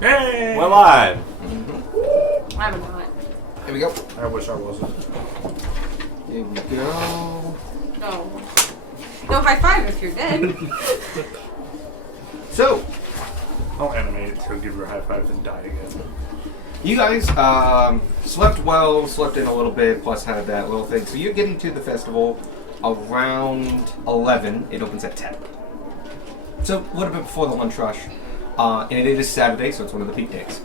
Hey! We're live. I'm not. Here we go. I wish I wasn't. Here we go. No. No high five if you're dead. So, I'll animate it to give her a high five and die again. you guys slept well, slept in a little bit, plus had that little thing. So you're getting to the festival around 11. It opens at 10. So a little bit before the lunch rush. And it is Saturday, so it's one of the peak days.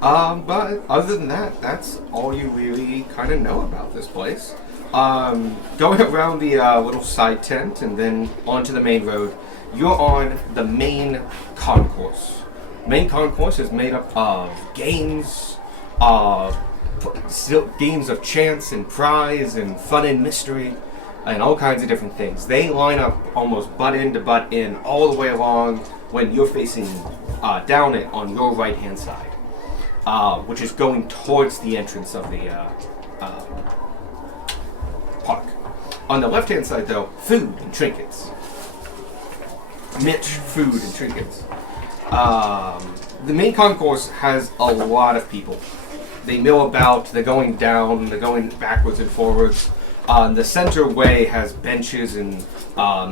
But other than that, that's all you really kind of know about this place. Going around the little side tent and then onto the main road, you're on the main concourse. Main concourse is made up of games, games of chance and prize and fun and mystery, and all kinds of different things. They line up almost butt in to butt in all the way along when you're facing down it on your right hand side, which is going towards the entrance of the park. On the left hand side though, food and trinkets. Mitch food and trinkets. The main concourse has a lot of people. They mill about, they're going down, they're going backwards and forwards. The center way has benches and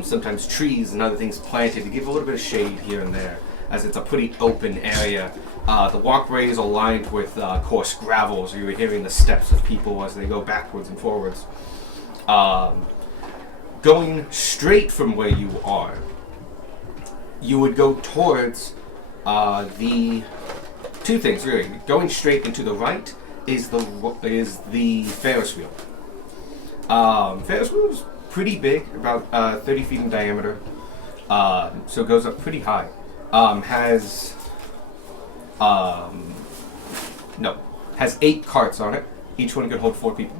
sometimes trees and other things planted to give a little bit of shade here and there, as it's a pretty open area. The walkways are lined with coarse gravel, so you're hearing the steps of people as they go backwards and forwards. Going straight from where you are, you would go towards the two things really. Going straight and to the right is the Ferris wheel. Ferris wheel is pretty big, about 30 feet in diameter, so it goes up pretty high. Has 8 carts on it. Each one could hold 4 people.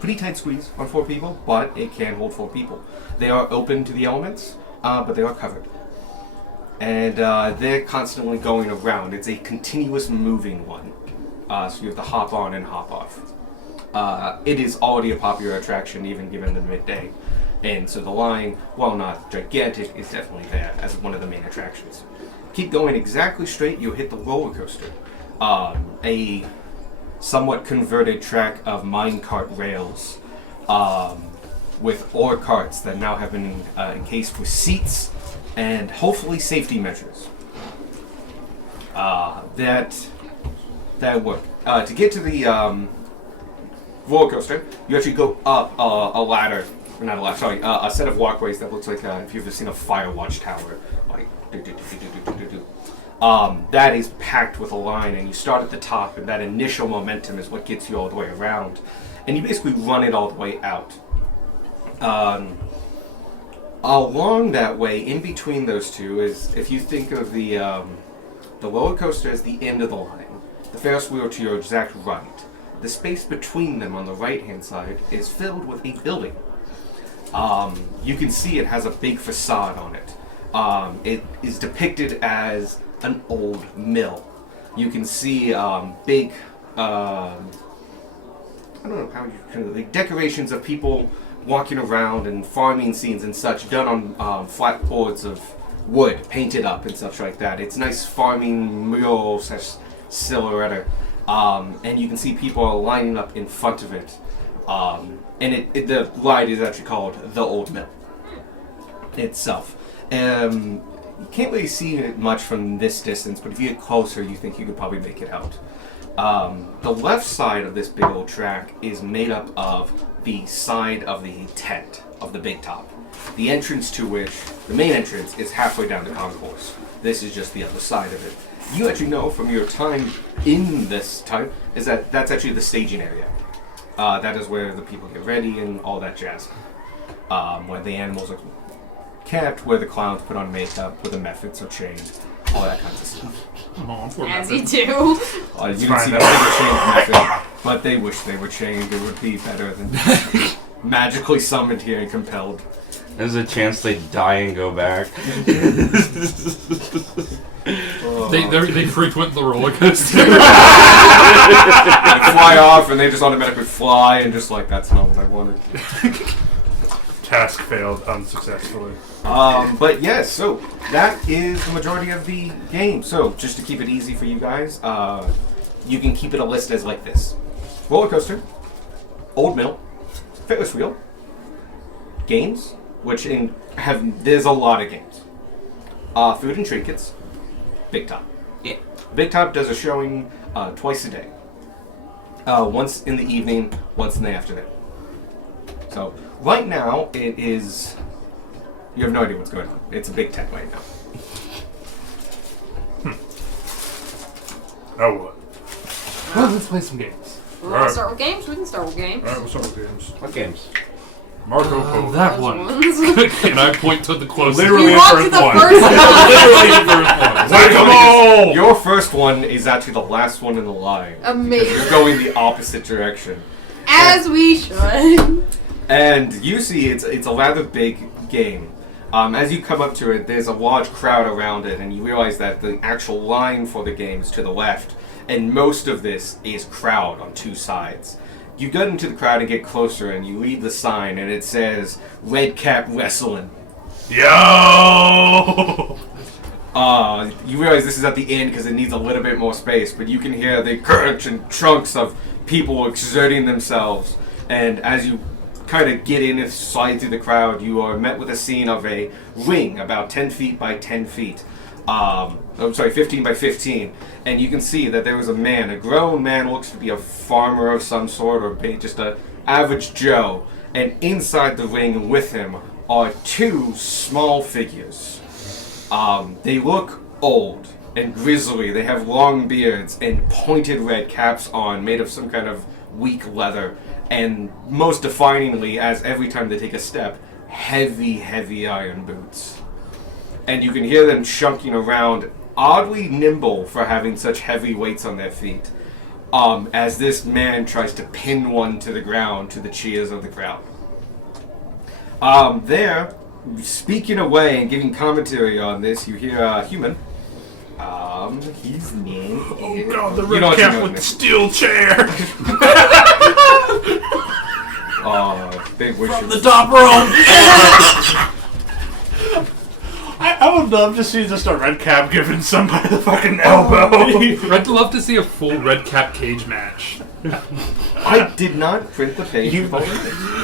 Pretty tight squeeze on 4 people, but it can hold 4 people. They are open to the elements, but they are covered. And they're constantly going around. It's a continuous moving one, so you have to hop on and hop off. It is already a popular attraction, even given the midday. And so the line, while not gigantic, is definitely there as one of the main attractions. Keep going exactly straight, you'll hit the roller coaster. A somewhat converted track of minecart rails with ore carts that now have been encased with seats and hopefully safety measures. That work. To get to the roller coaster, you actually go up a ladder, or not a ladder, sorry, a set of walkways that looks like if you've ever seen a fire watch tower, like that is packed with a line, and you start at the top, and that initial momentum is what gets you all the way around, and you basically run it all the way out. Along that way, in between those two, is if you think of the roller coaster as the end of the line, the Ferris wheel to your exact right. The space between them on the right-hand side is filled with a building. You can see it has a big facade on it. It is depicted as an old mill. You can see big, I don't know how you kind of like decorations of people walking around and farming scenes and such done on flat boards of wood, painted up and such like that. It's nice farming mural silhouette. And you can see people are lining up in front of it. And the ride is actually called The Old Mill itself. You can't really see it much from this distance, but if you get closer, you think you could probably make it out. The left side of this big old track is made up of the side of the tent of the big top. The entrance to which, the main entrance, is halfway down the concourse. This is just the other side of it. You actually know from your time in this type is that that's actually the staging area. That is where the people get ready and all that jazz. Where the animals are kept, where the clowns put on makeup, where the methods are chained, all that kind of stuff. As you do. You can see the bigger chained method, but they wish they were chained. It would be better than magically summoned here and compelled. There's a chance they die and go back. They frequent the roller coaster. They fly off and they just automatically fly and just like, that's not what I wanted. Task failed unsuccessfully. But yes, so that is the majority of the game. So just to keep it easy for you guys, you can keep it a list as like this: roller coaster, old mill, Ferris wheel, games, which there's a lot of games. Food and trinkets, Big Top. Yeah. Big Top does a showing twice a day. Once in the evening, once in the afternoon. So right now it is. You have no idea what's going on. It's a big tent right now. Oh, what? Well, let's play some games. We want to start with games? We can start with games. Alright, we'll start with games. What games? Marco Polo. That Those one. ones. Can I point to the closest? Literally You the walked first to the one. first one. Literally the first one. Whack-a-mole! Your first one is actually the last one in the line. Amazing. You're going the opposite direction. As we should. And you see it's a rather big game. As you come up to it, there's a large crowd around it, and you realize that the actual line for the game is to the left, and most of this is crowd on two sides. You get into the crowd and get closer, and you read the sign, and it says, Red Cap Wrestling. Yo! You realize this is at the end because it needs a little bit more space, but you can hear the crunch and chunks of people exerting themselves, and as you kind of get in and slide through the crowd, you are met with a scene of a ring about 10 feet by 10 feet. 15 by 15. And you can see that there was a man, a grown man, looks to be a farmer of some sort, or just a average Joe. And inside the ring with him are two small figures. They look old and grizzly. They have long beards and pointed red caps on, made of some kind of weak leather. And most definingly, as every time they take a step, heavy iron boots. And you can hear them chunking around, oddly nimble for having such heavy weights on their feet, as this man tries to pin one to the ground to the cheers of the crowd. There, speaking away and giving commentary on this, you hear a human. His name is... Oh god, the You know red what cap you with know. the steel chair! Big wish From the top rope. I would love to see just a red cap giving somebody the fucking elbow. I'd love to see a full red cap cage match. I did not print the page. You-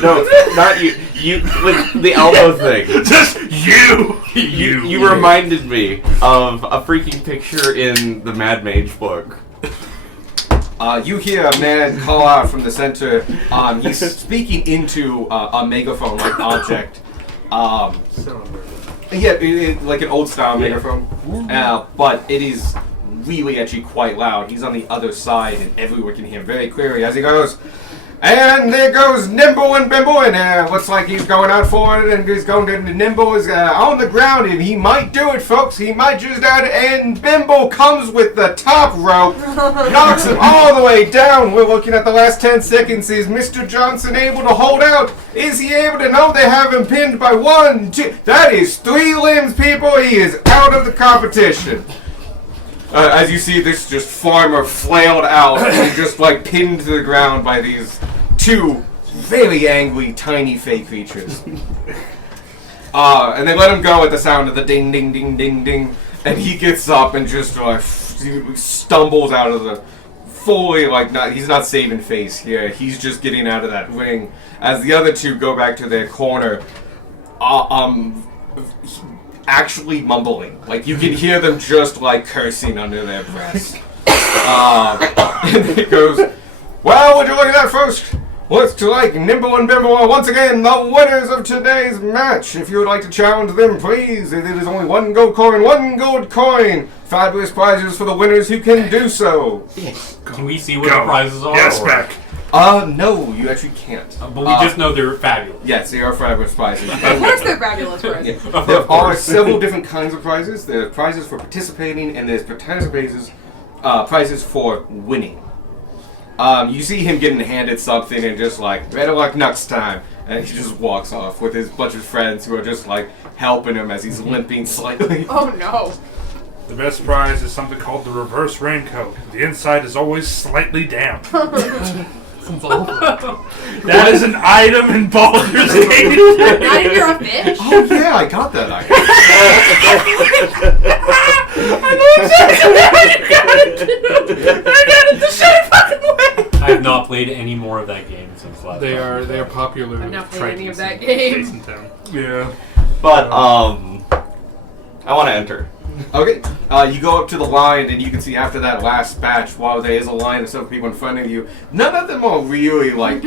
No, not you. You with the elbow thing. Just you! You reminded me of a freaking picture in the Mad Mage book. You hear a man call out from the center. He's speaking into a megaphone-like object. Like an old-style megaphone. But it is really actually quite loud. He's on the other side, and everyone can hear him very clearly as he goes, and there goes Nimble and Bimble, and looks like he's going out for it, and he's going to Nimble is on the ground, and he might do it, folks. He might just out, and Bimble comes with the top rope, knocks him all the way down. We're looking at the last 10 seconds. Is Mr. Johnson able to hold out? Is he able to? No, they have him pinned by 1, 2. That is 3 limbs, people. He is out of the competition. As you see, this just farmer flailed out and just like pinned to the ground by these 2 very angry, tiny fake creatures. And they let him go at the sound of the ding, ding, ding, ding, ding. And he gets up and just like stumbles out of the fully he's not saving face here. He's just getting out of that ring. As the other 2 go back to their corner, actually mumbling. Like, you can hear them just, like, cursing under their breaths. And it goes, well, would you look at that, folks? Looks to like Nimble and Bimble are once again the winners of today's match. If you would like to challenge them, please. It is only 1 gold coin. Fabulous prizes for the winners who can do so. Can we see what the prizes are? Yes, or- Beck. No, you actually can't. But we just know they're fabulous. Yes, they are fabulous prizes. Of course they're fabulous prizes. There are several different kinds of prizes. There's prizes for participating, and there's prizes for winning. You see him getting handed something and just like, better luck next time. And he just walks off with his bunch of friends who are just like helping him as he's limping slightly. Oh no. The best prize is something called the reverse raincoat. The inside is always slightly damp. Since all of them. That is an item in Baldur's Gate. Not if you're a fish. Oh yeah, I got that item. I have not played any more of that game since last They time. are popular. I've not with played any of Tritons that in game. Jason Town. Yeah. But I want to enter. Okay, you go up to the line, and you can see after that last batch, while there is a line of several people in front of you, none of them are really like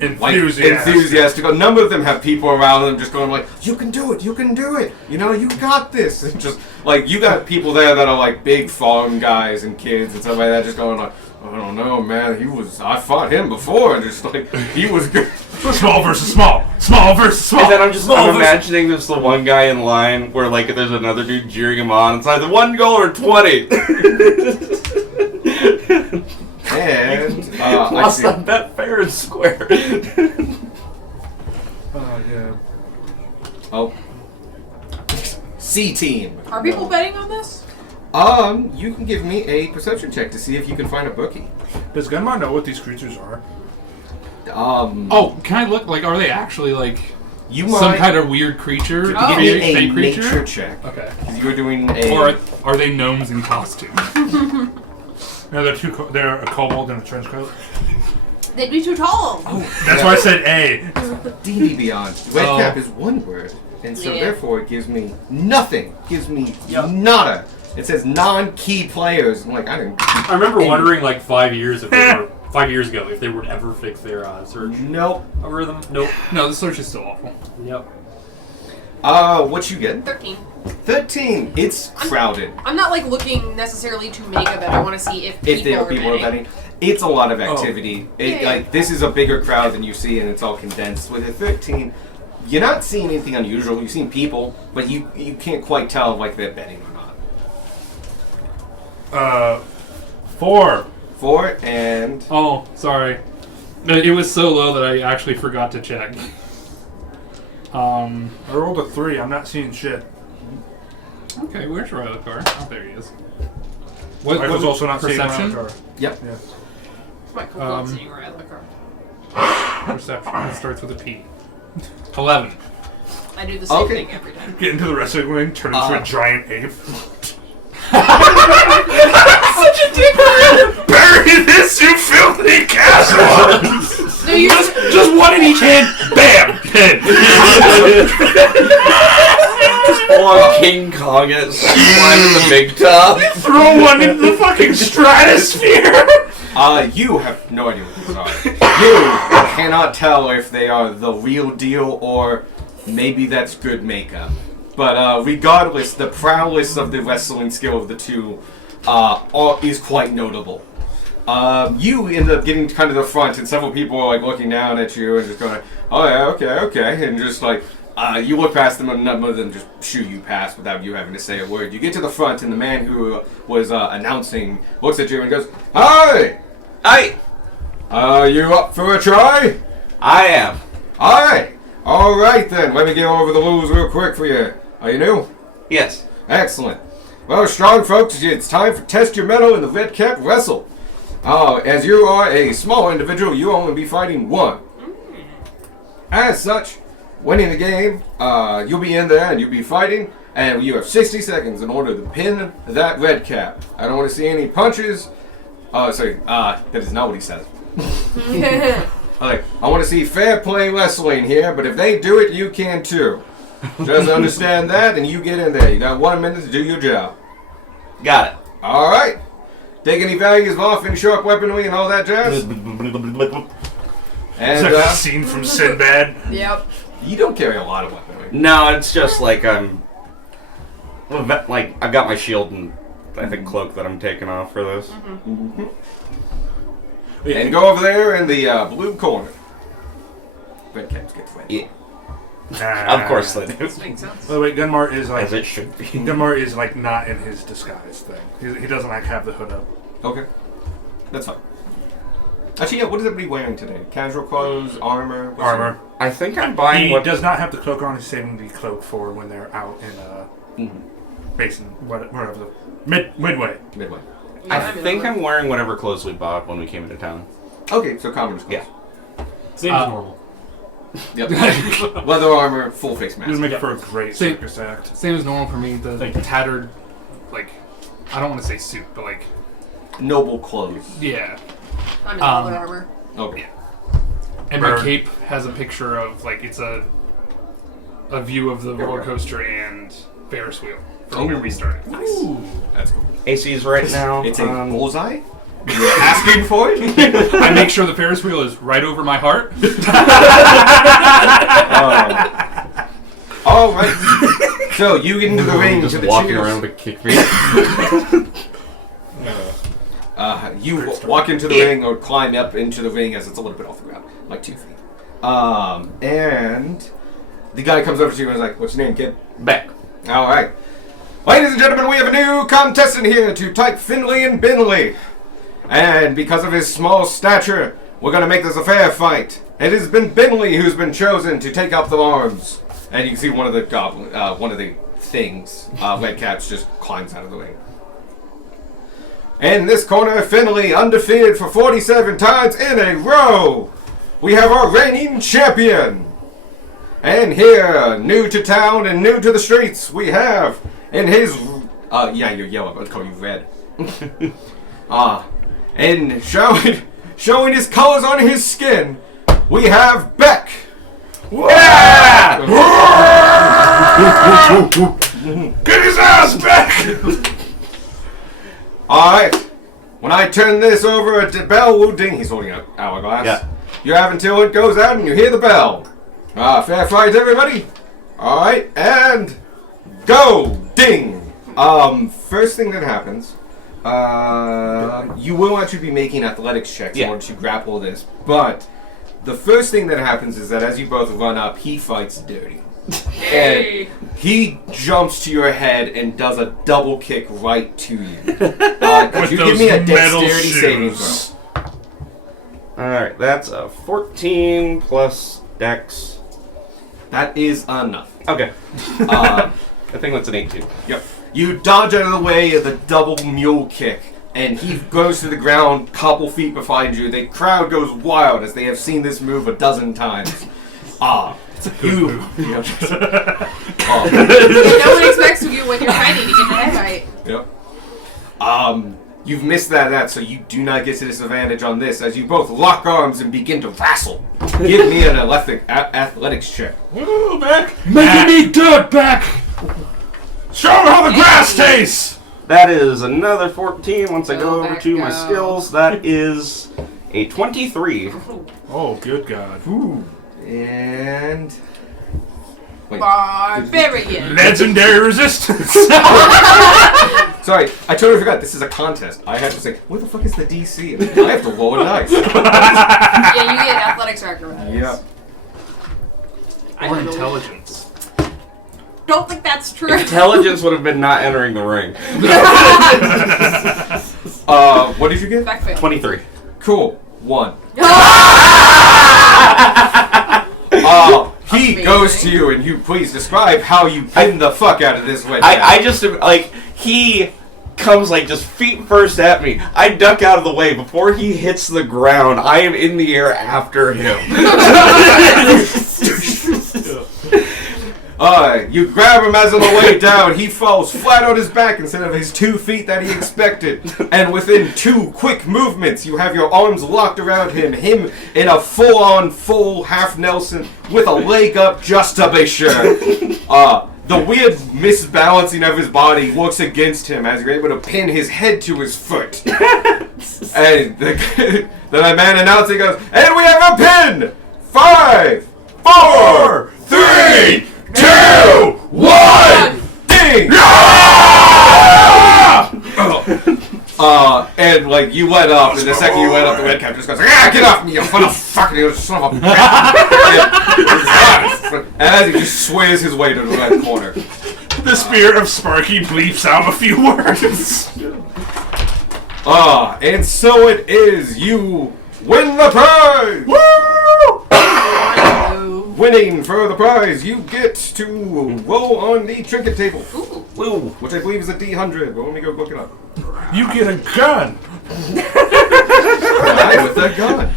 enthusiastic. A number of them have people around them just going like, "You can do it, you can do it, you know, you got this." And just like you got people there that are like big farm guys and kids and stuff like that, just going like, "I don't know, man. I fought him before, and just like he was good." Small versus small. Small versus small. And then I'm imagining there's the one guy in line where like there's another dude jeering him on. It's either 1 goal or 20. And I Lost see. that bet fair and square. Oh, yeah. Oh, C team. Are people betting on this? You can give me a perception check to see if you can find a bookie. Does Gunmar know what these creatures are? Oh, can I look? Like, are they actually like You some might kind of weird creature? Oh. give me Fake a creature? nature check. Okay. You're doing a. Or are they gnomes in costume? No, they're a kobold in a trench coat. They'd be too tall. That's why I said A. D&D Beyond. Red Oh. cap is one word, and so Yeah. therefore it gives me nothing. Gives me Yep. nada. It says non-key players. I'm like, I didn't. I remember wondering like 5 years ago if they would ever fix their search Nope. algorithm. Nope. No, the search is still awful. Yep. What you get? 13. 13. It's crowded. I'm not like looking necessarily to make a bet. I want to see if If there are people people are are betting. betting, it's a lot of activity. Yeah. Like this is a bigger crowd than you see, and it's all condensed. With a 13, you're not seeing anything unusual. You've seen people, but you can't quite tell like they're betting or not. 4. 4 and Oh, sorry. It was so low that I actually forgot to check. I rolled a 3. I'm not seeing shit. Okay, where's Rylocar? Oh, there he is. What I was also not perception? seeing Rylocar. yep. Yeah. My cool seeing right on the car. Perception. It starts with a P. 11. I do the same Okay. thing every time. Get into the wrestling ring, turn into a giant ape. Such a dick. Bury this, you filthy castle! No, you Just one in each hand. Bam! Pin. Full on King Kong it, climbing the big top. Throw one into the fucking stratosphere. You have no idea what these are. You cannot tell if they are the real deal or maybe that's good makeup. But regardless, the prowess of the wrestling skill of the two is quite notable. You end up getting kind of the front, and several people are like looking down at you and just going, "Oh yeah, okay," and just like you look past them, and none of them just shoo you past without you having to say a word. You get to the front, and the man who was announcing looks at you and goes, "Hi, Hi, you up for a try?" I am. Aye. All right then. Let me get over the rules real quick for you. Are you new? Yes. Excellent. Well, strong folks, it's time for test your mettle in the Red Cap Wrestle. As you are a small individual, you only be fighting one. As such, winning the game, you'll be in there and you'll be fighting, and you have 60 seconds in order to pin that Red Cap. I don't want to see any punches. That is not what he says. Okay, I want to see fair play wrestling here, but if they do it, you can too. Just understand that, and you get in there. You got 1 minute to do your job. Got it. All right. Take any values off any sharp weaponry and all that jazz. It's And like a scene from Sinbad. Yep. you don't carry a lot of weaponry. No, it's just like I've got my shield and I think cloak that I'm taking off for this. And go over there in the blue corner. Red caps get wet. Yeah, of course they do. This makes sense. By the way, Gunmar is like As it should be. Gunmar is like not in his disguise thing. He doesn't like have the hood up. Okay. That's fine. Actually, yeah, what is everybody wearing today? Casual clothes, armor? What's Armor. I think I'm buying He what does not have the cloak on. He's saving the cloak for when they're out in Basin, whatever the midway. Midway. I think I'm wearing whatever clothes we bought when we came into town. Okay, so common is close. Yeah. Same as normal. Yep. Leather armor, full face mask. It would make for a great See- circus act. Same as normal for me. The Thank you. tattered, like, I don't want to say suit, but like, Noble clothes. yeah. I'm in leather armor. Okay. And my Bird. cape has a picture of like it's a view of the There we roller go. coaster and Ferris wheel from where we Ooh. started. Nice. That's cool. AC's right now. It's a bullseye? You're asking for it? I make sure the Ferris wheel is right over my heart. All right. So you get into the ring just to the walking cheers. around with kick feet. You walk into the ring or climb up into the ring as it's a little bit off the ground, like 2 feet. And the guy comes over to you and is like, "What's your name, kid?" Back. All right. Ladies and gentlemen, we have a new contestant here to type Finley and Binley. And because of his small stature, we're going to make this a fair fight. It has been Binley who's been chosen to take up the arms. And you can see one of the things, Red Caps just climbs out of the ring. In this corner, Finley, undefeated for 47 times in a row. We have our reigning champion. And here, new to town and new to the streets, we have in his... yeah, you're yellow, but let's call you red. And showing his colors on his skin, we have Beck. Yeah! Get his ass back! Alright, when I turn this over, the bell will ding. He's holding an hourglass. Yeah. You have until it goes out and you hear the bell. Fair fight, everybody. Alright, and go! Ding! First thing that happens, you will actually be making athletics checks in order to grapple this, but the first thing that happens is that as you both run up, he fights dirty. And he jumps to your head and does a double kick right to you. Could you give me a metal dexterity saving shoes. throw? Alright, that's a 14 plus dex. That is enough. Okay. Uh, I think that's an 18. Yep. You dodge out of the way of the double mule kick, and he goes to the ground a couple feet behind you. The crowd goes wild as they have seen this move a dozen times. You. No one expects you when you're fighting to get the head right. Yep. You've missed that, so you do not get to disadvantage on this as you both lock arms and begin to wrestle. Give me an athletics check. Woo, back! Making me dirt back! Show him how the grass tastes! That is another 14 once I Go go over back, to my go. skills. That is a 23. Oh, good God. And... Wait. Barbarian. Legendary resistance! Sorry, I totally forgot. This is a contest. I have to say, what the fuck is the DC? I have to roll a dice. Yeah, you get athletics or acrobatics. Yep. I Or don't know. intelligence. Don't think that's true. Intelligence would have been not entering the ring. What did you get? Back fail. 23. Cool. 1. He Amazing. goes to you and you please describe how you pin the fuck out of this wedge. I just, like, he comes, like, just feet first at me. I duck out of the way. Before he hits the ground, I am in the air after him. You grab him as on the way down. He falls flat on his back instead of his 2 feet that he expected. And within 2 quick movements, you have your arms locked around him in a full-on, full half Nelson with a leg up just to be sure. The weird misbalancing of his body works against him as you're able to pin his head to his foot. And then the man announcing goes, and we have a pin! 5, 4, 3, 2, 1, ding! And like you let up, and the second you let up, the red cap just goes, get off me, you fucking son of a bitch! And as he just sways his way to the red corner. The spirit of Sparky bleeps out a few words. And so it is, you win the prize! Woo! Winning for the prize, you get to roll on the trinket table. Ooh. Which I believe is a D100, but let me go look it up. You get a gun. guy with a gun.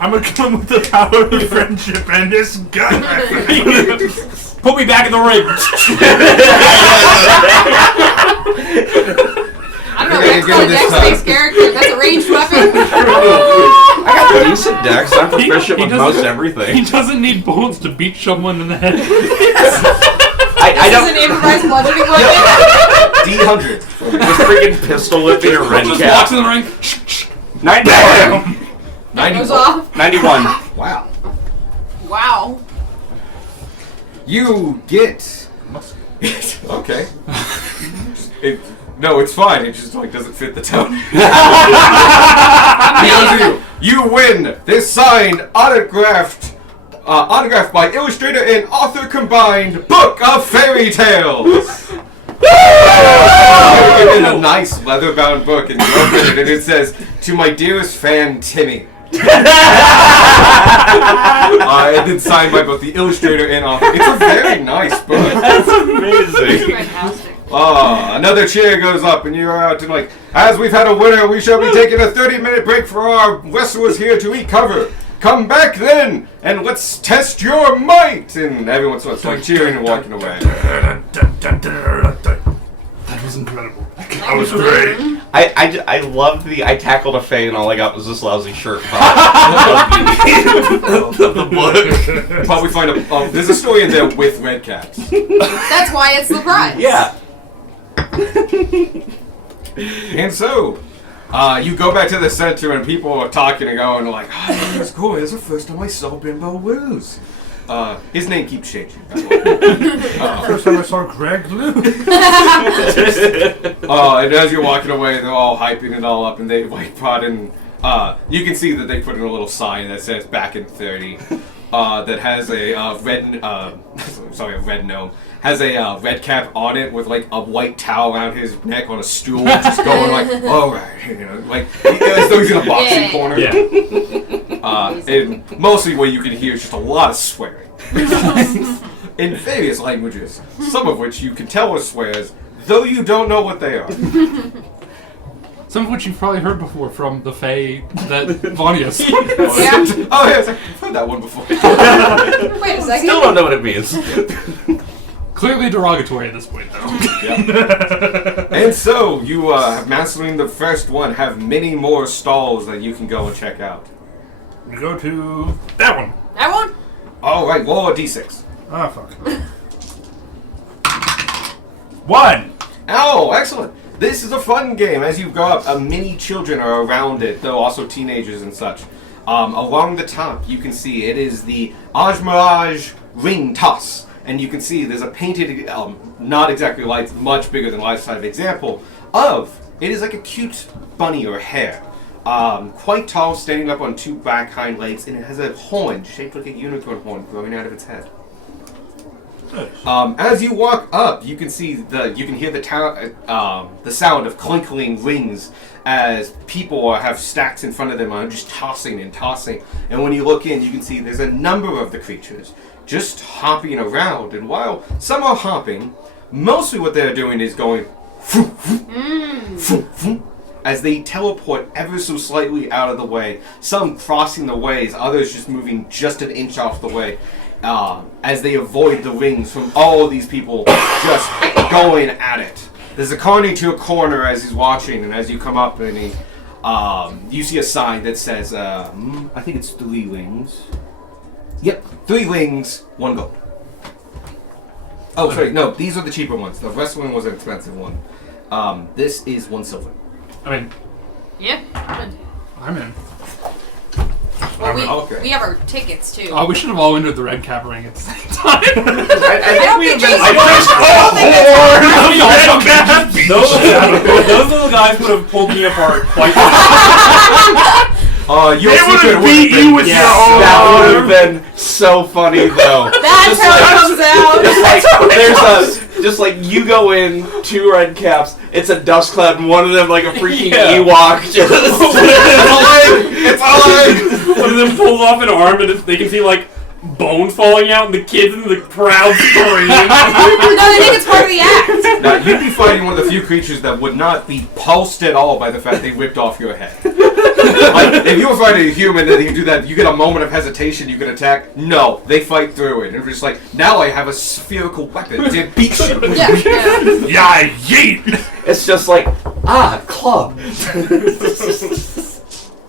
I'm gonna come with the power of friendship and this gun. my friend. Put me back in the ring. I don't know. Okay, That's give called it this Dex-based time. character. That's a ranged weapon. I got decent dex. I'm proficient He with doesn't- most He everything. doesn't need bullets to beat someone in the head. I This is an don't. improvised bludgeoning weapon. D100. Just freaking pistol whipping a red Just cap. walks in the ring. 91. Goes off. 91. Wow. Wow. You get. Okay. No, it's fine. It just like doesn't fit the tone. You win this signed, autographed by illustrator and author combined Book of Fairy Tales. You're given a nice leather-bound book, and you open it, and it says, "To my dearest fan, Timmy." And then signed by both the illustrator and author. It's a very nice book. That's amazing. Fantastic. Another cheer goes up, and you're out and like, as we've had a winner, we shall be taking a 30-minute break for our wrestlers here to eat cover. Come back then, and let's test your might. And everyone starts like cheering and walking away. That was incredible. That was great. I love the I tackled a Fae and all I got was this lousy shirt. The book. Probably find there's a story in there with red caps. That's why it's the prize. Yeah. And so, you go back to the center and people are talking and going like, "Oh, that's cool. It's the first time I saw Bimbo lose." His name keeps changing. First time I saw Greg lose. And as you're walking away, they're all hyping it all up, and they like brought in. You can see that they put in a little sign that says "Back in 30," that has a red. Sorry, a red gnome has a red cap on it with like a white towel around his neck on a stool, just going like, "All right," like as though he's in a boxing corner. Yeah. And mostly what you can hear is just a lot of swearing in various languages, some of which you can tell are swears, though you don't know what they are. Some of which you've probably heard before from the Fae that Vanya saw. Yeah. Oh yes, I've heard that one before. Wait a second. Still don't know what it means. Clearly derogatory at this point, though. And so you mastering the first one, have many more stalls that you can go and check out. We go to that one. That one? All right, roll a d6. Ah, fuck. 1. Oh, excellent. This is a fun game. As you go up, many children are around it, though also teenagers and such. Along the top, you can see it is the Ajmaraj Ring Toss. And you can see there's a painted, not exactly like much bigger than life-size example of, it is like a cute bunny or hare. Quite tall, standing up on two back hind legs, and it has a horn shaped like a unicorn horn growing out of its head. As you walk up, you can see you can hear the sound of clinking rings as people have stacks in front of them and are just tossing and tossing. And when you look in, you can see there's a number of the creatures just hopping around. And while some are hopping, mostly what they're doing is going as they teleport ever so slightly out of the way. Some crossing the ways, others just moving just an inch off the way. As they avoid the rings from all of these people just going at it. There's a carny to a corner as he's watching, and as you come up and you see a sign that says, I think it's 3 wings. Yep, 3 wings, 1 gold. Oh, sorry, no, these are the cheaper ones. The wrestling was an expensive one. This is 1 silver. I mean, Yeah. I'm in. Well, Okay. we have our tickets too. Oh, we should have all entered the red cap ring at the same time. I don't think Jason Those little guys would have pulled me apart quite You They would have beat you with your own That would arm. have been so funny though. That's how it comes out. Just like you go in, 2 red caps, it's a dust cloud, and one of them like a freaking Yeah. Ewok just it's alive. One of them pulls off an arm and they can see like bones falling out and the kids in the crowd screaming. No, they think it's part of the act. Now, you'd be fighting one of the few creatures that would not be pulsed at all by the fact they ripped off your head. Like, if you were fighting a human and you do that, you get a moment of hesitation, you can attack. No, they fight through it. And it's just like, now I have a spherical weapon to beat you. Yeah. Yeah, yeet! It's just like, club.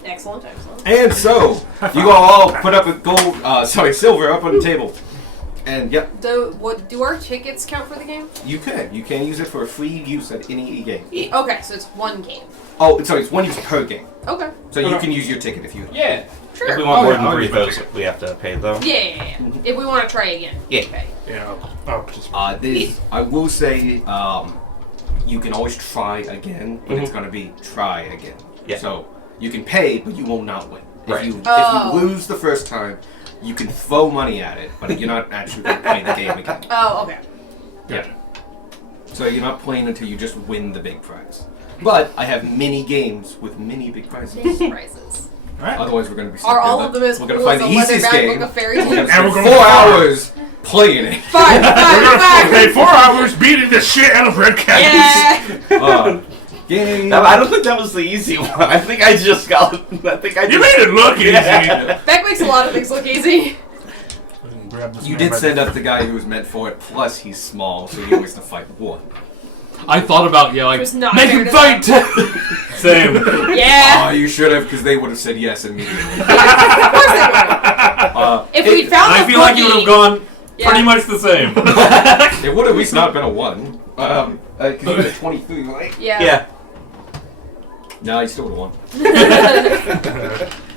Excellent. And so, you all put up a silver up on the table. And yep, Do our tickets count for the game? you can. You can use it for free use at any game. Okay, so it's one game. Oh, sorry, it's one use per game. Okay. So you can use your ticket if you like. Yeah. Sure. If we want more yeah, than I'll 3 use my votes, we have to pay though. Yeah. If we want to try again. Yeah. Okay. Yeah, I'll just. I will say, you can always try again, but it's going to be try again. Yeah. So you can pay, but you will not win. Right. If you Oh. lose the first time, you can throw money at it, but you're not actually going to play the game again. Oh, okay. Yeah. So you're not playing until you just win the big prize. But I have mini games with mini big prizes. Prizes. Alright. Otherwise, we're going to be stuck Are there, all but of them as we're cool going to find as the a easiest leatherback game. book of fairy We're tales? going to And we're spend gonna 4 farm. hours playing it. Five. Okay, 4 hours beating the shit out of red cats. Yeah. Game. No, I don't think that was the easy one. I think I just got. You made it look easy. Beck makes a lot of things look easy. Grab this You man did by send the- up the guy who was meant for it, plus he's small, so he always to fight one. I thought about like was not make fair him to fight. Same. Yeah. Oh, you should have, because they would have said yes immediately. Of course they would. If we found I the feel like you would have gone Yeah. pretty much the same. It would at least not been a 1. Because you had a 23, right? Yeah. Yeah. No, you still would have won.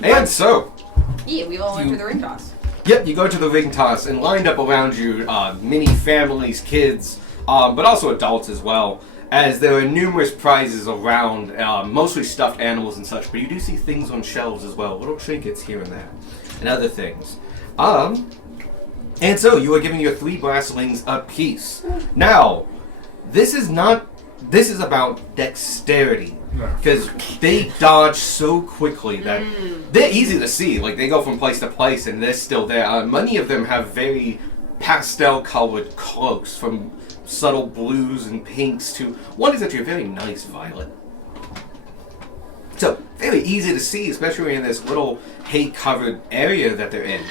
And so, Yeah, we all went through the ring toss. yep, you go to the ring toss, and lined up around you, many families, kids, but also adults as well, as there are numerous prizes around, mostly stuffed animals and such, but you do see things on shelves as well, little trinkets here and there, and other things. And so, you are giving your 3 brasslings apiece. Now, this is about dexterity. Because they dodge so quickly that they're easy to see. Like, they go from place to place and they're still there. Many of them have very pastel-colored cloaks, from subtle blues and pinks to one is actually a very nice violet. So, very easy to see, especially in this little hay-covered area that they're in.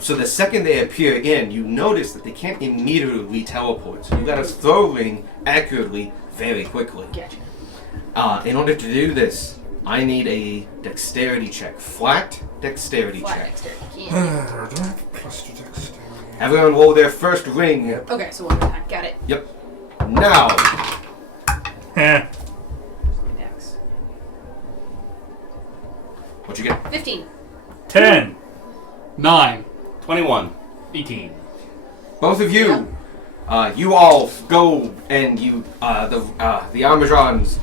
So the second they appear in, you notice that they can't immediately teleport. So you gotta throw ring accurately very quickly. Gotcha. In order to do this, I need a dexterity check. Flat dexterity Flat check. dexterity. Yeah. Plus two dexterity. Everyone roll their first ring. Okay, so one attack. Got it. Yep. Now, Eh. Dex. what you get? 15. 10. 9. 21. 18. Both of you, you all go and you, the Amazons,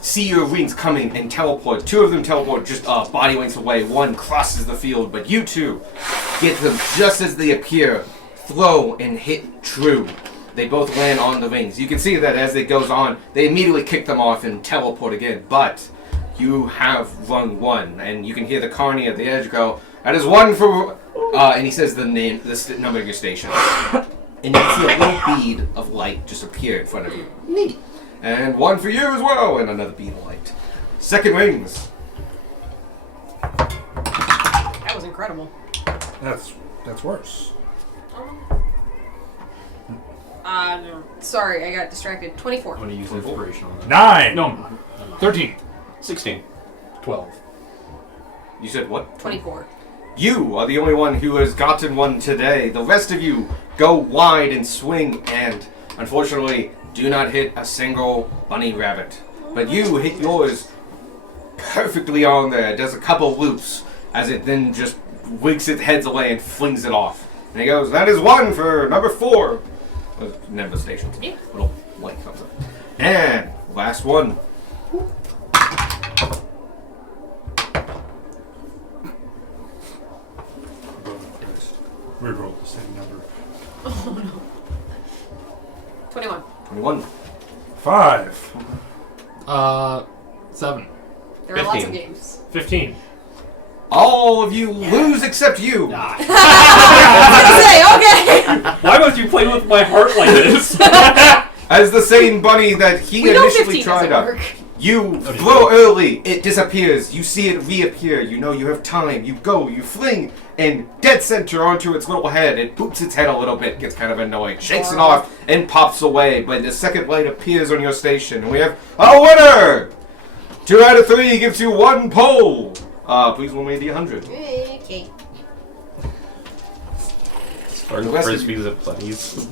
see your rings coming and teleport. 2 of them teleport just body lengths away. 1 crosses the field, but you 2 get them just as they appear, throw and hit true. They both land on the rings. You can see that as it goes on, they immediately kick them off and teleport again. But you have run 1, and you can hear the carney at the edge go, "That is 1 for," and he says the name, the number of your station. And you can see a little bead of light just appear in front of you. Neat. And 1 for you as well, and another bead of light. Second rings. That was incredible. That's worse. No. Sorry, I got distracted. 24. I'm gonna use inspiration on that. 9. No, 13. 16. 12. You said what? 24. You are the only one who has gotten one today. The rest of you go wide and swing and, unfortunately, do not hit a single bunny rabbit. But you hit yours perfectly on there. It does a couple loops as it then just wigs its heads away and flings it off. And he goes, "That is 1 for number 4. Number stations. Yeah. Little light comes up. And last one. Reroll the same number. 21. 21. 5. 7. There are lots of 15. games. 15. All of you lose except you. I was gonna say, okay! Why must you play with my heart like this? As the same bunny that he We know initially 15 tried doesn't out. work. You throw early, it disappears. You see it reappear. You know you have time. You go, you fling, and dead center onto its little head. It poops its head a little bit, gets kind of annoyed, shakes it off, and pops away. But the second light appears on your station, and we have a winner! 2 out of 3 gives you 1 pole. Please roll me a D100. Okay. Starting The rest of frisbees at plenties.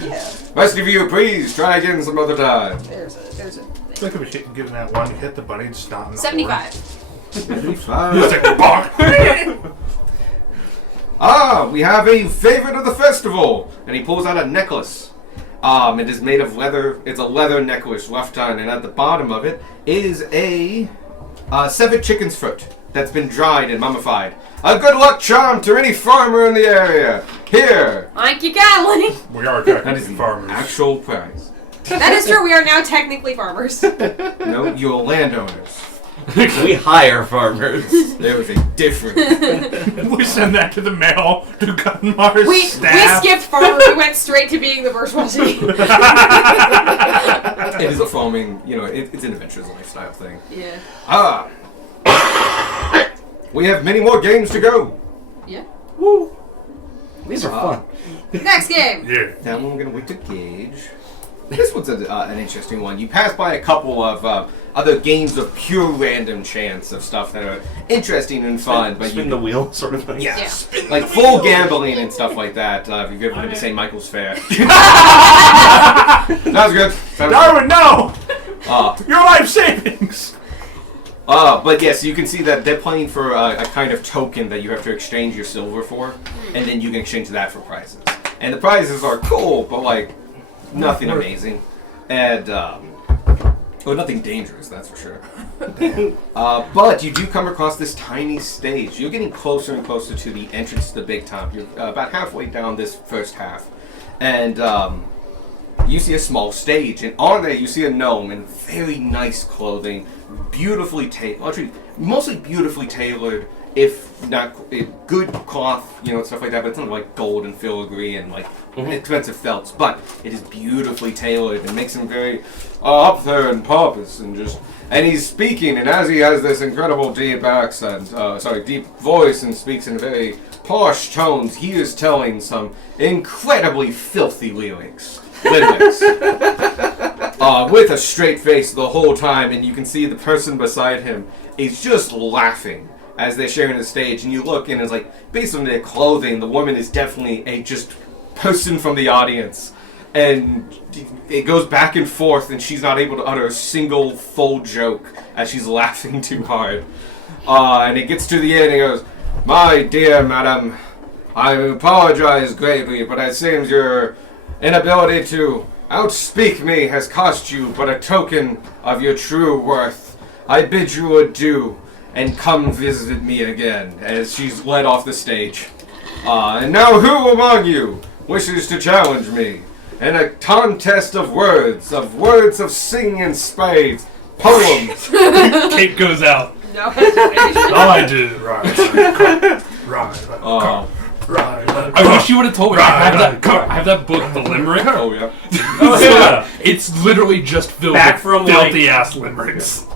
Yeah. Rest of you, please try again some other time. There's a It's like if we hit, give that one, you hit the bunny, just not in the 75. 75. It's like, bonk. We have a favorite of the festival, and he pulls out a necklace. It is made of leather. It's a leather necklace, left on, and at the bottom of it is a severed chicken's foot that's been dried and mummified. A good luck charm to any farmer in the area. Here, Thank you kindly. We are that is technically the farmers. actual prize. That is true. We are now technically farmers. No, you're landowners. We hire farmers. There is a difference. We send that to the mail to Gunmar's We staff. skipped farmer. We went straight to being the bourgeoisie. It is a farming, it's an adventurous lifestyle thing. Yeah. We have many more games to go. Yeah. These are fun. Next game. Yeah. That one we're going to wait to gauge. This one's an interesting one. You pass by a couple of other games of pure random chance of stuff that are interesting and fun, but Spin the wheel, sort of thing. yeah, Yeah. like full gambling and stuff like that. If you've ever been to St. Michael's Fair, sounds good. Darwin, no! Uh, Your life savings! But yes, you can see that they're playing for a kind of token that you have to exchange your silver for, and then you can exchange that for prizes. And the prizes are cool, but like nothing amazing, and well, nothing dangerous, that's for sure. But you do come across this tiny stage. You're getting closer and closer to the entrance to the big top. You're about halfway down this first half, and you see a small stage, and on there you see a gnome in very nice clothing, beautifully tailored, actually mostly beautifully tailored, if not good cloth, stuff like that, but it's not like gold and filigree and like expensive felts, but it is beautifully tailored and makes him very up there and pompous and he's speaking, and as he has this incredible deep accent, deep voice, and speaks in very posh tones, he is telling some incredibly filthy lyrics. With a straight face the whole time, and you can see the person beside him is just laughing as they're sharing the stage, and you look and it's like, based on their clothing, the woman is definitely a just person from the audience, and it goes back and forth, and she's not able to utter a single full joke as she's laughing too hard. And it gets to the end and it goes, "My dear madam, I apologize greatly, but it seems your inability to outspeak me has cost you but a token of your true worth. I bid you adieu, and come visit me again," as she's led off the stage. And now who among you wishes to challenge me in a contest of words of singing and spades, poems? Cape goes out. No hesitation. All I do. Right. I wish you would have told me. I have that book, The Limerick. Oh yeah. Oh, yeah. It's literally just filled Back with from, filthy ass limericks.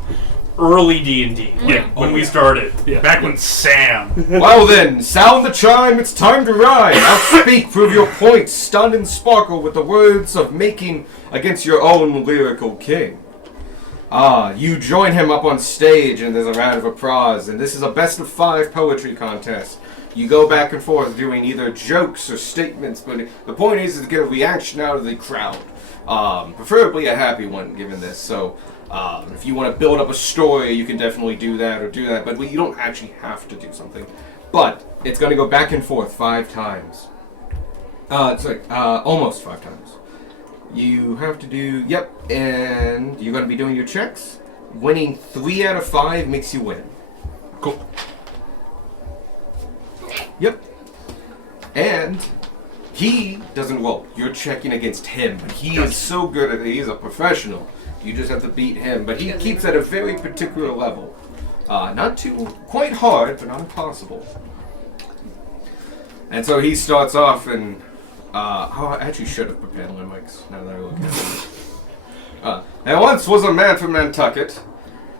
Early D&D. Yeah. When we started. Yeah. Back when Sam. Well then, sound the chime, it's time to ride. Outspeak, prove your points, stun and sparkle with the words of making against your own lyrical king. You join him up on stage, and there's a round of applause, and this is a best of 5 poetry contest. You go back and forth doing either jokes or statements, but the point is to get a reaction out of the crowd. Preferably a happy one, given this. So, if you want to build up a story, you can definitely do that, but you don't actually have to do something. But it's going to go back and forth 5 times. Almost 5 times. You have to do, and you're going to be doing your checks. Winning 3 out of 5 makes you win. Cool. Yep. And he doesn't roll. You're checking against him, but he is so good at it. He's a professional. You just have to beat him, but he keeps at a very particular level. Not too quite hard, but not impossible. And so he starts off, and I actually should have prepared limericks now that I look at it. There once was a man from Nantucket,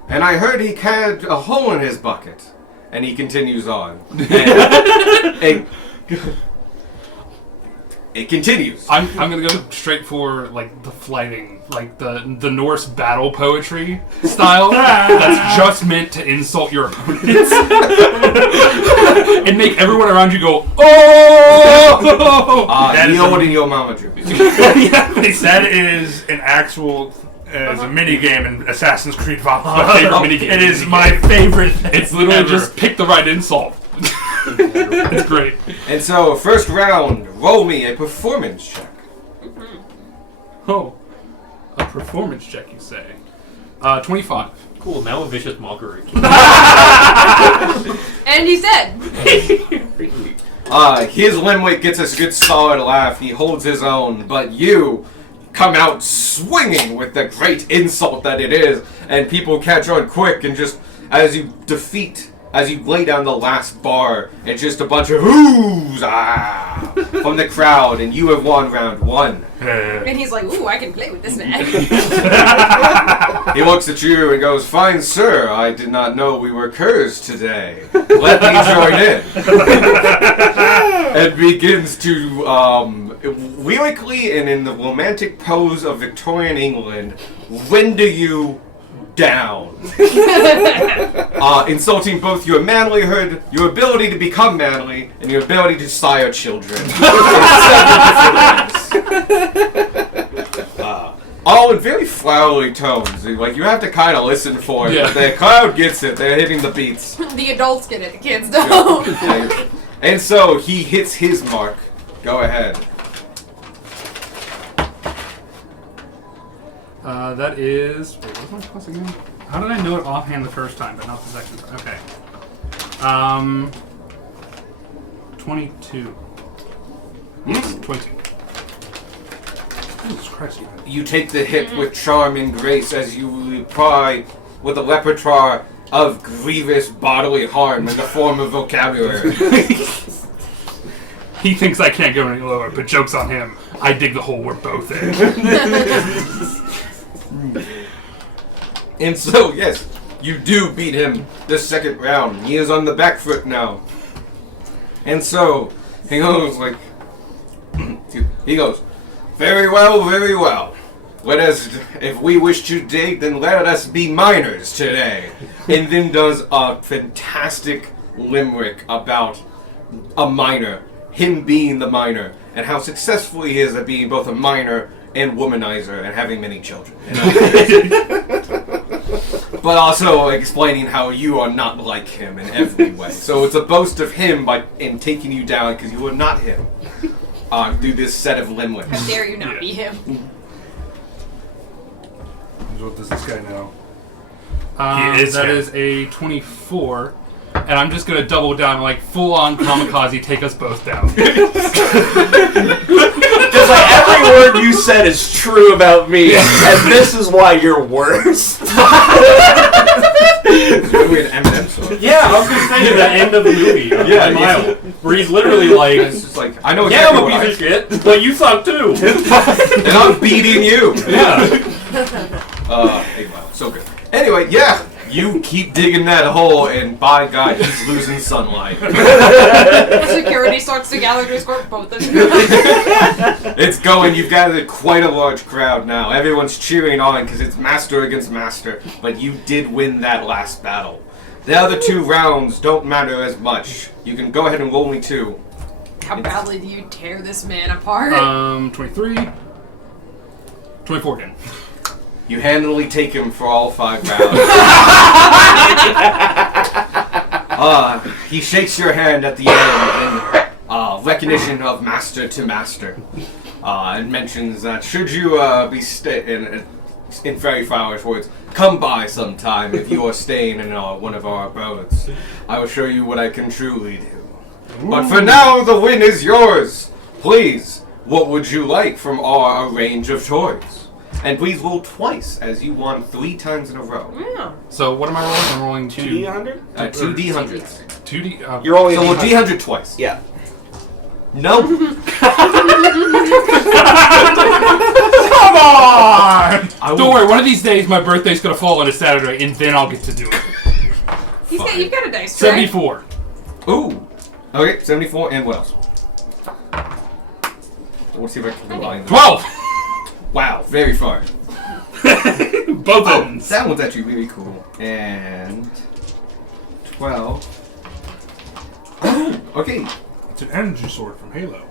and I heard he had a hole in his bucket. And he continues on. And it continues. I'm gonna go straight for like the flighting, like the Norse battle poetry style. That's just meant to insult your opponents and make everyone around you go, oh! That is Neo a- and your mama drew. That is an actual as a mini game in Assassin's Creed Valhalla. My favorite minigame. It is my favorite thing. It's literally ever. just pick the right insult. It's great. And so, first round, roll me a performance check. Oh, a performance check, you say? 25. Cool, now a vicious mockery. And he's dead. His Limwick gets a good solid laugh. He holds his own, but you come out swinging with the great insult that it is, and people catch on quick, and just as you lay down the last bar, it's just a bunch of whoos from the crowd, and you have won round one. And he's like, ooh, I can play with this man. He looks at you and goes, "Fine, sir. I did not know we were curs today. Let me join in." And begins to, lyrically and in the romantic pose of Victorian England, render you down. Insulting both your manlyhood, your ability to become manly, and your ability to sire children. In several different ways. All in very flowery tones. Like, you have to kind of listen for it. Yeah. But the crowd gets it. They're hitting the beats. The adults get it, the kids don't. And so, he hits his mark. Go ahead. That is... Wait, what was my plus again? How did I know it offhand the first time, but not the second time? Okay. 22. 22. Jesus Christ. You take the hit with charm and grace as you reply with a repertoire of grievous bodily harm in the form of vocabulary. He thinks I can't go any lower, but joke's on him. I dig the hole we're both in. And so, yes, you do beat him this second round. He is on the back foot now. And so, he goes like, very well, very well. Let us, if we wish to dig, then let us be miners today. And then does a fantastic limerick about a miner, him being the miner, and how successful he is at being both a miner and womanizer and having many children. But also explaining how you are not like him in every way. So it's a boast of him in taking you down because you are not him through this set of limerick. How dare you not be him? What does this guy know? That He is him. is a 24. And I'm just gonna double down, like full-on kamikaze, take us both down. Because like every word you said is true about me, and this is why you're worse. We're an Eminem song. Yeah, I was gonna say the end of the movie. Yeah, Mile, where he's literally like, It's just like, I know "Yeah, exactly I'm a piece of shit, but you suck too." and I'm beating you. Yeah. Hey, wow, so good. Anyway, yeah, you keep digging that hole, and by God, he's losing sunlight. Security starts to gather to escort both of you. It's going. You've gathered quite a large crowd now. Everyone's cheering on because it's master against master, but you did win that last battle. The other two rounds don't matter as much. You can go ahead and roll me two. How badly do you tear this man apart? 23. 24 again. You handily take him for all 5 rounds. He shakes your hand at the end in recognition of master to master, and mentions that should you be in Fairy Flower's words, come by sometime if you are staying in one of our abodes. I will show you what I can truly do. But for now, the win is yours. Please, what would you like from our range of toys? And please roll twice, as you won 3 times in a row. Yeah. So what am I rolling? I'm rolling 2D100? 2 D100s. 2D. You're only So we'll D100 twice. Yeah. No. Come on! Don't worry, one of these days my birthday's gonna fall on a Saturday, and then I'll get to do it. You've got a dice tray. 74. Ooh. Okay, 74, and what else? We'll see if I can combine them. 12! Wow, very far. Both ends. That one's actually really cool. And 12. Oh, okay. It's an energy sword from Halo.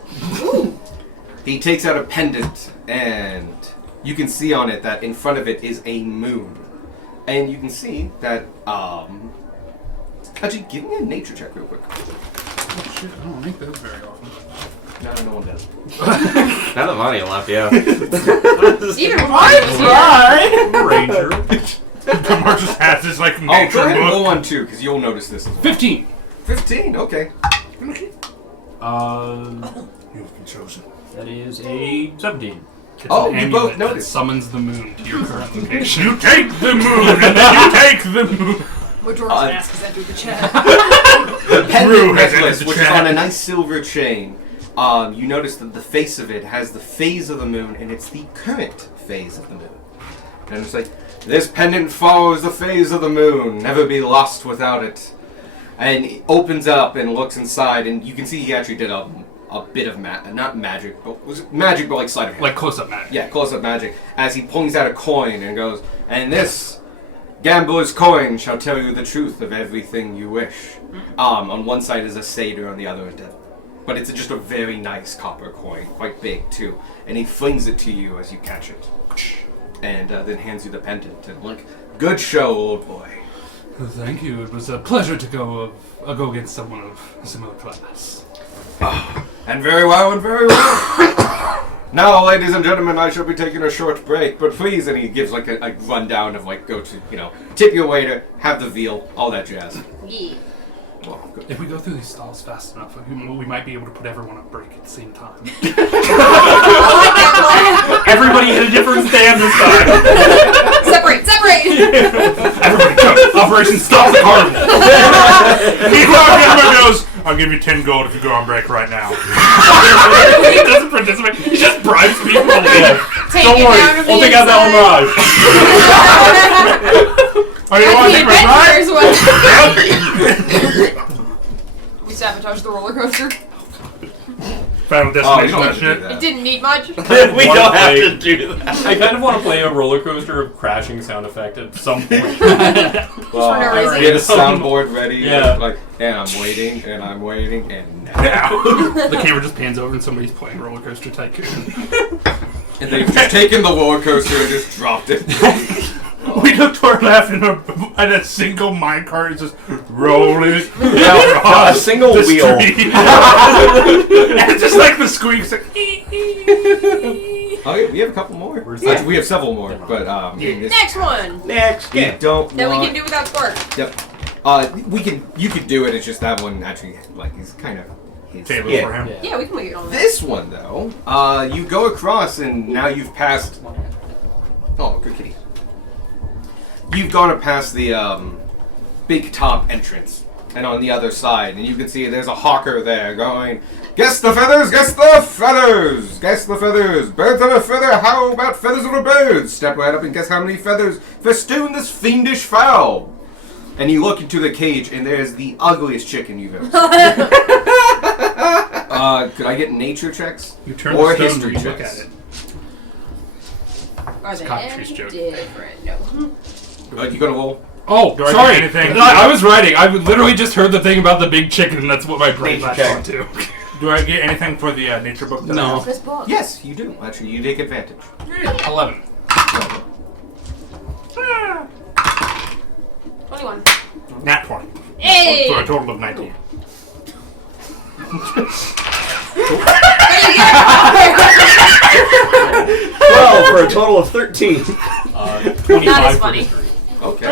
He takes out a pendant, and you can see on it that in front of it is a moon. And you can see that, actually, give me a nature check real quick. Oh, shit, I don't make those very often. No one does. Now that Monty left, yeah. Even Ryan Ranger. Tomar just has this like Oh, nature go ahead and book. roll one too, because you'll notice this as well. 15. 15, okay. You've been chosen. That is a 17. It's Oh, an you amulet both that noticed. summons the moon to your current location. You take the moon, and then you take the moon. Majora's Mask is entered the chat. The Drew pendant has necklace, entered the which is chat. on a nice silver chain, you notice that the face of it has the phase of the moon, and it's the current phase of the moon. And it's like, this pendant follows the phase of the moon, never be lost without it. And it opens up and looks inside, and you can see he actually did a bit of not magic, but was it magic, but like sleight of hand. Like close-up magic. Yeah, close-up magic. As he pulls out a coin and goes, and this gambler's coin shall tell you the truth of everything you wish. On one side is a satyr, on the other a devil. But it's just a very nice copper coin, quite big too. And he flings it to you as you catch it. And then hands you the pendant. And like, good show, old boy. Well, thank you. It was a pleasure to go against someone of a similar class. And very well, and very well. Now, ladies and gentlemen, I shall be taking a short break, but please, and he gives like a rundown of like, go to, tip your waiter, have the veal, all that jazz. Yeah. Well, good. If we go through these stalls fast enough, we might be able to put everyone on break at the same time. Everybody hit a different stand this time. Separate! Everybody go! Operation Stop the Carnival! He walks in and goes, I'll give you 10 gold if you go on break right now. He doesn't participate. He just bribes people to leave. Don't worry, we'll take out that mirage. Oh, you want to take my ride? We sabotaged the roller coaster. Final Oh, you destination, don't that have to do shit. It that. didn't need much. We don't have to do that. I kind of want to play a roller coaster of crashing sound effect at some point. Well, For no reason. get a soundboard ready. Yeah. And I'm waiting, and I'm waiting, and now. The camera just pans over and somebody's playing Roller Coaster Tycoon. And they've just taken the roller coaster and just dropped it. We looked toward laughing at a single minecart is just rolling A single the wheel. street. And it's just like the squeaks. Like, Okay, we have a couple more. that? We have several more, but Next one! Next. we don't That we want. can do without Spark. Yep. You could do it. It's just that one actually is kind of his. Table Yeah. for him. Yeah, we can wait on that. This one though, you go across and now you've passed. Oh, good kitty. You've gone past the big top entrance, and on the other side, and you can see there's a hawker there going, "Guess the feathers, guess the feathers, guess the feathers. Birds on a feather. How about feathers on a bird? Step right up and guess how many feathers festoon this fiendish fowl." And you look into the cage, and there's the ugliest chicken you've ever seen. Could I get nature checks? You turn Or the stone history and you look checks. at it. Are they Cockatrice joke. different? No. You gonna roll? Oh, Do I sorry. get anything? No, I was writing. I literally just heard the thing about the big chicken, and that's what my brain latched Okay. onto. Do I get anything for the nature book? that I No. have? This book. Yes, you do. Actually, you take advantage. 11. 21. Nat 20. Hey! For a total of 19. Well, for a total of 13. 25 Not as for funny. history. Okay.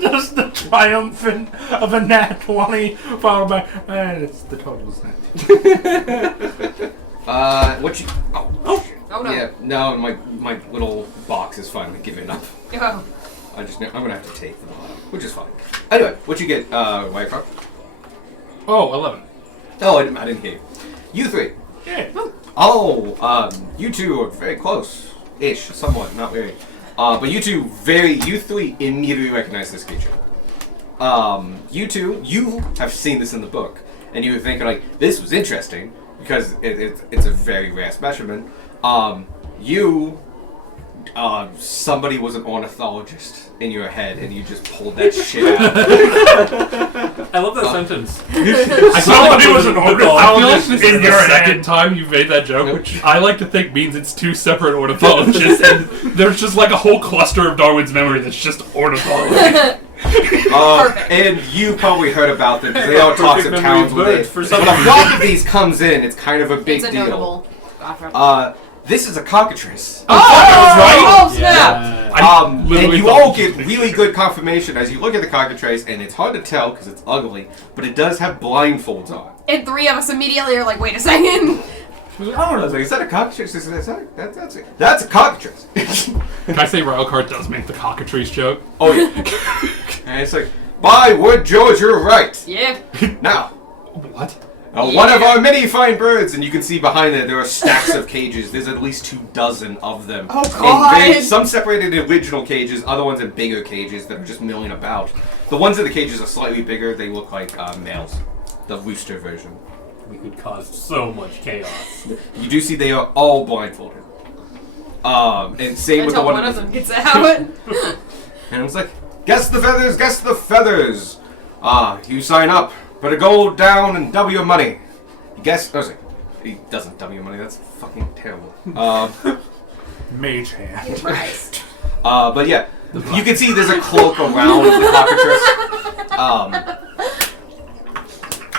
Just the triumphant of a nat 20 followed by. It's the total is 19. What you? Oh. Oh no. Yeah. No, my little box is finally giving up. Oh. I'm gonna have to take the bottom, which is fine. Anyway, what you get, Wycroft? Oh, 11. Oh, I didn't hear you. You three. Yeah. Oh, you two are very close. ish, somewhat, not very. But you three immediately recognize this creature. You two, you have seen this in the book, and you were thinking like, this was interesting because it's a very rare specimen. Somebody was an ornithologist in your head, and you just pulled that shit out. I love that sentence. Somebody was an I feel like ornithologist this in is the your second head. time you've made that joke, which I like to think means it's two separate ornithologists, and there's just like a whole cluster of Darwin's memory that's just ornithology. And you probably heard about them because they all talk Perfect of memory towns of when birds for some when a reason. flock of these comes in, it's kind of a big It's a deal. notable. Godfather. This is a cockatrice. Oh, snap! And literally you thought all it get was just really good confirmation as you look at the cockatrice, and it's hard to tell because it's ugly, but it does have blindfolds on. And three of us immediately are like, wait a second. I don't know. I was like, is that a cockatrice? That's a cockatrice. Can I say Railcart does make the cockatrice joke? Oh yeah. And it's like, by wood, George, you're right. Yeah. Now, What? one of our many fine birds, and you can see behind it there are stacks of cages. There's at least 24 of them. Oh, In God. some separated in original cages, other ones in bigger cages that are just milling about. The ones in the cages are slightly bigger. They look like males. The rooster version. We could cause so much chaos. You do see they are all blindfolded. And same with the Until one. one of them gets out. And it's like, guess the feathers, guess the feathers. You sign up. Better go down and double your money. He he doesn't double your money. That's fucking terrible. Mage hand. Christ. But yeah, you can see there's a cloak around the cockatrice.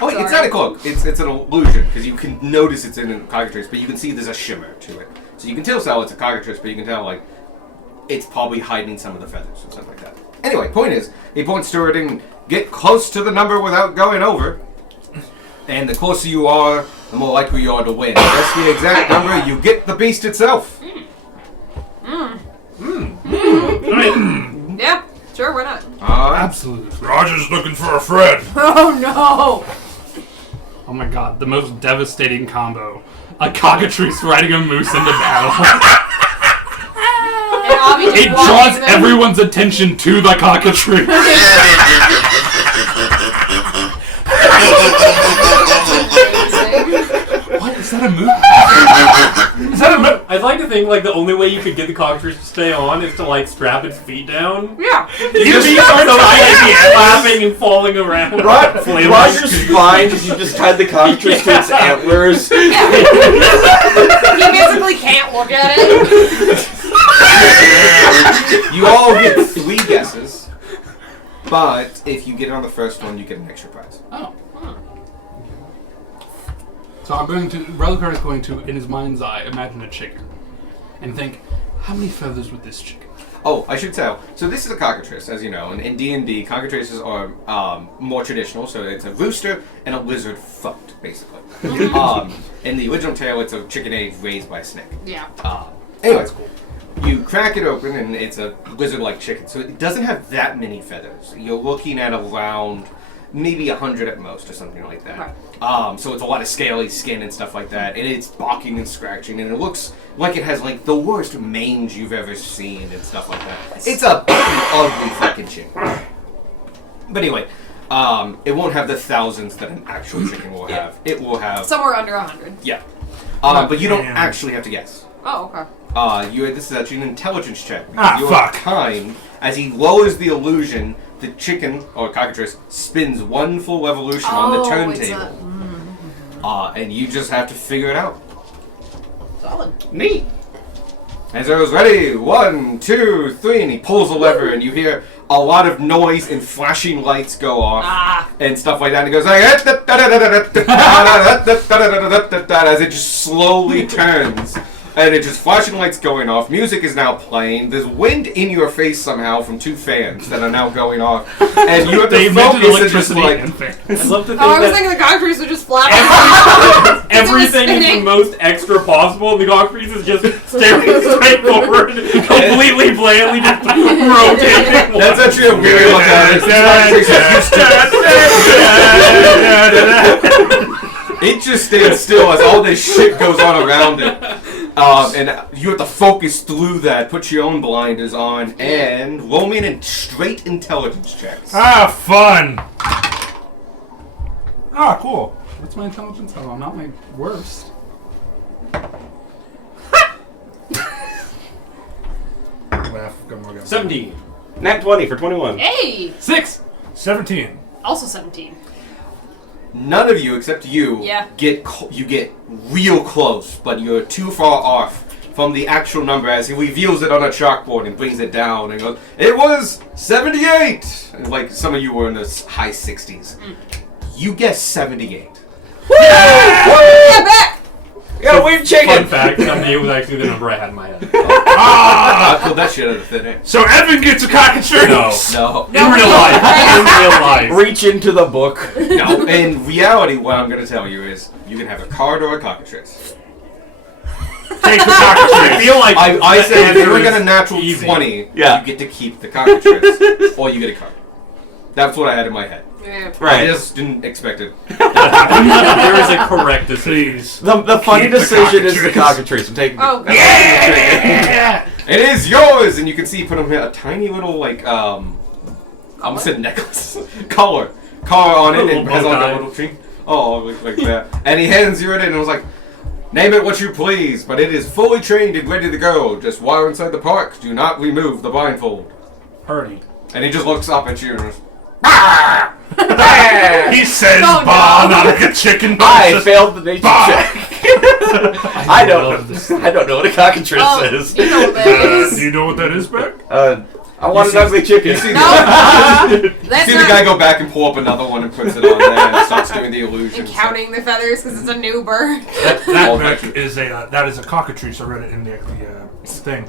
It's not a cloak. It's an illusion because you can notice it's in a cockatrice, but you can see there's a shimmer to it. So you can tell it's a cockatrice, but you can tell like it's probably hiding some of the feathers and stuff like that. Anyway, point is, he points to it and get close to the number without going over. And the closer you are, the more likely you are to win. That's the exact number. You get the beast itself. Yeah, sure, why not? Absolutely. Roger's looking for a friend. Oh no! Oh my god, the most devastating combo. A cockatrice riding a moose into battle. And Avi just It walking draws them. everyone's attention to the cockatrice. What? Is that a moose? I'd like to think like the only way you could get the cockatrice to stay on is to like strap its feet down. Yeah. You just start laughing and falling around. Roger's fine because you just tied the cockatrice to its antlers. He basically can't look at it. You all get 3 guesses, but if you get it on the first one, you get an extra prize. Oh. So Relicar is going to, in his mind's eye, imagine a chicken. And think, how many feathers would this chicken? Oh, I should tell. So this is a cockatrice, as you know, and in D&D, cockatrices are more traditional. So it's a rooster and a lizard fucked, basically. In the original tale, it's a chicken egg raised by a snake. Yeah. Anyways, you crack it open, and it's a lizard-like chicken. So it doesn't have that many feathers. You're looking at around maybe 100 at most, or something like that. Okay. So it's a lot of scaly skin and stuff like that, and it's barking and scratching, and it looks like it has like the worst mange you've ever seen and stuff like that. It's a ugly fucking chicken. But anyway, it won't have the thousands that an actual chicken will have. It will have Somewhere under 100. yeah. But you don't Damn. actually have to guess. Oh, okay. This is actually an intelligence check. Ah, fuck. Time, as he lowers the illusion, the chicken, or cockatrice, spins one full evolution on the turntable. And you just have to figure it out. Solid. Neat. As I was ready, 1, 2, 3, and he pulls a lever, and you hear a lot of noise and flashing lights go off and stuff like that. And it goes like as it just slowly turns. And it just flashing lights going off. Music is now playing. There's wind in your face somehow from 2 fans that are now going off. And you have They to invented focus and just electricity like... and things. I'd love to think Oh, I was that thinking the cockatrice would just flap. everything is the spinning. most extra possible, and the cockatrice is just staring straight forward, completely blandly just rotating. That's actually a weird look at it. It just stands still as all this shit goes on around it. And you have to focus through that, put your own blinders on, and roll me in straight intelligence checks. Ah, fun. Ah, cool. What's my intelligence? Oh, not my worst. Laugh. Go more, go. 17. Nat 20 for 21. Hey! 6. 17. Also 17. None of you, except you, Yeah. get real close, but you're too far off from the actual number as he reveals it on a chalkboard and brings it down and goes, "It was 78!" And like some of you were in the high 60s. You guess 78. Yeah, back! Yeah, weird Fun chicken! fact, 78 was actually the number I had in my head. I pulled that shit out of thin air. So Evan gets a cockatrice. No. No. In real life. In real life. Reach into the book. No, in reality, what I'm going to tell you is you can have a card or a cockatrice. Take the I cockatrice. feel like I said if answer you're is get a natural easy. 20, Yeah. you get to keep the cockatrice, or you get a card. That's what I had in my head. Yeah. I Right. just didn't expect it. There is a correct decision. Please. The funny Keep the decision is the cockatrice. cockatrice. I'm taking Oh, the Yeah. It is yours, and you can see you put him here a tiny little like I almost said necklace collar on it, A and little has bow like tie. a little tree. Oh, like that. And he hands you it, and it was like, "Name it what you please, but it is fully trained and ready to go. Just while inside the park, do not remove the blindfold." Purdy. And he just looks up at you and goes, He says Oh, no. "bah," not like a chicken. I Just failed the nature bah. check. I don't know what a cockatrice Oh, is. you know what that Do is. you know what that is, Beck? I want an ugly chicken. You see, No! That's see the not guy go back and pull up another one and puts it on there and starts doing the illusion. and counting the feathers because it's a new bird. That Beck is a cockatrice. I read it in the thing.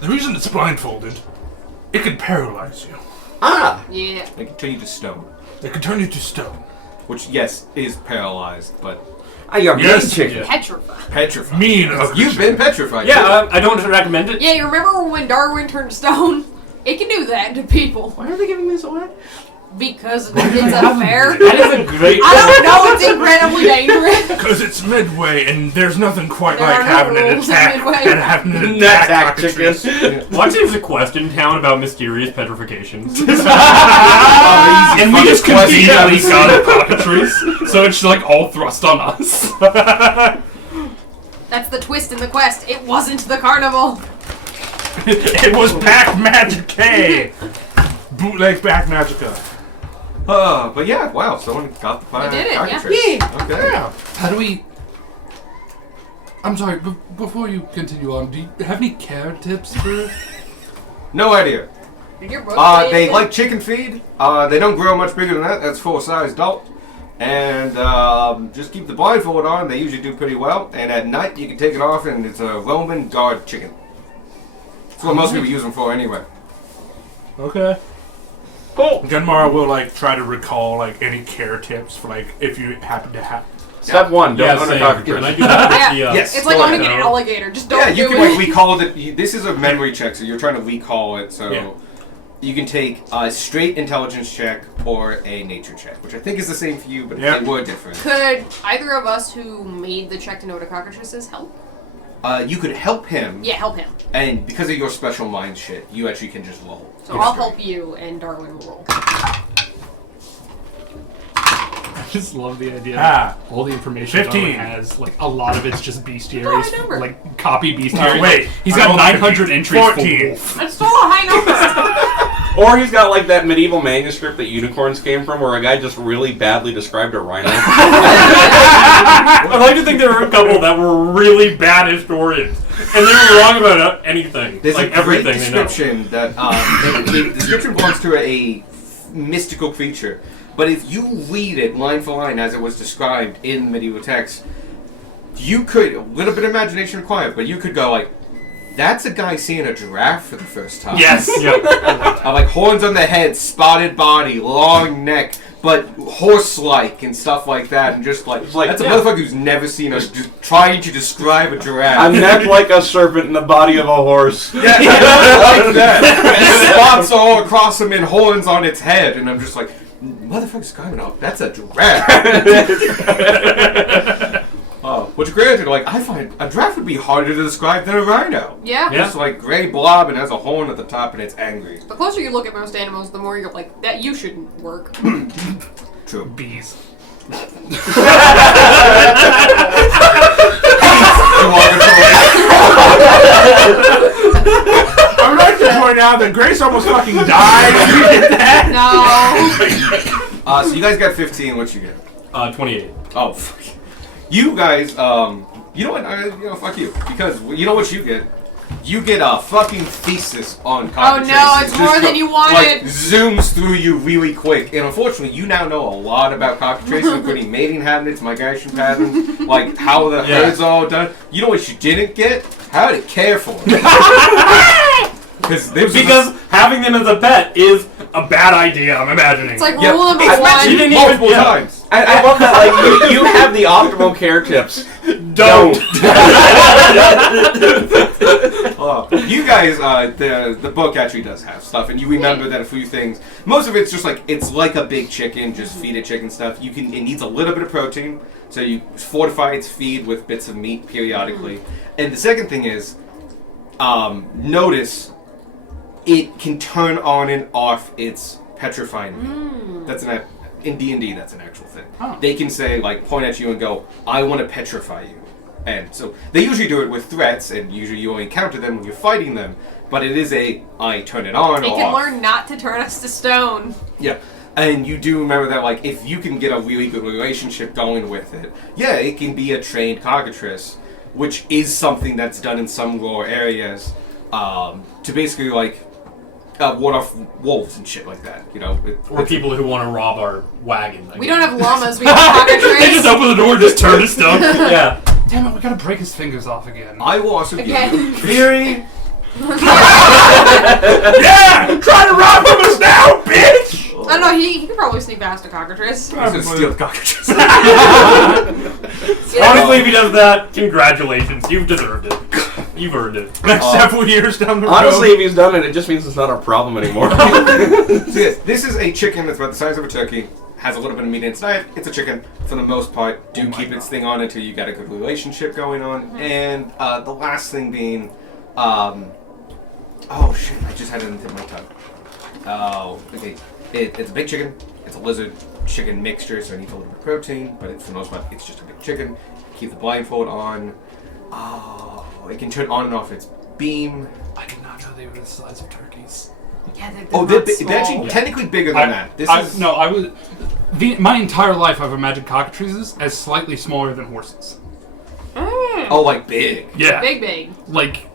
The reason it's blindfolded, it could paralyze you. Ah! Yeah. They can turn you to stone. It could turn you to stone. Which, yes, is paralyzed, but You're Yes. mean chicken. Yeah. Petrified. petrified. Mean ugly You've been chicken. petrified. Yeah, I don't recommend it. Yeah, you remember when Darwin turned to stone? It can do that to people. Why are they giving this away? Because it's unfair. That is a great. I don't know, it's incredibly dangerous. Because it's Midway, and there's nothing quite There like are no having an rules in attack Midway. and having an Attack attack chicken. cockatrice. Watch there's a quest in town about mysterious petrifications. And we just Conveniently conveniently got a cockatrice, so it's like all thrust on us. That's the twist in the quest. It wasn't the carnival. It was Pack Magic K. Bootleg Pack Magica. But yeah, wow, someone got the fire. We did it, yeah. cockatrice. Okay. Yeah. How do we... I'm sorry, before you continue on, do you have any care tips for... No idea. In your book, They like chicken feed. They don't grow much bigger than that. That's full-size adult. And just keep the blindfold on. They usually do pretty well. And at night, you can take it off, and it's a Roman guard chicken. That's what most people use them for anyway. Okay. Cool. Gunmara will try to recall any care tips for if you happen to have. Step 1, don't own a same. cockatrice. Can I do that? Yeah. Yes. It's like go owning ahead. an alligator. Just don't Yeah, you do can it. recall it. This is a memory check, so you're trying to recall it. So Yeah. you can take a straight intelligence check or a nature check, which I think is the same for you, but Yeah. they were different. Could either of us who made the check to know what a cockatrice is help? You could help him, Yeah, help him. and because of your special mind shit, you actually can just roll. So I'll help you, and Darwin will roll. I just love the idea Ah. that all the information 15. Darwin has, a lot of it's just Oh, bestiaries, high number. copy bestiaries. wait. He's I got rolled 900 15. entries 14. for wolf. That's still a high number. Or he's got that medieval manuscript that unicorns came from where a guy just really badly described a rhino. I like to think there were a couple that were really bad historians, and they were wrong about anything. There's like a great everything they know. description that the description belongs to a mystical creature, but if you read it line for line as it was described in medieval text, you could, a little bit of imagination required, but you could go that's a guy seeing a giraffe for the first time. Yes. Yep. Horns on the head, spotted body, long neck, but horse-like and stuff like that, and just that's a motherfucker who's never seen us just trying to describe a giraffe. A neck like a serpent and the body of a horse. Yeah, like that. Spots all across him and horns on its head, and I'm just like, motherfucker's describing that's a giraffe. Which granted, like, I find a giraffe would be harder to describe than a rhino. Yeah. Yeah. It's like gray blob and has a horn at the top and it's angry. The closer you look at most animals, the more you're like, that you shouldn't work. True. Bees. I would like to point out that Grace almost fucking died when you did that. No. So you guys got 15. What you get? 28. Oh, fuck. You guys, you know what? Fuck you. Because you know what you get? You get a fucking thesis on cockatrices. no, it's Just more than you wanted. Like, zooms through you really quick. And unfortunately, you now know a lot about cockatrices, including mating habits, migration patterns, like how the Yeah. herds are all done. You know what you didn't get? How to care for them. Because having them as a pet is a bad idea, I'm imagining. It's like Yeah, rule number it's one. You didn't multiple even- yeah. times. I love that, like, you have the optimal care tips. Don't. You guys, the book actually does have stuff, and you remember that a few things. Most of it's just like it's like a big chicken, just feed it chicken stuff. It needs a little bit of protein, so you fortify its feed with bits of meat periodically. And the second thing is, notice it can turn on and off its petrifying meat. That's in D&D. That's an actual thing. Oh. They can say like point at you and go, "I want to petrify you." And so they usually do it with threats, and usually you only encounter them when you're fighting them. But it is I turn it on It or can off. learn not to turn us to stone. Yeah. And you do remember that, like, if you can get a really good relationship going with it, yeah, it can be a trained cockatrice, which is something that's done in some rural areas, to basically, like, ward off wolves and shit like that, you know? Or people who want to rob our wagon. We don't have llamas, we have They just cockatrices. open the door and just turn to stone. Yeah. Damn it, we gotta break his fingers off again. I will also give you Again. theory. Yeah! Try to rob from us now, bitch! I don't know, he could probably sneak past a cockatrice. He's gonna steal the cockatrice. Honestly, if he does that, congratulations. You've deserved it. You've earned it. Several years down the road. Honestly, if he's done it, it just means it's not our problem anymore. So yes, this is a chicken that's about the size of a turkey, has a little bit of meat in its diet. It's a chicken, for the most part. Do keep its thing on until you got a good relationship going on. And the last thing being, oh shit, I just had it in the tip of my tongue. Oh, okay. It's a big chicken. It's a lizard chicken mixture, so it needs a little bit of protein, but for the most part, it's just a big chicken. Keep the blindfold on. Oh, it can turn on and off its beam. I did not know they were the size of turkeys. Yeah, they're Oh, not they're actually small. technically bigger than that. This is I was. My entire life, I've imagined cockatrices as slightly smaller than horses. oh, like big. Yeah. Big. Like,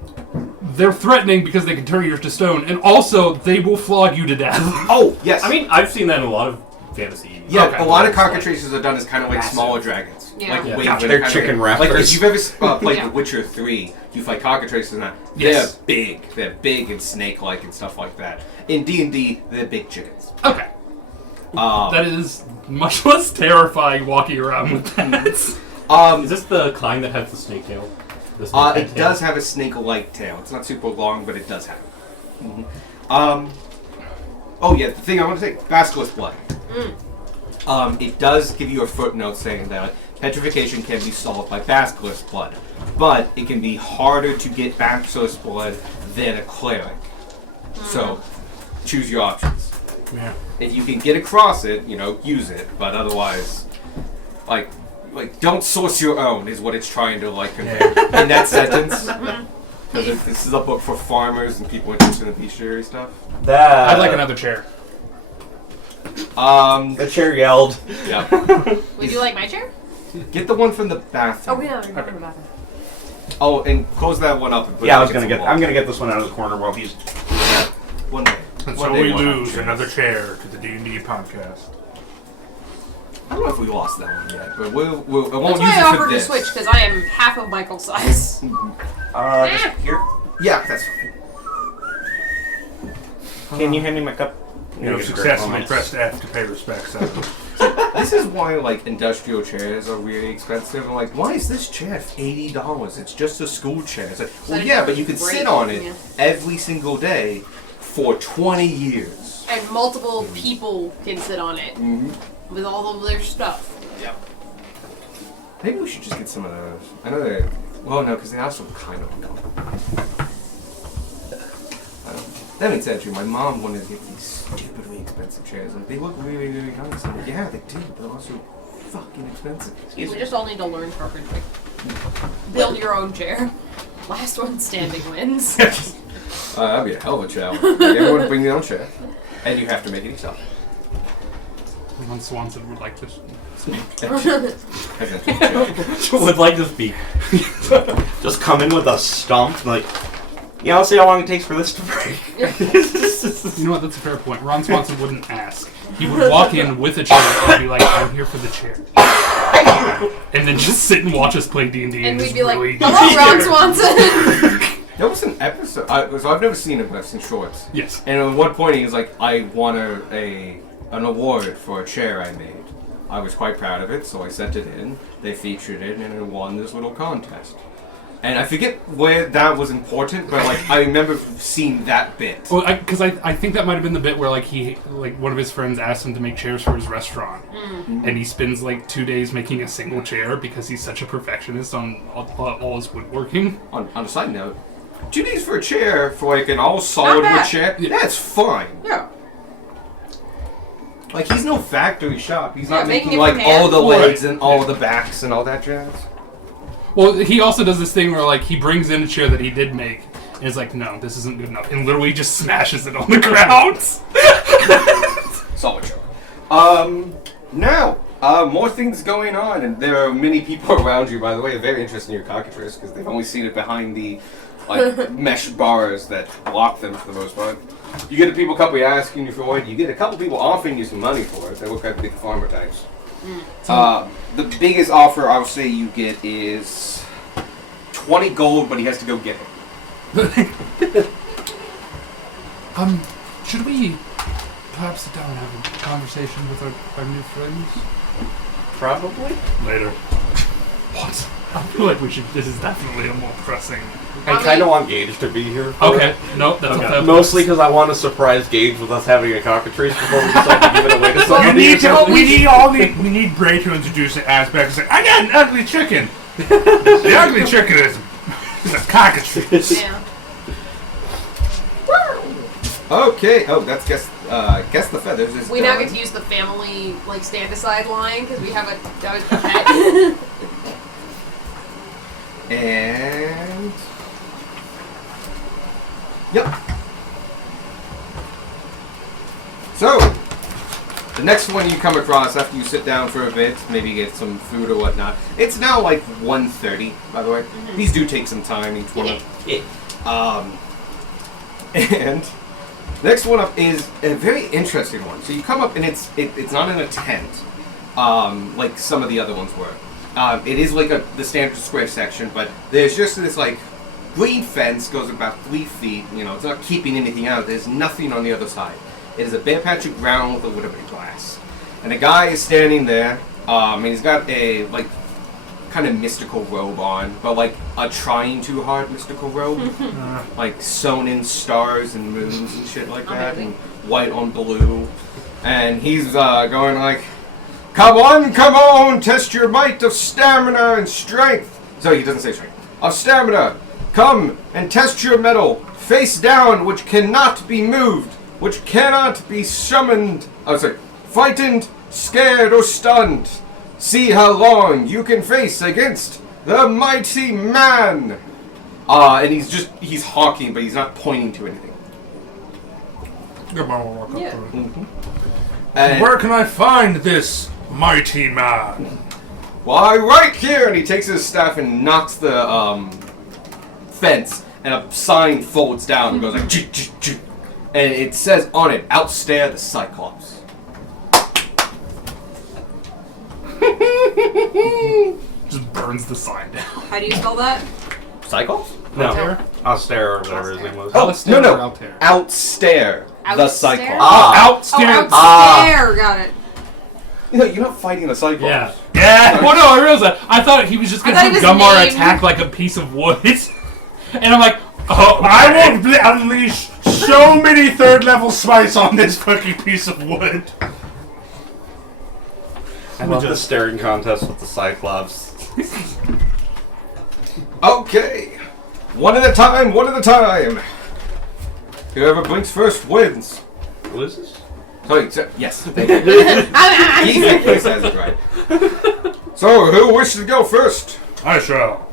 they're threatening because they can turn you to stone, and also they will flog you to death. Oh, yes. I mean, I've seen that in a lot of fantasy. yeah, okay. a lot of It's like cockatrices are done as kind of like massive. smaller dragons. Yeah. Like Yeah. way Gotcha. with They're kind of chicken like if raptors. you've ever played Yeah. The Witcher 3, you fight cockatrices and that. Yes. They're big. They're big and snake-like and stuff like that. In D&D, they're big chickens. Okay. That is much less terrifying walking around with that. Is this the kind that has the snake tail? The snake head It tail? does have a snake-like tail. It's not super long, but it does have it. Oh yeah, the thing I want to say, basilisk blood. It does give you a footnote saying that petrification can be solved by basilisk blood, but it can be harder to get basilisk blood than a cleric. So, choose your options. Yeah. If you can get across it, use it, but otherwise, like don't source your own is what it's trying to convey in that sentence. Because this is a book for farmers and people interested in bestiary stuff. That I'd like another chair. The chair yelled. Yeah. Would you like my chair? Get the one from the bathroom. Oh, yeah, you're going to the bathroom. Oh, and close that one up. And put Yeah, it I was against gonna the get. I'm wall. gonna get this one out of the corner while he's. One day. And One so day we we'll have lose chairs. another chair to the D&D podcast. I don't know if we lost that one yet, but I won't That's use why I it for offered to this. switch, because I am half of Michael's size. Just here. Yeah, that's fine. Can you hand me my cup? You have successfully pressed F to pay respects. This is why industrial chairs are really expensive. I'm like, why is this chair $80? It's just a school chair. It's like, well, yeah, but you can Break, sit on it yeah. every single day for 20 years. And multiple people can sit on it with all of their stuff. Yep. Maybe we should just get some of those. I know they're... Well, no, because they also kind of dumb. That makes sense, too. My mom wanted to get these stupidly expensive chairs. Like, they look really, really nice. I'm like, yeah, they do, but they're also fucking expensive. We just all need to learn carpentry. Build your own chair. Last one standing wins. That'd be a hell of a challenge. Like, everyone bring their own chair. And you have to make it yourself. Ron Swanson would like to speak. Would like to speak. Just come in with a stump, like, yeah, I'll see how long it takes for this to break. You know what? That's a fair point. Ron Swanson wouldn't ask. He would walk in with a chair and be like, "I'm here for the chair," and then just sit and watch us play D&D. And we'd just be like, really "Hello, Ron Swanson." There was an episode... so I've never seen it, but I've seen shorts. Yes. And at one point he was like, I won an award for a chair I made. I was quite proud of it, so I sent it in. They featured it, and it won this little contest. And I forget where that was important, but like I remember seeing that bit. Well, because I think that might have been the bit where like one of his friends asked him to make chairs for his restaurant, and he spends like 2 days making a single chair because he's such a perfectionist on all his woodworking. On a side note, 2 days for a chair for like an all solid wood chair, that's fine. Yeah. Like he's no factory shop. He's Yeah, not making making it like from all hand. the Right. legs and all the backs and all that jazz. Well, he also does this thing where like he brings in a chair that he did make, and is like, "No, this isn't good enough," and literally just smashes it on the ground. Solid show. Now, more things going on, and there are many people around you, by the way. Very interested in your cockatrice, because they've only seen it behind the mesh bars that block them for the most part. You get a people couple asking you for it. You get a couple people offering you some money for it. They look like big farmer types. The biggest offer I'll say you get is 20 gold, but he has to go get it. Should we perhaps sit down and have a conversation with our new friends? Probably. Later. What? I feel like we should. This is definitely a more pressing. I kind of want Gage to be here. Okay. Nope. That's Okay. okay. Mostly because I want to surprise Gage with us having a cockatrice before we decide to give it away to somebody. We need Bray to introduce the aspects. Like, I got an ugly chicken. The ugly chicken is a cockatrice. Yeah. Okay. Oh, that's guess the feathers. Is We now done. get to use the family like stand aside line because we have a pet. And yep. So the next one you come across after you sit down for a bit, maybe get some food or whatnot. It's now like 1:30, by the way. These do take some time each one. And next one up is a very interesting one. So you come up and it's not in a tent, like some of the other ones were. It is like the standard square section, but there's just this like green fence goes about 3 feet. You know, it's not keeping anything out. There's nothing on the other side. It is a bare patch of ground with a little bit of glass, and a guy is standing there. And he's got a like kind of mystical robe on, but like a trying too hard mystical robe, like sewn in stars and moons and shit like that, and white on blue. And he's going like, come on, test your might of stamina and strength. So he doesn't say strength. Of stamina. Come and test your mettle. Face down, which cannot be moved, which cannot be summoned. Oh, sorry. Frightened, scared, or stunned. See how long you can face against the mighty man. And he's hawking, but he's not pointing to anything. Yeah. And Where can I find this mighty man? why, right here! And he takes his staff and knocks the fence, and a sign folds down and goes like, "Choo, choo, choo." And it says on it, "Outstare the Cyclops." Just burns the sign down. How do you spell that? Cyclops? Altair? No. Austere or whatever his name was. Oh, Alistair no. or Altair? Outstare the Outstare? Cyclops. Outstare. Outstare. Got it. You know, you're not fighting the Cyclops. Yeah. Yeah. Well, no, I realized that. I thought he was just I gonna thought have he was Gumar named. attack like a piece of wood, and I'm like, oh, I will unleash so many third-level smites on this fucking piece of wood. I love the staring contest with the Cyclops. Okay. One at a time, one at a time. Whoever blinks first wins. What is this? Sorry, yes. Thank you. He says it right. So, who wishes to go first? I shall.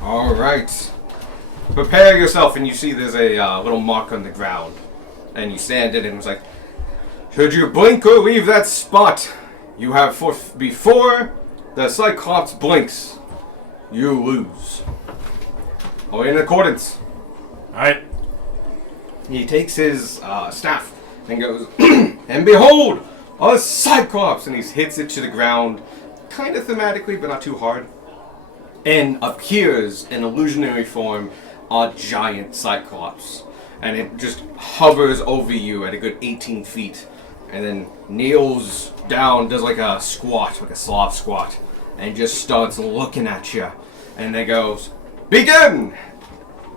All right. Prepare yourself, and you see there's a little mark on the ground. And you stand it, and it's like, should you blink or leave that spot, you have before the Cyclops blinks, you lose. Or in accordance. Alright. He takes his staff and goes, and behold, a Cyclops! And he hits it to the ground, kind of thematically, but not too hard. And appears in illusionary form a giant Cyclops. And it just hovers over you at a good 18 feet. And then kneels down, does like a squat, like a Slav squat. And just starts looking at you. And then goes, begin!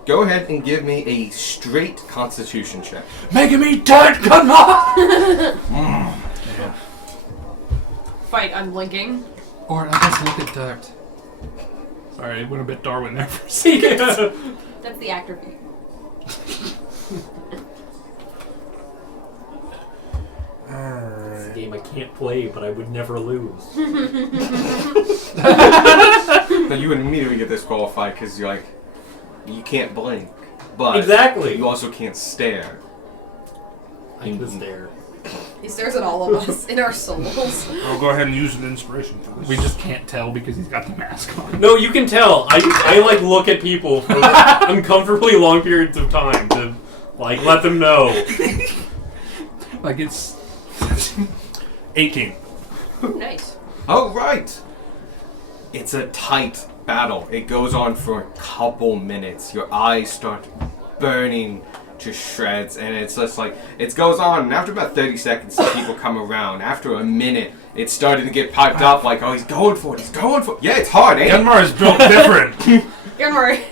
Go ahead and give me a straight Constitution check. Making me dirt, come on! Fight unblinking. Or I guess look at dirt. Sorry, it went a bit Darwin there for a second. That's the actor view. It's a game I can't play, but I would never lose. But you would immediately get disqualified because you're like, you can't blink. But Exactly. you also can't stare. I was there. He stares at all of us in our souls. I'll go ahead and use an inspiration for this. We just can't tell because he's got the mask on. No, you can tell. I like look at people for uncomfortably long periods of time to like let them know. Like it's 18. Nice. Oh, right. It's a tight battle. It goes on for a couple minutes. Your eyes start burning to shreds, and it's just like, it goes on, and after about 30 seconds, some people come around. After a minute, it's starting to get piped up, like, oh, he's going for it, he's going for it. Yeah, it's hard, ain't it? Yanmar is built different. Don't worry.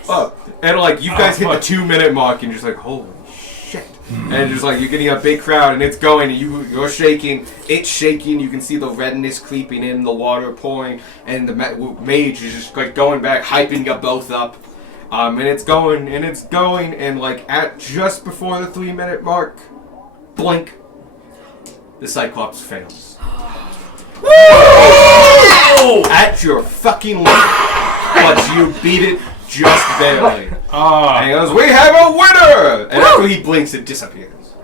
And like, you guys hit the fuck. 2-minute mark, and you're just like, holy shit. And just like, you're getting a big crowd, and it's going, and you're shaking, it's shaking, you can see the redness creeping in, the water pouring, and the mage is just like going back, hyping you both up. And it's going, and like at just before the 3-minute mark, blink, the Cyclops fails. At your fucking limit, but you beat it just barely. And he goes, we have a winner! And after he blinks, it disappears.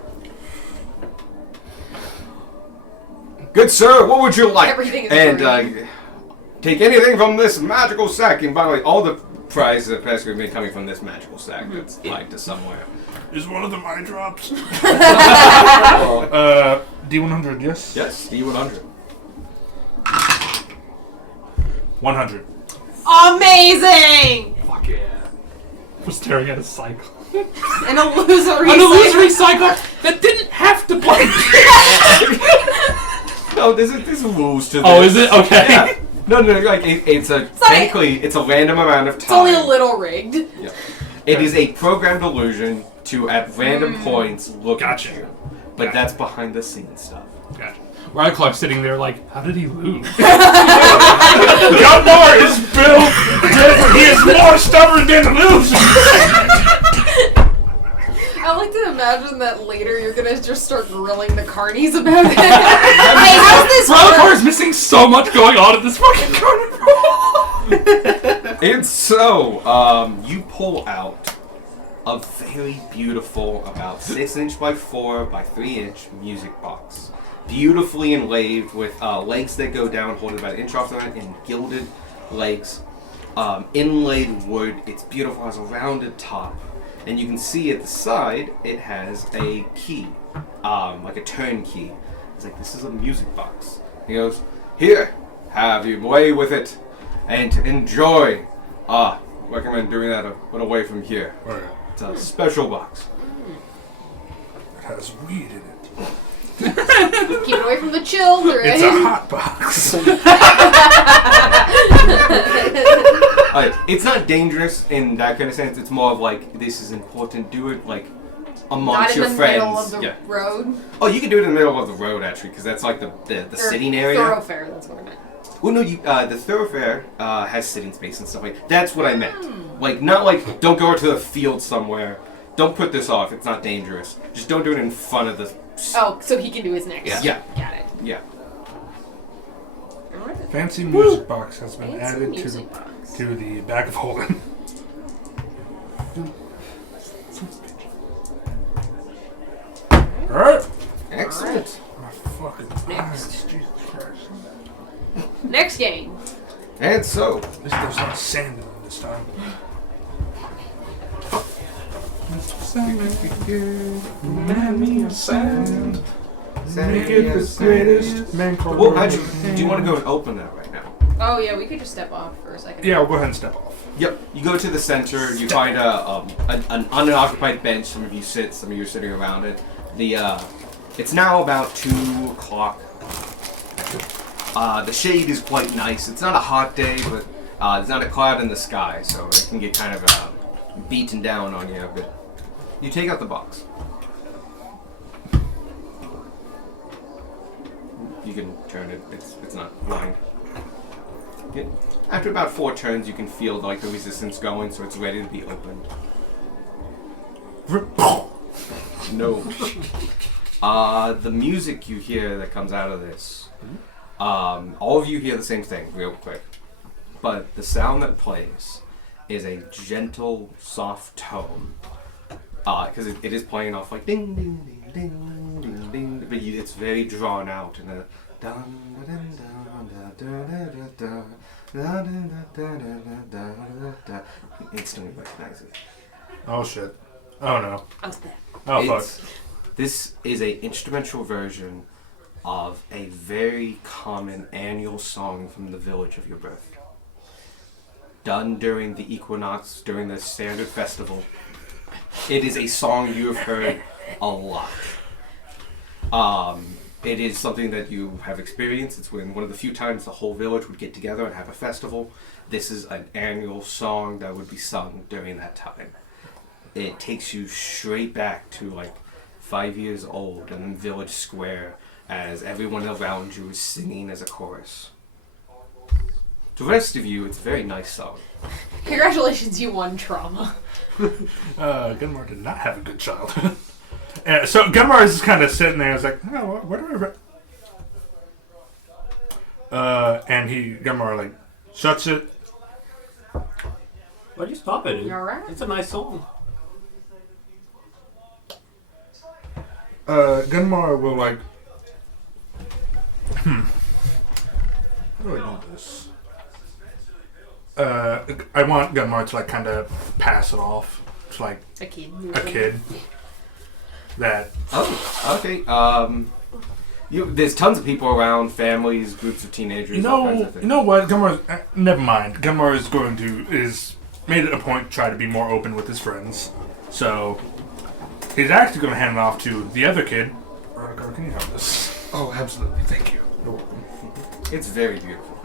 Good sir, what would you like? Everything is and take anything from this magical sack. And by the way, all the prize that Pascal made coming from this magical sack that's tied to somewhere. Is one of them eye drops? Well, D100, yes? yes, D100. 100. Amazing! fuck yeah. We're staring at a cycle. An illusory. An illusory cyclops that didn't have to blink. No, there's rules to this. Oh, is it? Okay. Yeah. No, like technically it's a random amount of time. It's only a little rigged. Yeah. It is a programmed illusion to at random points look Gotcha. at you, but that's behind the scenes stuff. Gotcha. Rycliffe sitting there like, how did he lose? Yanmar is built different. He is more stubborn than illusion. I like to imagine that later you're gonna just start grilling the carnies about it. Hey, how's this Relicar is work? missing so much going on at this fucking carnival. And so, you pull out a very beautiful, about 6" by 4" by 3" music box. Beautifully inlaid with legs that go down, holding about an inch off the ground, and gilded legs. Inlaid wood. It's beautiful, has a rounded top. And you can see at the side, it has a key, like a turn key. It's like, this is a music box. He goes, here, have your way with it, and enjoy. Recommend doing that but away from here. It's a special box. It has weed in it. Keep it away from the children. It's a hot box. It's not dangerous in that kind of sense. It's more of like, this is important. Do it like Not amongst in your the friends. middle of the Yeah. road. Oh, you can do it in the middle of the road actually, because that's like the Or sitting area. Thoroughfare, that's what I meant. Well, no, the thoroughfare has sitting space and stuff like that. That's what I meant. Like, not like, don't go to a field somewhere. Don't put this off. It's not dangerous. Just don't do it in front of the... Oh, so he can do his next. Yeah. Got it. Yeah. Alright. Fancy music box has been Fancy added music box. to the bag of holding. Alright. Excellent. My fucking Next. eyes, Jesus Christ. Next game. And so, There's not sand in it this time. Sand. Make it the greatest man called. well, do you want to go and open that right now? Oh yeah, we could just step off for a second. Yeah, we'll go ahead and step off. Yep. You go to the center. You find an unoccupied bench. Some of you sit. Some of you are sitting around it. It's now about 2 o'clock. The shade is quite nice. It's not a hot day, but there's not a cloud in the sky, so it can get kind of beaten down on you. But you take out the box. You can turn it. It's not blind. Yeah. After about 4 turns, you can feel like the resistance going, so it's ready to be opened. No. The music you hear that comes out of this, all of you hear the same thing real quick. But the sound that plays is a gentle, soft tone. Because it is playing off like ding, ding, ding, ding, ding, ding. But it's very drawn out. And a dun, dun, dun, dun, dun, dun, instantly recognize it. Oh shit. Oh no. What's that? Oh fuck. This is a instrumental version of a very common annual song from the village of your birth. Done during the equinox, during the standard festival. It is a song you have heard a lot. It is something that you have experienced. It's one of the few times the whole village would get together and have a festival. This is an annual song that would be sung during that time. It takes you straight back to like 5 years old in Village Square as everyone around you is singing as a chorus. To the rest of you, it's a very nice song. Congratulations, you won trauma. Gunmar did not have a good childhood. So Gunmar is just kind of sitting there. He's like, oh, what do I... and Gunmar like shuts it. Why'd you stop it? You alright? It's a nice song. Gunmar will like, how do I do this? I want Gunmar to like kind of pass it off to like A kid. a kid. That Oh, okay. There's tons of people around, families, groups of teenagers, all kinds of things. you know what? Gunmar, never mind. Gunmar is made it a point to try to be more open with his friends. So he's actually going to hand it off to the other kid. Rodigar, can you have this? Oh, absolutely. Thank you. You're welcome. It's very beautiful.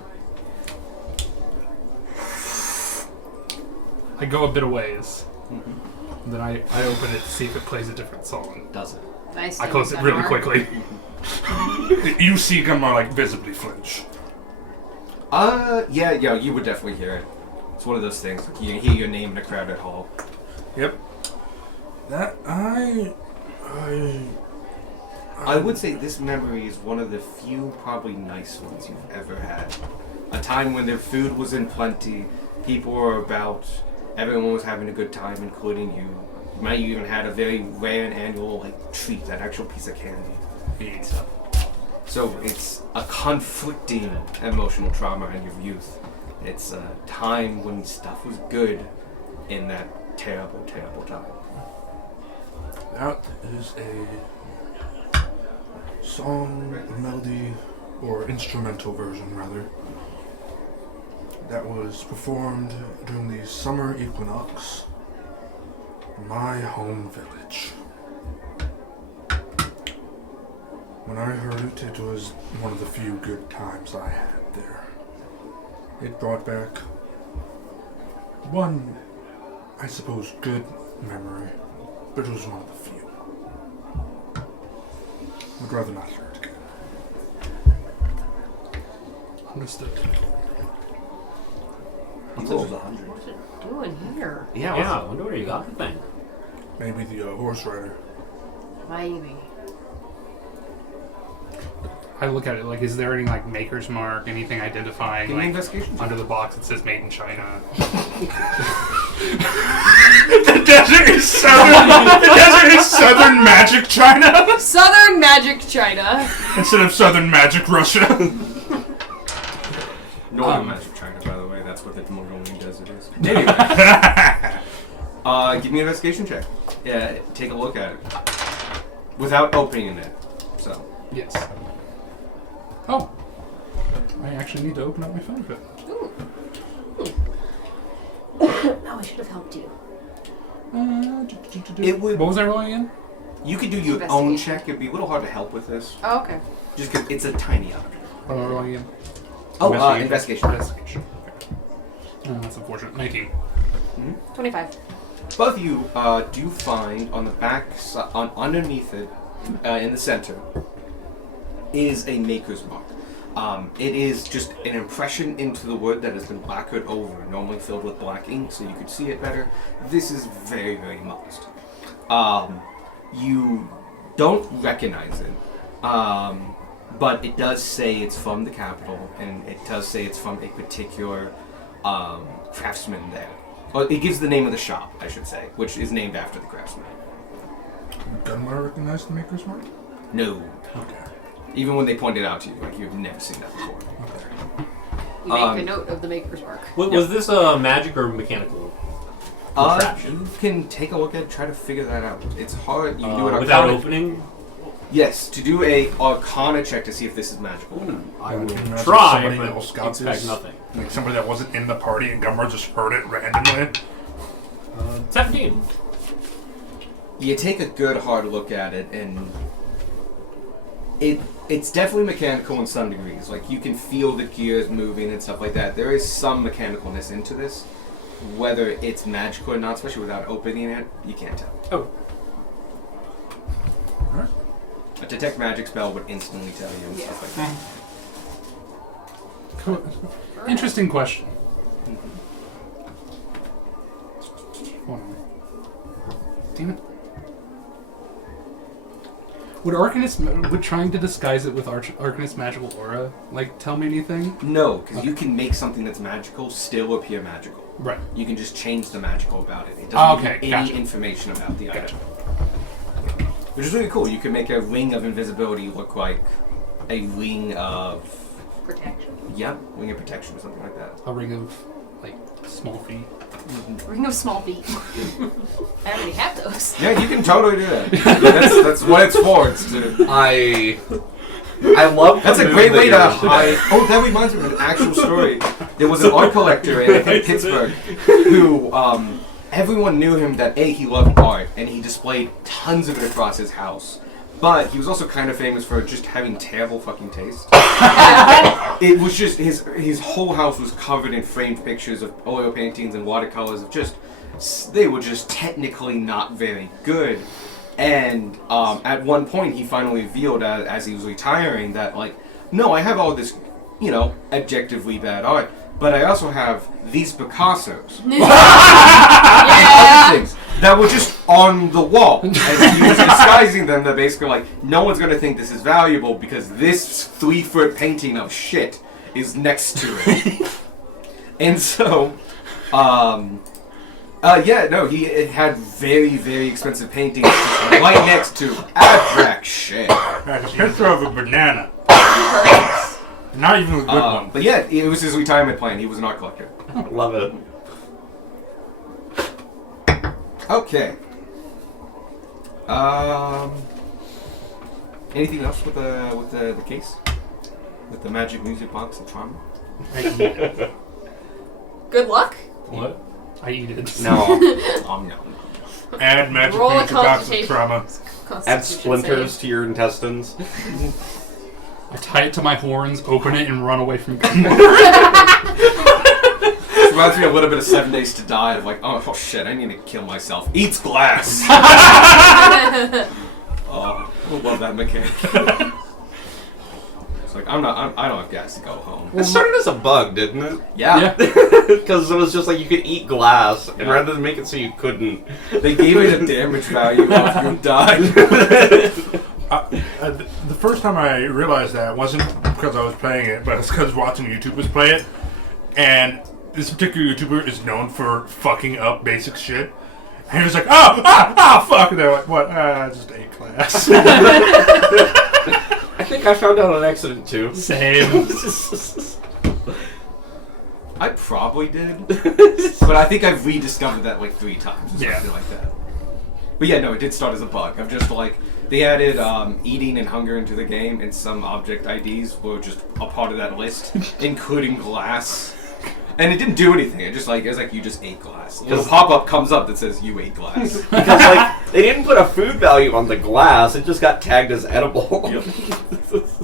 I go a bit of ways. Then I open it to see if it plays a different song. Does it? Nice. I close it really quickly. You see Gunmar like visibly flinch. Yeah, you would definitely hear it. It's one of those things. Like you hear your name in a crowded hall. Yep. That I would say this memory is one of the few probably nice ones you've ever had. A time when their food was in plenty, people were about, everyone was having a good time, including you. You might even had a very rare annual like treat, that actual piece of candy. And stuff. So it's a conflicting emotional trauma in your youth. It's a time when stuff was good in that terrible, terrible time. That is a song, melody, or instrumental version, rather, that was performed during the summer equinox in my home village. When I heard it, it was one of the few good times I had there. It brought back one, I suppose, good memory, but it was one of the few. I'd rather not hear it again. Understood. He says there's 100. What's it doing here? Yeah. Yeah, I wonder where you got the thing. Maybe the horse rider. Maybe. I look at it like, is there any like maker's mark, anything identifying Give me like investigation. under the box that says "Made in China"? The desert is southern. The desert is southern magic China Southern Magic China. instead of southern magic Russia. Northern Magic China, by the way. That's what the Mongolian desert is. Anyway, give me an investigation check. Yeah, take a look at it without opening it. So. Yes. Oh, I actually need to open up my phone a bit. Ooh. Oh, I should have helped you. It would. What was I rolling again? You could do your own Investigation. check. It'd be a little hard to help with this, Oh, okay. just because it's a tiny object. What am I rolling again? Oh, investigation. Investigation. That's unfortunate. 19. 25. Both of you do find on the back, underneath it, in the center, is a maker's mark. It is just an impression into the wood that has been lacquered over, normally filled with black ink so you could see it better. This is very, very modest. You don't recognize it, but it does say it's from the capital, and it does say it's from a particular craftsman there. Well, it gives the name of the shop, I should say, which is named after the craftsman. Gunmar recognized the maker's mark? No. Okay. Even when they point it out to you, like you've never seen that before. Make a note of the maker's mark. Was this a magic or mechanical? Contraption. You can take a look at it, try to figure that out. It's hard. You can do it without arcana. opening? Yes, to do a arcana check to see if this is magical. I would Imagine try, somebody but else got expect this. nothing. Like somebody that wasn't in the party and Gunmar just heard it randomly. 17. You take a good hard look at it, and it's definitely mechanical in some degrees. Like you can feel the gears moving and stuff like that. There is some mechanicalness into this. Whether it's magical or not, especially without opening it, you can't tell. Oh. Alright. A detect magic spell would instantly tell you and stuff like that. Interesting question. Hold on. Damn it. Would trying to disguise it with Arcanist's magical aura, like, tell me anything? No, because you can make something that's magical still appear magical. Right. You can just change the magical about it. It doesn't give you any gotcha. information about the Gotcha. item. Which is really cool. You can make a ring of invisibility look like a ring of... Protection. Yeah, ring of protection or something like that. A ring of, like, small feet. Ring of small feet. I already have those. Yeah, you can totally do that. That's what it's for. It's to... I love. That's the a great move way that to you're hide. Oh, that reminds me of an actual story. There was an art collector in I think Pittsburgh who everyone knew him that he loved art and he displayed tons of it across his house. But he was also kind of famous for just having terrible fucking taste. It was just his whole house was covered in framed pictures of oil paintings and watercolors of just they were just technically not very good. And at one point, he finally revealed as he was retiring that, like, no, I have all this, objectively bad art, but I also have these Picassos. Other things that were just on the wall. And he was disguising them that basically, like, no one's going to think this is valuable because this 3-foot painting of shit is next to it. And so, he had very, very expensive paintings just right next to abstract shit. That's a picture of a banana. Not even a good one. But yeah, it was his retirement plan. He was an art collector. Love it. Okay. Anything else with the case? With the magic music box and trauma? I eat it. Good luck. What? I eat it. No. No. Add magic Roll a music box of constitution. trauma. Add splinters to your intestines. I tie it to my horns, open it, and run away from This reminds me a little bit of 7 Days to Die. Of like, oh shit, I need to kill myself. Eats glass. Oh, I love that mechanic. like, I don't have gas to go home. It started as a bug, didn't it? Yeah. Because it was just like you could eat glass, and Yeah. rather than make it so you couldn't. They gave it a damage value of you died. The first time I realized that wasn't because I was playing it, but it's because watching YouTubers play it. And this particular YouTuber is known for fucking up basic shit. And he was like, fuck. And they're like, what? I just ate glass. I think I found out on accident too. Same. I probably did. But I think I've rediscovered that like 3 times or Yeah. something like that. But yeah, no, it did start as a bug. Of just like, they added eating and hunger into the game, and some object IDs were just a part of that list, including glass. And it didn't do anything. It was like you just ate glass. A little pop-up comes up that says you ate glass. Because like they didn't put a food value on the glass; it just got tagged as edible.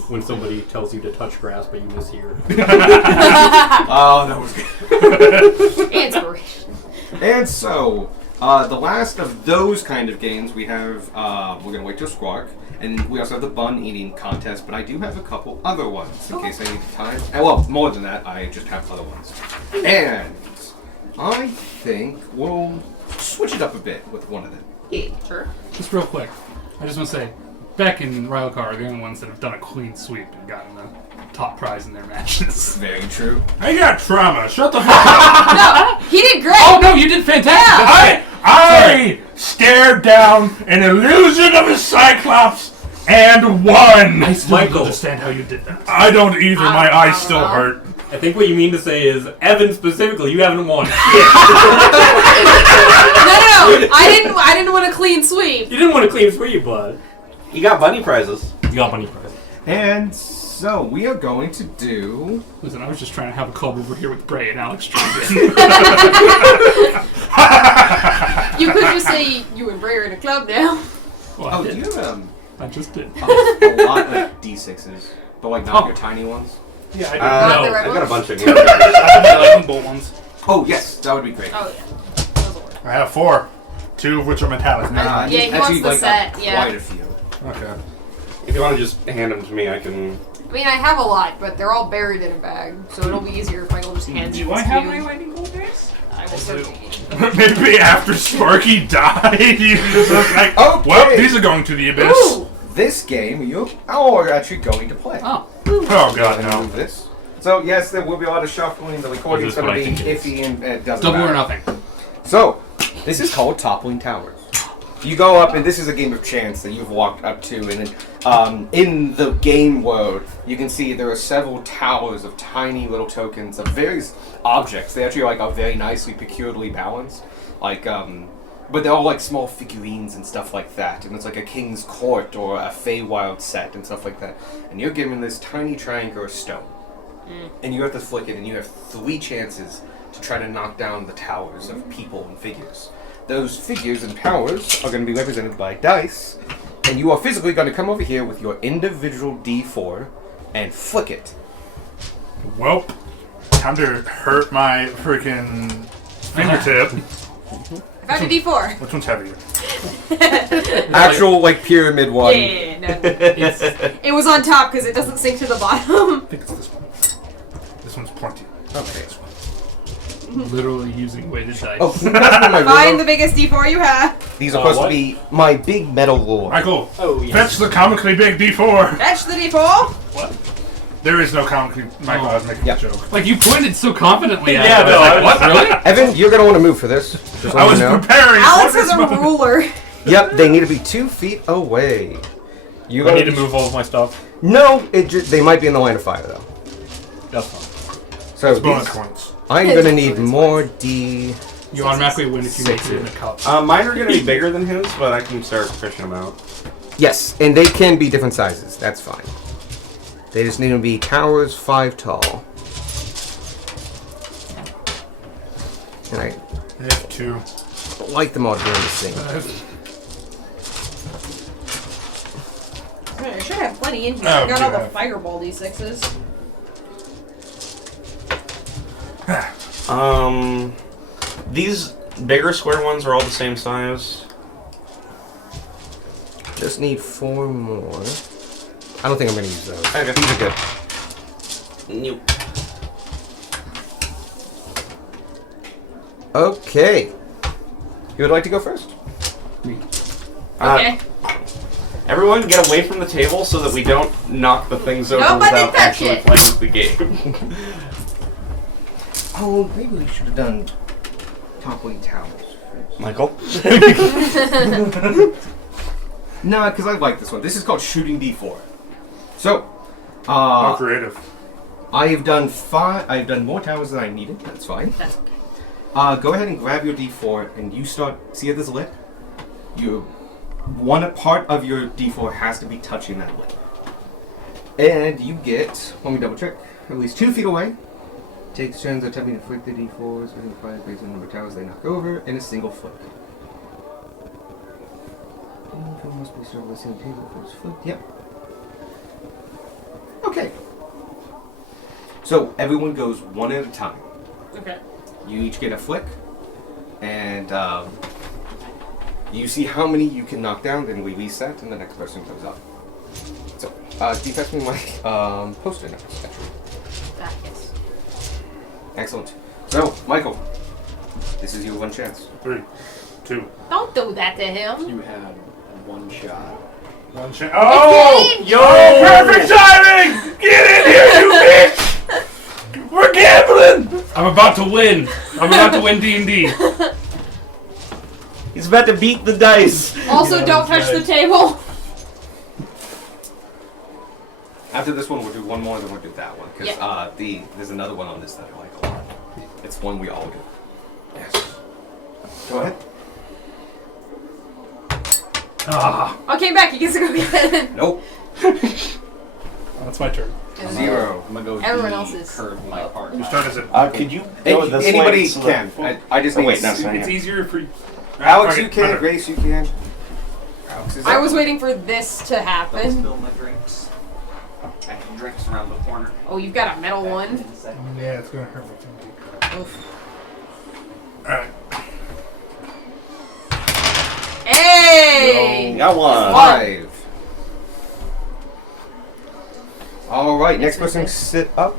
When somebody tells you to touch grass, but you mishear. Oh, that was good. Inspiration. And so, the last of those kind of games we have, we're gonna wait till Squawk, and we also have the bun eating contest, but I do have a couple other ones in case I need the time. And well, more than that, I just have other ones. And I think we'll switch it up a bit with one of them. Yeah, sure. Just real quick, I just want to say, Beck and Rylocar are the only ones that have done a clean sweep and gotten the top prize in their matches. Very true. I got trauma. Shut the fuck up. No, he did great. Oh no, you did fantastic! That's I stared down an illusion of a Cyclops and won. I still don't Michael. understand how you did that. I don't either. My eyes still hurt. I think what you mean to say is, Evan specifically, you haven't won. No. I didn't want a clean sweep. You didn't want to clean sweep, but You got bunny prizes. you got money prize. And so, we are going to do... Listen, I was just trying to have a club over here with Bray and Alex Jordan. You could just say you and Bray are in a club now. Well, I Oh, do did. you have I just did. a lot of D6s? But like not Oh. your tiny ones? Yeah, I did. Not the No, red I got a ones? bunch of here. I did lightning bolt ones. Oh, yes, that would be great. Oh yeah. Those will work. I have 4, 2 of which are metallic now. I Yeah, need he wants the like set, yeah. quite a few. Okay. If you want to just hand them to me, I can. I mean, I have a lot, but they're all buried in a bag, so it'll be easier if Michael just hands Do these I have to my you. lightning bolt guys? I will certainly. Maybe after Sparky died, you just was like, Okay. well, these are going to the abyss. Ooh! This game you are actually going to play. Oh. Oh god, no. Move this. So yes, there will be a lot of shuffling. The recording's This is going to what be I think it iffy and it doesn't Double matter. or nothing. So, this is called Toppling Towers. You go up, and this is a game of chance that you've walked up to, and in the game world, you can see there are several towers of tiny little tokens of various objects. They actually are very nicely, peculiarly balanced, but they're all like small figurines and stuff like that. And it's like a king's court or a Feywild set and stuff like that. And you're given this tiny triangular stone, and you have to flick it, and you have 3 chances to try to knock down the towers of people and figures. Those figures and powers are going to be represented by dice, and you are physically going to come over here with your individual D4 and flick it. Welp. Time to hurt my freaking fingertip. I found a D4. Which one's heavier? Actual, like, pyramid one. Yeah, no. It was on top because it doesn't sink to the bottom. I think it's this one. This one's plenty. Okay. This one. Literally using weighted dice. Oh, can you pass me my Find ruler? the biggest D4 you have. These are supposed what? to be my big metal ruler. Michael, Oh, yes. fetch the comically big D4. Fetch the D4. There is no comically. Michael, I was making Yeah. a joke. Like you pointed so confidently at Yeah, it. I no, was I like, was- what? Really? Evan, you're going to want to move for this. Just I let was you know. preparing Alex for has this a moment. ruler. Yep, they need to be 2 feet away. You Do I gotta need to move all of my stuff? No, they might be in the line of fire though. That's fine. So Bonus these, points. I'm It's gonna a need bonus more D. You automatically win if you make it in a Sixes. cup. Mine are going to be bigger than his, but I can start fishing them out. Yes, and they can be different sizes. That's fine. They just need to be towers 5 tall. And I I have 2. like them all doing the same. I should have plenty in here. Oh, I got all the God. fireball D6s. These bigger square ones are all the same size. Just need 4 more. I don't think I'm gonna use those. Okay. These are good. Nope. Okay. Who would like to go first? Okay. Everyone get away from the table so that we don't knock the things over Nobody without touch actually it. playing the game. Oh, maybe we should have done toppling towers. Michael? Nah, because I like this one. This is called Shooting D4. So, How creative. I have done more towers than I needed. That's fine. That's okay. Go ahead and grab your D4, and you start. See how this is lit? One part of your D4 has to be touching that lid, and you get. Let me double check. At least 2 feet away. Takes turns attempting to flick the D4s within 5 based on the number of towers they knock over in a single flick. D4 must be started by the same table for its flick. Yep. Okay. So everyone goes one at a time. Okay. You each get a flick, and you see how many you can knock down, then we reset, and the next person comes up. So, can you pass me my poster notes, actually? Yes. Excellent. So, Michael, this is your one chance. 3, 2, Don't do that to him. You had one shot. 1 chance. Oh! It's Yo! Perfect timing! Get in here, you bitch! We're gambling! I'm about to win. I'm about to win D&D. He's about to beat the dice. Also, Yeah, don't that's touch the right. table. After this one, we'll do one more, then we'll do that one. Because Yeah. there's another one on this that I like a lot. It's one we all do. Yes. Go ahead. Ah, Okay, back. You get to go get it. Nope. that's my turn. 0. I'm gonna go with Everyone the else's. curve my part. Whose turn is it? Could you go this Anybody way so that- can. I just Oh, need wait, no, sorry. It's easier for you. Alex, Okay, you can. okay. Grace, you can. Alex is I up. was waiting for this to Don't happen. spill my drinks. I have drinks around the corner. Oh, you've got a metal Back one. in a second. Yeah, it's gonna hurt my finger. Oof. Alright. Hey! Got one. 5. All right, next person sit up,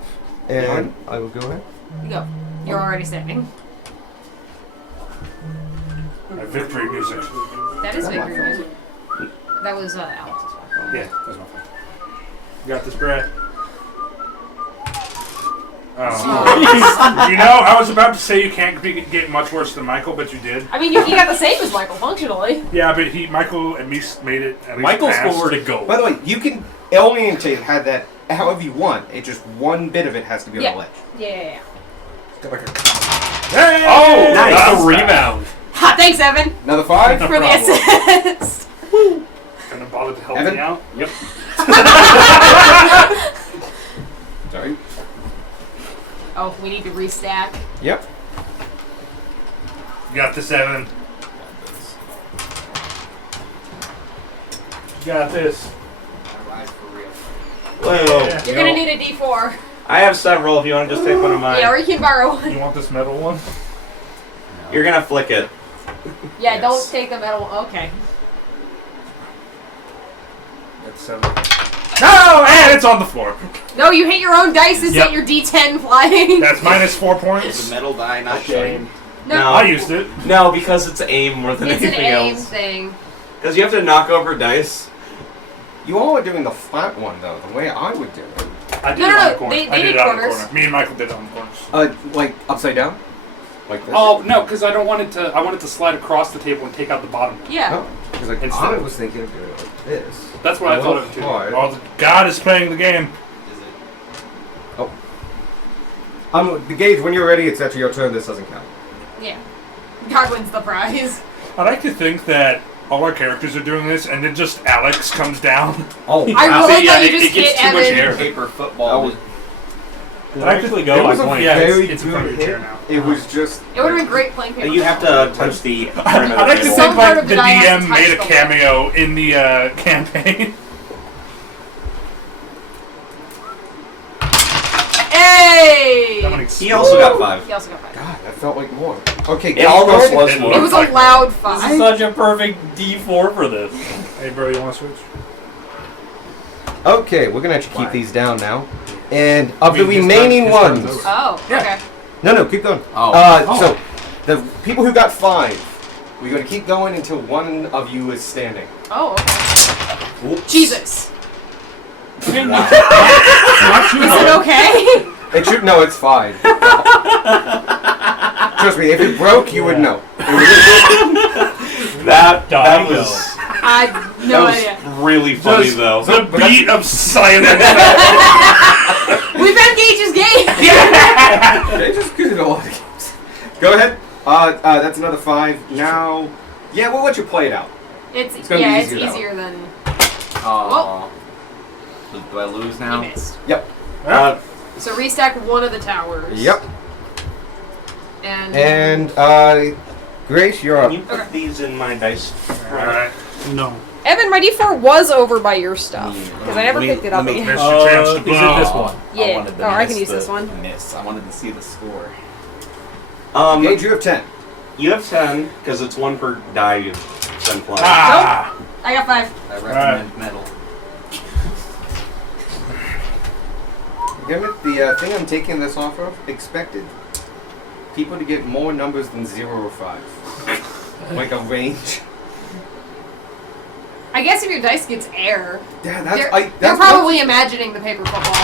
and I will go ahead. You go. You're already standing. Victory music. That is victory music. That was Alex's one. Yeah, that's my fault. You got this, Brad? Oh. You know, I was about to say you can't get much worse than Michael, but you did. I mean, you got the same as Michael, functionally. Yeah, but Michael at least made it. At least Michael's past. scored a goal. By the way, you can orientate had that however you want. It just one bit of it has to be on Yeah. the ledge. Yeah. Got like a- Hey! Oh, nice. That's a That's rebound. Ha! Thanks, Evan, Another 5. No for the problem. assist. Gonna bother to help Evan? me out? Yep. Sorry. Oh, we need to restack. Yep. You got this, Evan. You got this. I rise for real. Whoa. Yeah. You're gonna need a D4. I have several if you want to just take one of mine. Yeah, or you can borrow one. You want this metal one? You're gonna flick it. Yeah, Yes. don't take the metal. Okay. That's 7. No! And it's on the floor. No, you hit your own dice and Yep. set your D10 flying. That's minus 4 It's a points. metal die, not Okay. shame. No, No. I used it. No, because it's aim more than it's an anything aim else. thing. Because you have to knock over dice. You all are doing the flat one though, the way I would do it. I did No, it no, on no, the corner. they I did did it on the corners. corner. Me and Michael did it on the corners. Like upside down, like this. Oh no, because I don't want it to. I want it to slide across the table and take out the bottom. Yeah. Because like Instead I of- was thinking of doing it like this. That's what I A thought little of too. hard. Oh, God is playing the game. Is it? The gauge. When you're ready, it's actually your turn. This doesn't count. Yeah. God wins the prize. I like to think that all our characters are doing this, and then just Alex comes down. Oh, I wow. really See, yeah, thought you it just gets hit too much Evan. air. Paper football. Did I actually go It was like a one? yeah, very it's in good front of your hit. chair now. It was just. It would have been great playing paper. You have to touch the front of I the like to table. Some think part like of the the die has DM to made a touch the cameo in the campaign. Hey! That one He also got 5. He also got 5. God, that felt like more. Okay, It almost go ahead. was more. It was a loud 5. This is such a perfect D4 for this. Hey, bro, you want to switch? Okay, we're gonna have to keep these down now. And of the I mean, his remaining turn- his turn's ones... over. Oh, Yeah. okay. No, keep going. Oh. So, the people who got 5, we're going to keep going until one of you is standing. Oh, okay. Oops. Jesus. Not you, Is it Mark. okay? It should, no, it's fine. Trust me, if it broke, you would know. That Dog was I have no idea. really funny Just though. the beat of silence. We've had Gage's game. Okay, just good at a lot of games. Go ahead. That's another 5. Now, yeah, we'll let you play it out. It's gonna be it's easier that easier than Oh. Do I lose you now? missed. Yep. So restack one of the towers. Yep. And Grace, you're up. Can you put these in my dice? Alright. No. Evan, my D4 was over by your stuff because I never Let me- picked it up let me- again. Missed your chance to Is it blow. this one? Yeah. I wanted to Oh, I can miss use the this one. Miss. I wanted to see the score. Gage, you have 10. You have 10 because it's 1 per die you send flying. Ah! I got 5. I recommend metal. Damn it, the thing I'm taking this off of, expected people to get more numbers than 0 or 5. Like a range. I guess if your dice gets air, Yeah, they're that's probably imagining the paper football.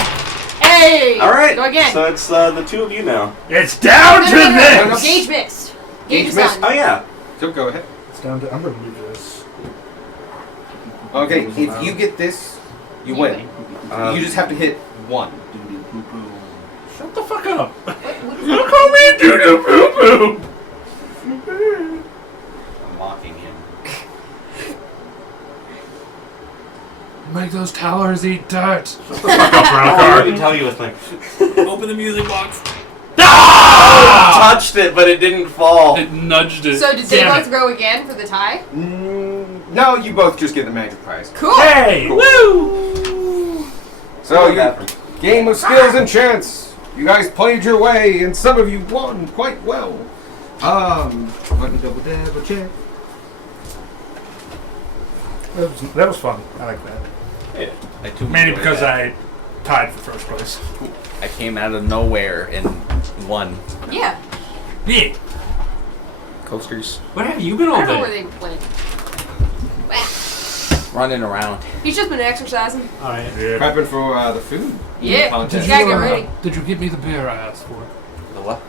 Hey! All right. Go again. So it's the 2 of you now. It's down to No. this! Gage missed. Gage Gage missed. done. Oh yeah. So go ahead. It's down to. I'm gonna do this. Okay, if you get this, you win. You just have to hit 1. Shut the fuck up. Don't call me doo doo poo poo. I'm mocking him. Make those towers eat dirt. Fuck up, I Round didn't tell you a thing. Open the music box. Touched it, but it didn't fall. It nudged it. So did they Damn both go again for the tie? No, you both just get the magic prize. Cool. Hey! So, game of skills and chance. You guys played your way, and some of you won quite well. Let me double check. That was fun. I like that. I too Mainly enjoyed because that. I tied for first place. I came out of nowhere and won. Yeah. Yeah. Coasters What have you been I all don't know where day? they went. running around. He's just been exercising. Alright. Yeah. Prepping for the food. Yeah. Contest. You gotta get ready. Did you give me the beer I asked for? The what?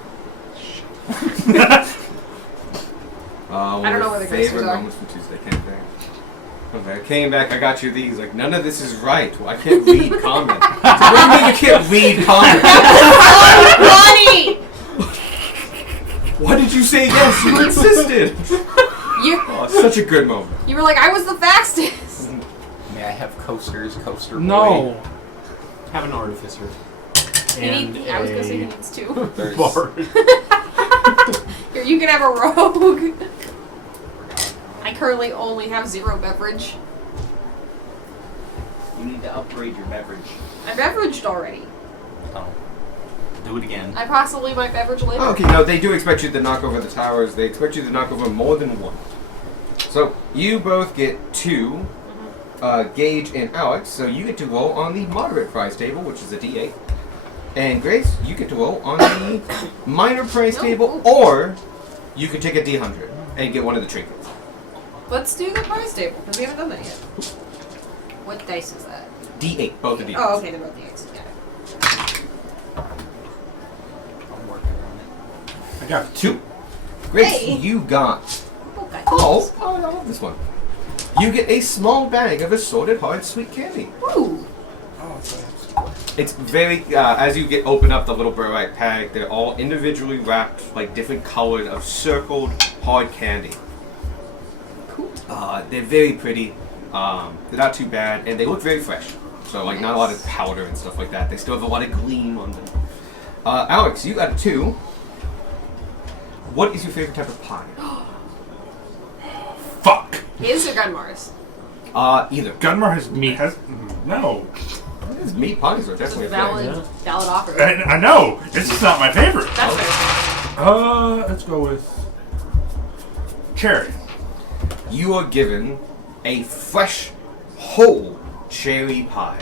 I don't know where the favorite Gracers are. moments from Tuesday. Came back. Okay, I came back. I got you these. Like none of this is right. Well, I can't read comment. What do you mean you can't read comment? Funny! Why did you say yes? You insisted. You, Oh, such a good moment. you were like, I was the fastest. May I have coasters, coaster boy? No. Have an artificer. He And needs, I was gonna say he needs 2. There's bar. Here, you can have a rogue. I currently only have 0 beverage. You need to upgrade your beverage. I beveraged already. Oh. Do it again. I possibly might beverage later. Oh, okay, no, they do expect you to knock over the towers. They expect you to knock over more than 1. So you both get 2. Gage and Alex, so you get to roll on the moderate prize table, which is a D8. And Grace, you get to roll on the minor prize No. table, or you can take a D100 and get one of the trinkets. Let's do the prize table, because we haven't done that yet. What dice is that? D8, both of you. Oh, okay, they're both D8s. Got it. I'm working on it. I got 2. Grace, Hey. you got. Okay. Oh, I love this one. You get a small bag of assorted hard sweet candy. Ooh. It's very, as you open up the little Burlap pack, they're all individually wrapped, like different colored of circled hard candy. Cool. They're very pretty. They're not too bad, and they look very fresh. So, like, not a lot of powder and stuff like that. They still have a lot of gleam on them. Alex, you got 2. What is your favorite type of pie? Fuck. His or Gunmar's? Either. Gunmar has meat. No. His meat pies are This is definitely a a thing. valid offer. I know. It's just not my favorite. That's fair. Let's go with cherry. You are given a fresh, whole cherry pie.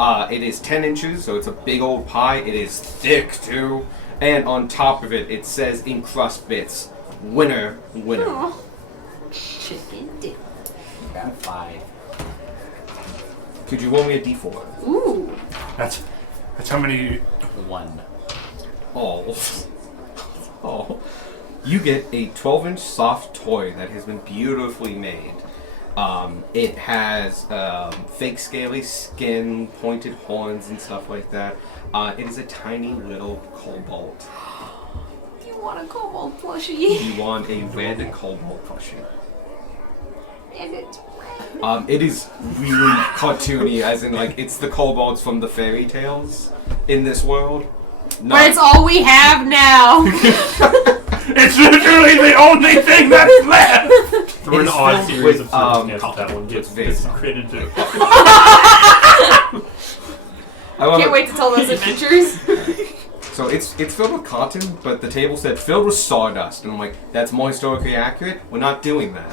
It is 10 inches, so it's a big old pie. It is thick too, and on top of it, it says in crust bits, "Winner, winner." Aw. Chicken dip. Got a 5. Could you roll me a d4? Ooh. That's how many. 1. Oh. Oh. You get a 12-inch soft toy that has been beautifully made. It has fake scaly skin, pointed horns, and stuff like that. It is a tiny little cobalt. You want a cobalt plushie? You want a red cobalt plushie. And it's red. It is really cartoony, as in, like, it's the kobolds from the fairy tales in this world. But it's all we have now. It's literally the only thing that's left! We're an It's odd filled series with, of circumstances that one gets with vase. created to. I love Can't it. wait to tell those adventures. So it's filled with cotton, but the table said filled with sawdust, and I'm like, that's more historically accurate. We're not doing that.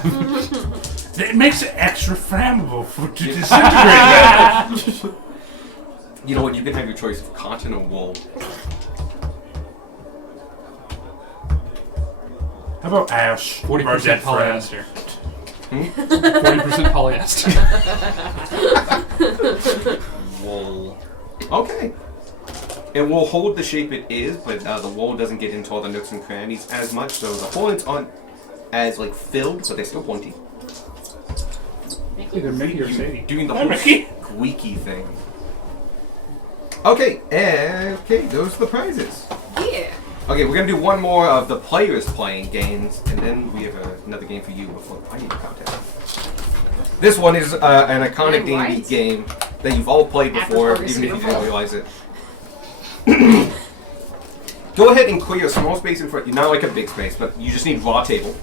It makes it extra flammable to disintegrate that. You know what? You can have your choice of cotton or wool. How about ash? 40% Our dead friend. polyester. 40% polyester. Wool. Okay. It will hold the shape it is, but the wool doesn't get into all the nooks and crannies as much, so the horns aren't as like filled, but they're still pointy. Either Mickey or Sadie. Doing the Hi, whole Mickey. squeaky thing. Okay, those are the prizes. Yeah. Okay, we're gonna do one more of the players playing games, and then we have another game for you before the fighting contest. This one is an iconic D&D Right. game that you've all played After before, Fergus even if you Uniform. didn't realize it. Go ahead and clear a small space in front. Not like a big space, but you just need raw table.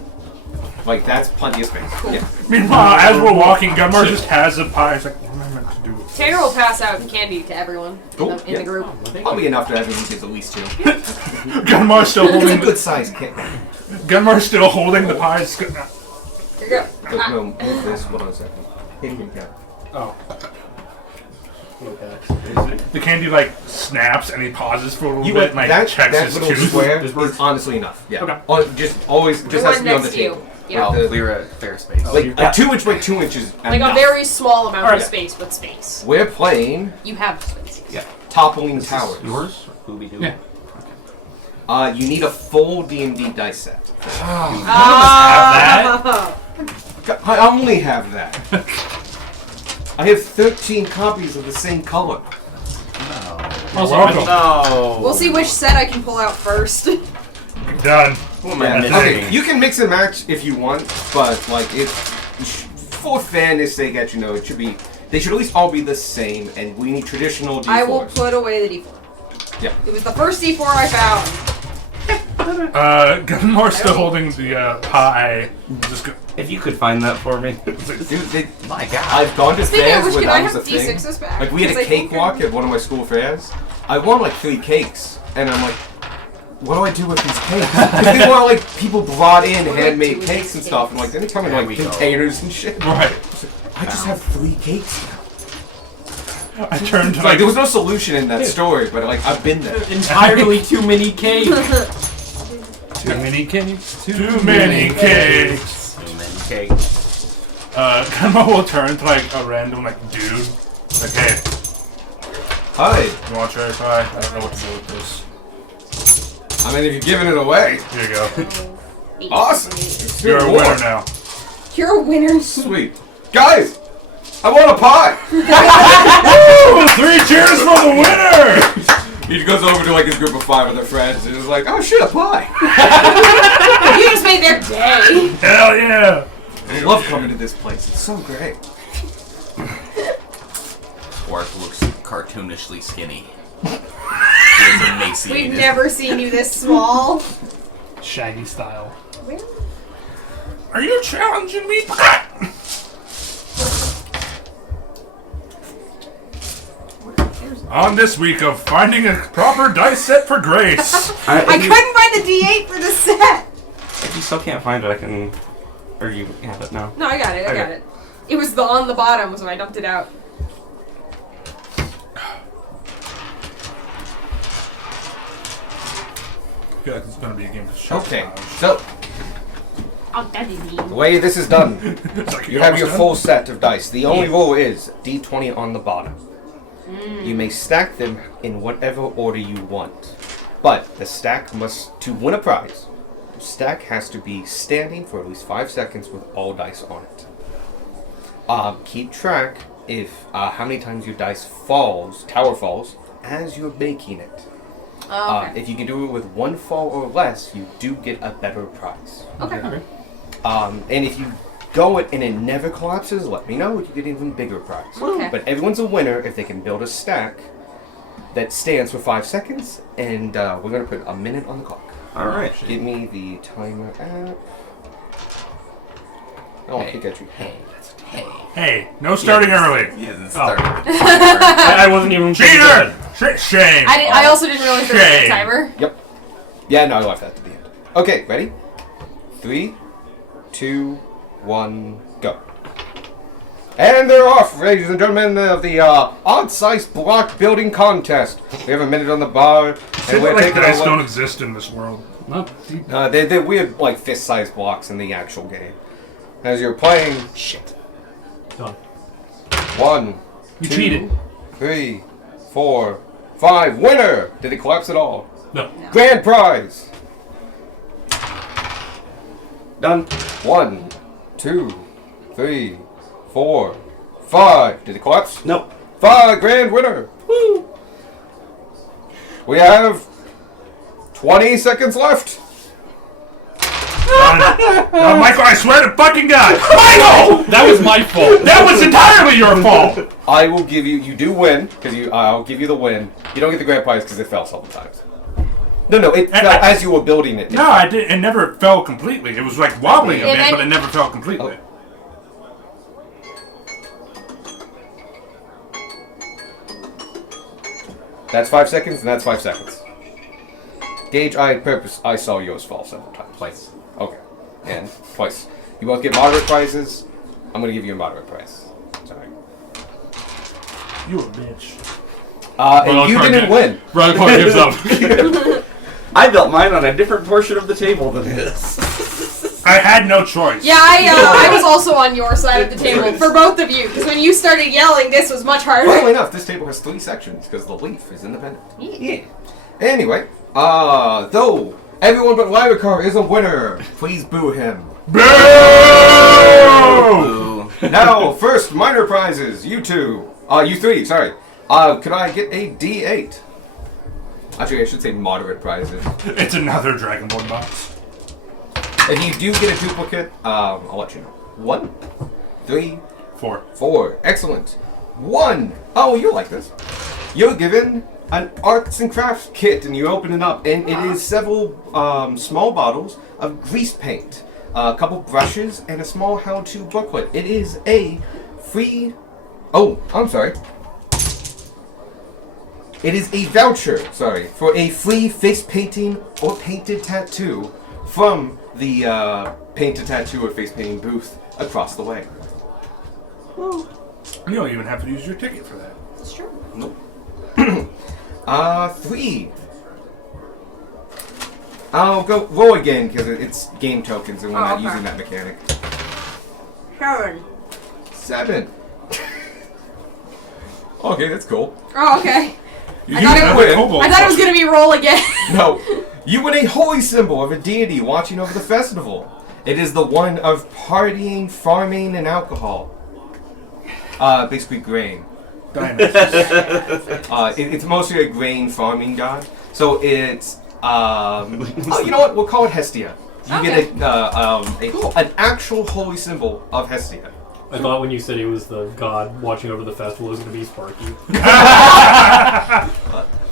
Like that's plenty of space. Yeah. Meanwhile, as we're walking, Gunmar just has a pie. He's like, what am I meant to do with Tanner will pass out candy to everyone Cool, in yeah. the group. Probably enough to everyone gets at least 2. Gunmar's still It's a holding. good size cake. Gunmar's still holding the pie. It's good- Here you go. No, move this. Hold on a second. Here you go. Oh. The candy like snaps and he pauses for a little You bit and like that checks that his little tooth. square is honestly enough. Yeah. Okay. Just always The just has to one be on the next to you. table. Yeah. I'll the- clear a fair space. Like a 2 inch by 2 inches. Like a enough. very small amount Alright. of space, but space. We're playing You have space. Toppling Towers. Yours? Who do? Yeah. You need a full D&D dice set. Ah. I only have that. I have 13 copies of the same color. Also, welcome. No. We'll see which set I can pull out first. Done. What am I Yeah, missing? okay, you can mix and match if you want, but like for fairness sake, it should be. They should at least all be the same, and we need traditional D4s. I will put away the D4. Yeah. It was the first D4 I found. Gunmar's still holding the pie. Just go. If you could find that for me. Dude, My God. I've gone to Speaking of fairs which, where can I that have was a thing. D6s back? Like we had a Because I think cakewalk at one of my school fairs. I won like 3 cakes, and I'm like, what do I do with these cakes? Because they were like people brought in What do I handmade do with cakes these and stuff, and like then they come in There like we go. containers and shit. Right. I just have 3 cakes now. I turned to It's like there was no solution in that story, but like I've been there. Entirely too many cakes. too many cakes. Too many cakes. Too many cakes. Gunmar will turn to like a random like dude. Like, hey, Hi. you want to try a pie? I don't know what to do with this. I mean, if you're giving it away, Here you go. awesome. You're a winner now. You're a winner. Sweet. Guys, I want a pie. Woo! 3 cheers for the winner! He goes over to like his group of 5 of their friends and is like, oh shit, a pie. You just made their day. Hell yeah! I love coming to this place. It's so great. Quark looks cartoonishly skinny. He is emaciated. We've never seen you this small. Shaggy style. Where? Are you challenging me? On this week of finding a proper dice set for Grace. I couldn't find the D8 for the set. If you still can't find it, I can. Or you have it now. No, I got it. I got it. It was on the bottom, so I dumped it out. feel like it's going to be a game of shot. Okay, so Oh, that is mean. the way this is done, It's like you have your almost full set of dice. The only rule is D20 on the bottom. You may stack them in whatever order you want, but the stack must, to win a prize, the stack has to be standing for at least 5 seconds with all dice on it. Keep track if how many times your dice tower falls, as you're making it. Oh, okay. If you can do it with 1 fall or less, you do get a better prize. Okay. And if you go it and it never collapses, let me know. You get an even bigger prize. Okay. But everyone's a winner if they can build a stack that stands for 5 seconds, and we're going to put a minute on the clock. All right. Give me the timer app. Oh, I think I drew. Hey. Hey, no starting early. He hasn't Oh. started. I wasn't even. Cheater! Shame. I also didn't realize there was a Shame. timer. Yep. Yeah, no, I left that to the end. Okay, ready? 3, 2, 1, go. And they're off, ladies and gentlemen, of the odd-sized block building contest. We have a minute on the bar, and Seems we're like taking dice a don't look. exist in this world. Not They're weird, like, fist-sized blocks in the actual game. As you're playing, Done. 1, You 2, cheated. 3, 4, 5. Winner! Did it collapse at all? No. Grand prize! Done. 1, 2, 3, 4, 5. Did it collapse? Nope. 5 grand winner! Woo! We have 20 seconds left. No, Michael, I swear to fucking God. Michael! That was my fault. That was entirely your fault! I will give you. You do win because I'll give you the win. You don't get the grand prize because it fell several times. No, it fell as you were building it. No, I did. It never fell completely. It was like wobbling a And bit, I- but it never fell completely. That's 5 seconds, and that's 5 seconds. Gage, I saw yours fall several times. Twice. Okay, and twice. You both get moderate prizes. I'm gonna give you a moderate prize. Sorry. You a bitch. And you didn't win. Brother Clark gives up. I built mine on a different portion of the table than this. I had no choice. Yeah, I was also on your side of the table for both of you because when you started yelling, this was much harder. Funnily enough, this table has 3 sections because the leaf is independent. Yeah. Anyway, though everyone but Lyricar is a winner, please boo him. Boo! Ooh. Now, first minor prizes. You 3. Sorry. Could I get a D8? Actually, I should say moderate prizes. It's another Dragonborn box. If you do get a duplicate, I'll let you know. 1, 3, 4. 4. Excellent. 1. Oh, you like this. You're given an arts and crafts kit, and you open it up, and it is several small bottles of grease paint, a couple brushes, and a small how-to booklet. It is a free... Oh, I'm sorry. It is a voucher, for a free face painting or painted tattoo from the painted tattoo or face painting booth across the way. You don't even have to use your ticket for that. That's true. 3. I'll go roll again because it's game tokens and we're not okay. using that mechanic. 7. 7. Okay, that's cool. Oh, okay. You I thought have it a was- kobold I thought it was gonna be roll again. No, you win a holy symbol of a deity watching over the festival. It is the one of partying, farming, and alcohol. Basically grain. Dionysus. It's mostly a grain farming god. So it's oh, you know what? We'll call it Hestia. You Okay. get an actual holy symbol of Hestia. I thought when you said he was the god watching over the festival, it was going to be Sparky.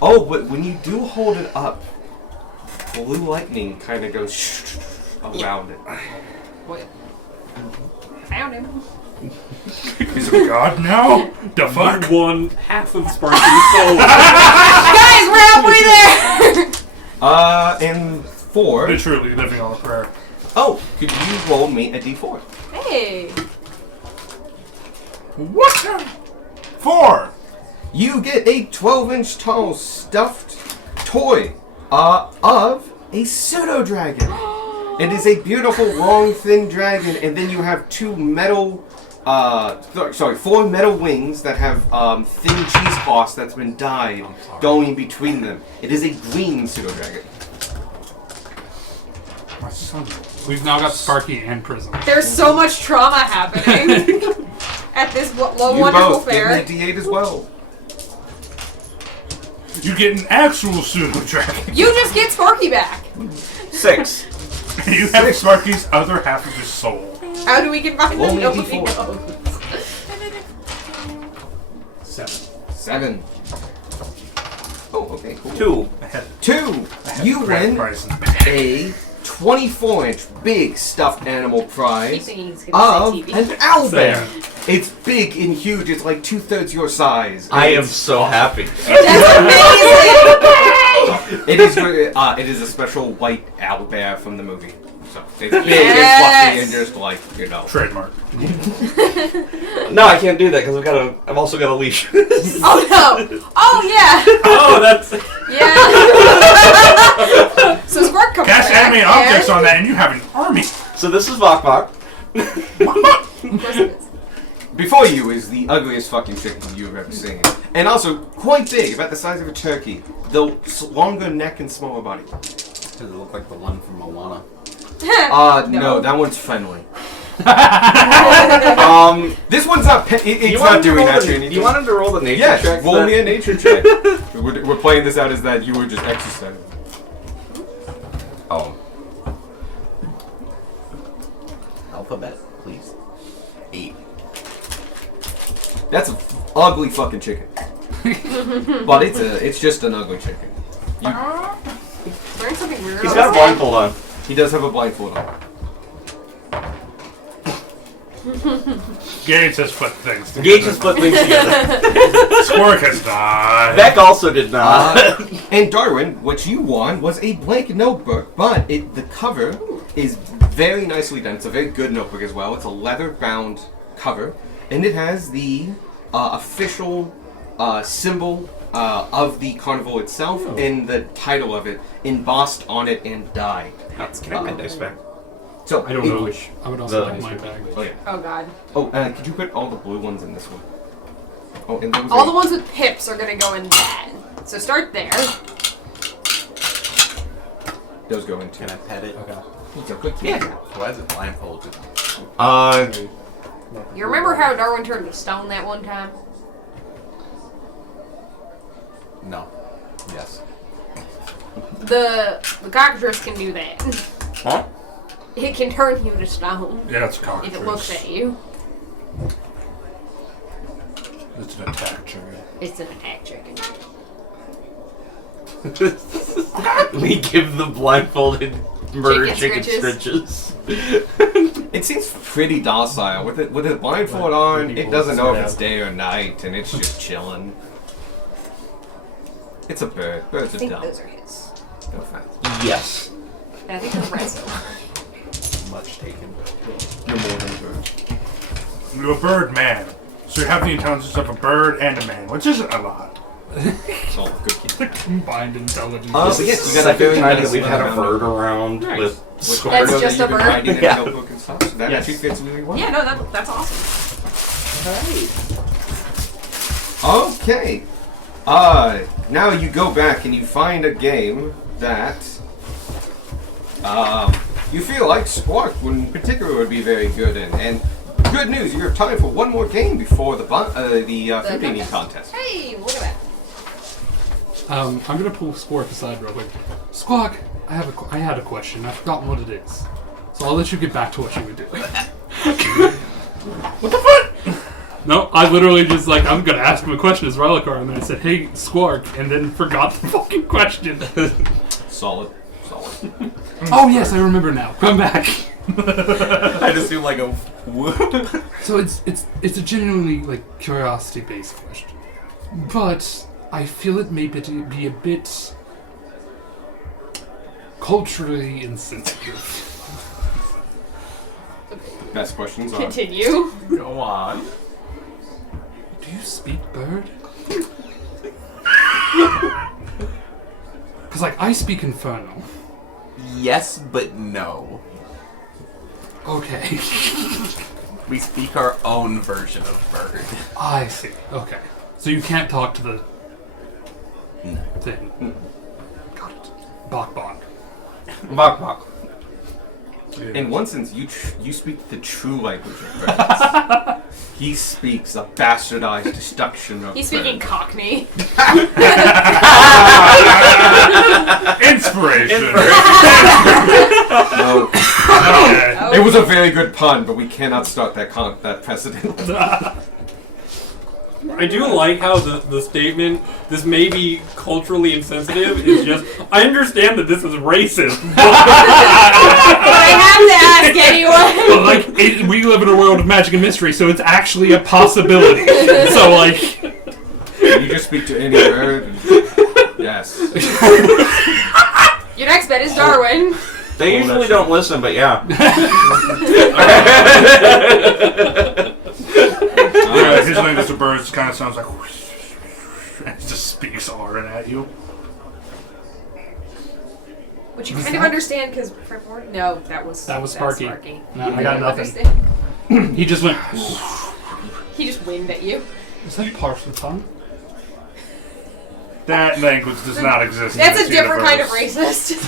Oh, but when you do hold it up, blue lightning kind of goes around it. Wait. Found him. He's a god now? The fuck? You won half of Sparky's soul. Guys, we're halfway there. And 4. Literally living on a prayer. Oh, could you roll me a d4? Hey. What? 4. You get a 12-inch tall stuffed toy of a pseudo dragon. It is a beautiful, long, thin dragon, and then you have four metal wings that have thin cheesecloths that's been dyed going between them. It is a green pseudo dragon. My son. We've now got Sparky and Prism. There's so much trauma happening at this You wonderful both fair. get me a D8 as well. You get an actual pseudo dragon. You just get Sparky back. 6. You have Sparky's other half of his soul. How do we combine them? Only Nobody D4. knows. 7. Oh, okay, cool. 2. 2. You win a 24-inch big stuffed animal prize He's of gonna say TV. an owlbear. It's big and huge. It's like 2/3 your size. I am so happy. That's amazing! It is a special white owlbear from the movie. So it's big Yes. and fluffy and just like Trademark. No, I can't do that because I've also got a leash. Oh no! Oh yeah! Oh, that's. Yeah! So Spark comes Cast back animate and- objects on that, and you have an army. So this is Vok Vok. Of course it is. Before you is the ugliest fucking chicken you've ever seen. And also quite big, about the size of a turkey. The longer neck and smaller body. Does it look like the one from Moana? No, that one's friendly. This one's not. It's not doing actually anything. You wanted to roll the nature Yes, check? roll me a nature check. We're playing this out as that you were just exercising. Oh. Alphabet, please. 8. That's an ugly fucking chicken. But it's just an ugly chicken. Learn something weird. He's got a blindfold on. He does have a blindfold on. Gage has put things together. Gage has put things together. Squirk has not. Beck also did not. And Darwin, what you won was a blank notebook, but the cover is very nicely done. It's a very good notebook as well. It's a leather-bound cover, and it has the official symbol of the carnival itself and the title of it embossed on it in dye. Can I get dice back? So I don't know which. I would also The- like my bag. Oh yeah. Oh god. Oh, could you put all the blue ones in this one? Oh, and those All the ones with pips are gonna go in that. So start there. Those go into. Can I pet it? Okay. It's a good kid. Yeah. Why is it blindfolded? You remember how Darwin turned to stone that one time? No. Yes. The cockatrice can do that. Huh? It can turn you to stone Yeah, it's a if cockatrice. it looks at you. It's an attack chicken. It's an attack chicken. We give the blindfolded murder Chicken chicken stretches. It seems pretty docile. With it blindfold on, it doesn't know if it's day or night, and it's just chilling. It's a bird. Birds I are think dumb. those are his. No offense. Yes. And I think the rest. Much taken. You're more than a bird. You're a bird man. So you have the intelligence of a bird and a man, which isn't a lot. Oh, good kid. Combined intelligence. So yes, you got a Second very time nice that we've had a leather-bound bird around Nice. with That's squares. notebook just that a you've been bird? writing in Yeah. a notebook and stuff, so that Yes. actually fits really well. Yeah, no, that's awesome. Okay. Now you go back and you find a game that you feel like Squawk in particular would be very good in. And good news, you have time for one more game before the Houdini contest. Hey, look at that. I'm gonna pull Squawk aside real quick. Squawk, I had a question. I've forgotten what it is. So I'll let you get back to what you were doing. What the fuck? No, I literally just I was gonna ask him a question as Relicar, and then I said, "Hey, Squark," and then forgot the fucking question. Solid. Oh yes, I remember now. Come back. I just do like a whoop. So it's a genuinely curiosity based question, but I feel it may be a bit culturally insensitive. Best questions are. Continue. Go on. Do you speak bird? Because I speak Infernal. yes, but no. Okay. We speak our own version of bird. I see. Okay. So you can't talk to the No. thing. Got it. Bok bok. Bok bok. In one sense, you speak the true language of birds. He speaks a bastardized destruction of He's speaking birds. Cockney. Inspiration. No, Okay. it was a very good pun, but we cannot start that precedent. I do like how the statement, this may be culturally insensitive, is just, I understand that this is racist, But I have to ask anyway. But like, we live in a world of magic and mystery, so it's actually a possibility. So like, You just speak to any bird. And, yes. Your next bet is Darwin. They usually don't listen, but yeah. His language of birds kind of sounds like. And he just speaks Aran at you. Which you kind of understand because no, that was Sparky. No, You I got don't nothing. understand. He just went. He just wind at you. Is that partial tongue? That language does not exist. That's in a this different kind of universe. racist.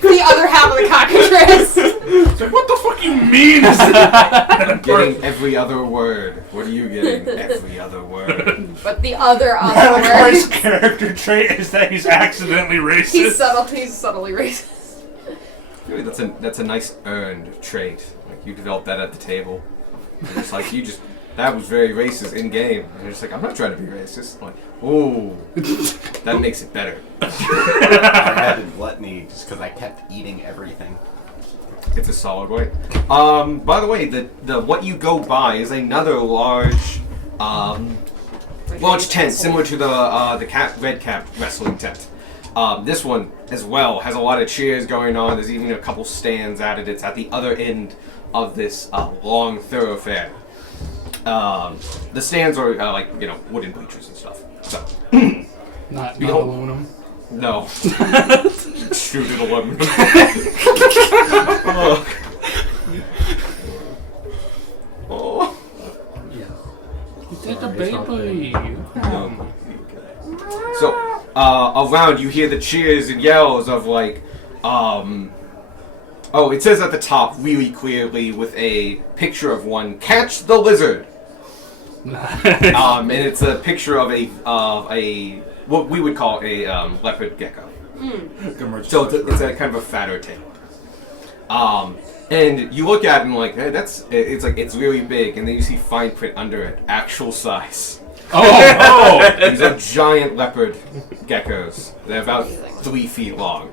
The other half of the cockatrice. It's like, what the fuck you mean? I'm getting every other word. What are you getting? Every other word. But the other Malachi's word. character trait is that he's accidentally racist. He's subtly racist. Really, that's a nice earned trait. Like you developed that at the table. And it's like that was very racist in game. And you're just like, I'm not trying to be racist. I'm like, oh, that makes it better. I had a gluttony just because I kept eating everything. It's a solid way. By the way, the what you go by is another large tent, similar to the red cap wrestling tent. This one as well has a lot of cheers going on. There's even a couple stands at it. It's at the other end of this long thoroughfare. The stands are like wooden bleachers and stuff. So Not Behold. aluminum. no, shoot it aluminum. Oh. Take a baby. So, around you hear the cheers and yells of like, oh, it says at the top really clearly with a picture of one, catch the lizard. And it's a picture of a what we would call a leopard gecko. So it's a kind of a fatter tail. And you look at it and like, hey, it's really big, and then you see fine print under it, actual size. Oh! These are giant leopard geckos. They're about 3 feet long.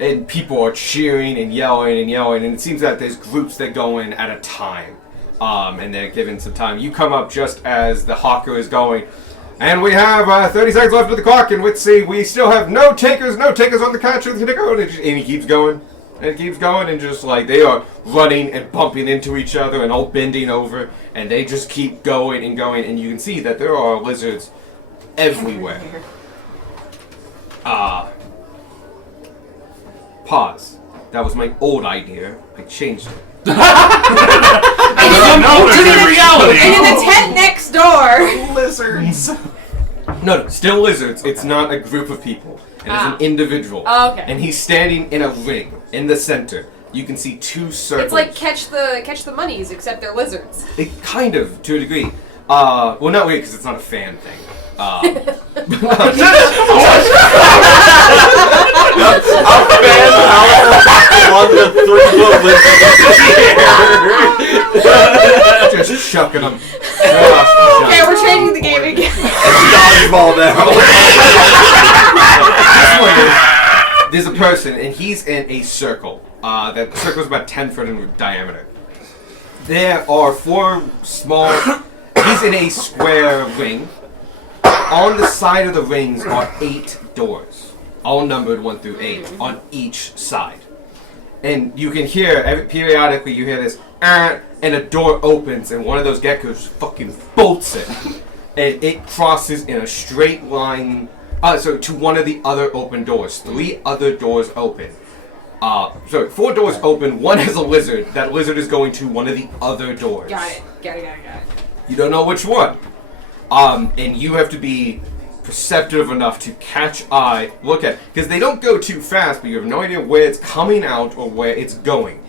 And people are cheering and yelling, and it seems that there's groups that go in at a time. And they're given some time. You come up just as the hawker is going, and we have 30 seconds left of the clock, and let's see, we still have no takers on the couch, and he keeps going. And it keeps going, and just like they are running and bumping into each other and all bending over, and they just keep going, and you can see that there are lizards everywhere. Pause. That was my old idea. I changed it. Alternate reality. And in the tent next door. Lizards. No, still lizards. It's not a group of people. It is an individual. Oh, okay. And he's standing in a ring in the center. You can see 2 circles. It's like catch the monies, except they're lizards. It kind of, to a degree. Well, not really, because it's not a fan thing. Just chucking them. Okay, we're changing the game again. Dodgeball now. There's a person, and he's in a circle. That circle is about 10 foot in diameter. There are 4 small. He's in a square ring. On the side of the rings are 8 doors, all numbered 1 through 8 on each side. And you can hear periodically. You hear this, and a door opens, and one of those geckos fucking bolts it, and it crosses in a straight line So to one of the other open doors. 3 other doors open. Sorry, 4 doors open. One has a lizard. That lizard is going to one of the other doors. Got it. You don't know which one. And you have to be perceptive enough to catch eye, look at, because they don't go too fast, but you have no idea where it's coming out or where it's going.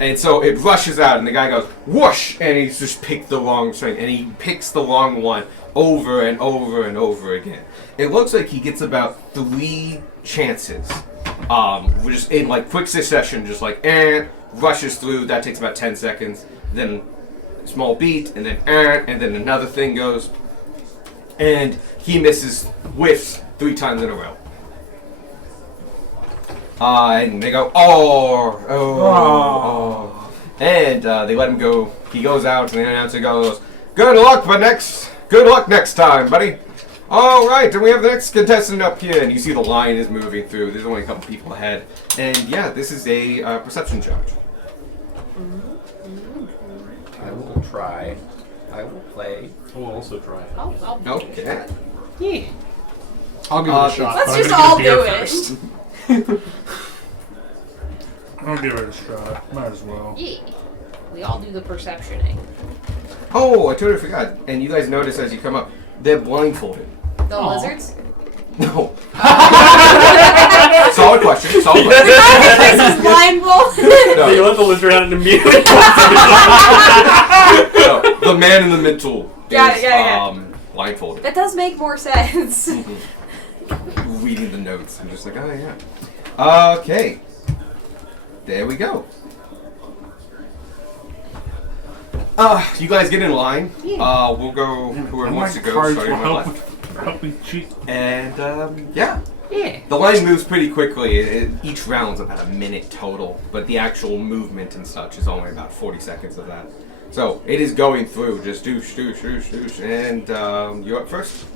And so it rushes out, and the guy goes, whoosh, and he's just picked the wrong string, and he picks the wrong one over and over and over again. It looks like he gets about 3 chances. Just in like quick succession, just like, rushes through, that takes about 10 seconds, then a small beat, and then another thing goes, and he whiffs 3 times in a row. And they go, oh. And they let him go. He goes out, and the announcer goes, good luck next time, buddy. All right, and we have the next contestant up here. And you see the line is moving through. There's only a couple people ahead. And yeah, this is a perception challenge. I will try. I will play. I will also try. I'll Okay. Yeah. I'll give it a shot. Let's but I'm just gonna all get a do beer it. first. I'll give it a shot. Might as well. Yeah. We all do the perceptioning. Oh, I totally forgot. And you guys notice as you come up, they're blindfolded. The lizards? No. Solid question. The guy is blindfolded. So you let the lizard out and immediately No, the man in the middle Got is it. blindfolded. That does make more sense. Reading the notes. I'm just like, oh yeah. Okay. There we go. You guys get in line. We'll go whoever wants to go, Cards starting will on my help, left. help me cheat. And yeah. The line moves pretty quickly. Each round's about a minute total, but the actual movement and such is only about 40 seconds of that. So it is going through, just doosh, doosh, doosh, doosh, and you're up first.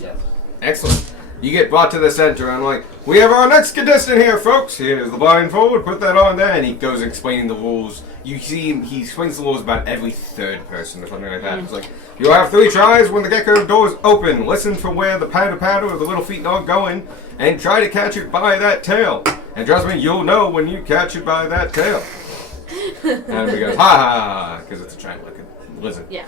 Yes. Excellent. You get brought to the center, and like, we have our next contestant here, folks. Here's the blindfold. Put that on there, and he goes explaining the rules. You see him, he explains the rules about every 3rd person or something like that. It's like, you'll have 3 tries when the gecko doors open. Listen for where the patter of the little feet are going, and try to catch it by that tail. And trust me, you'll know when you catch it by that tail. And he goes, ha ha, because it's a giant lizard. Yeah.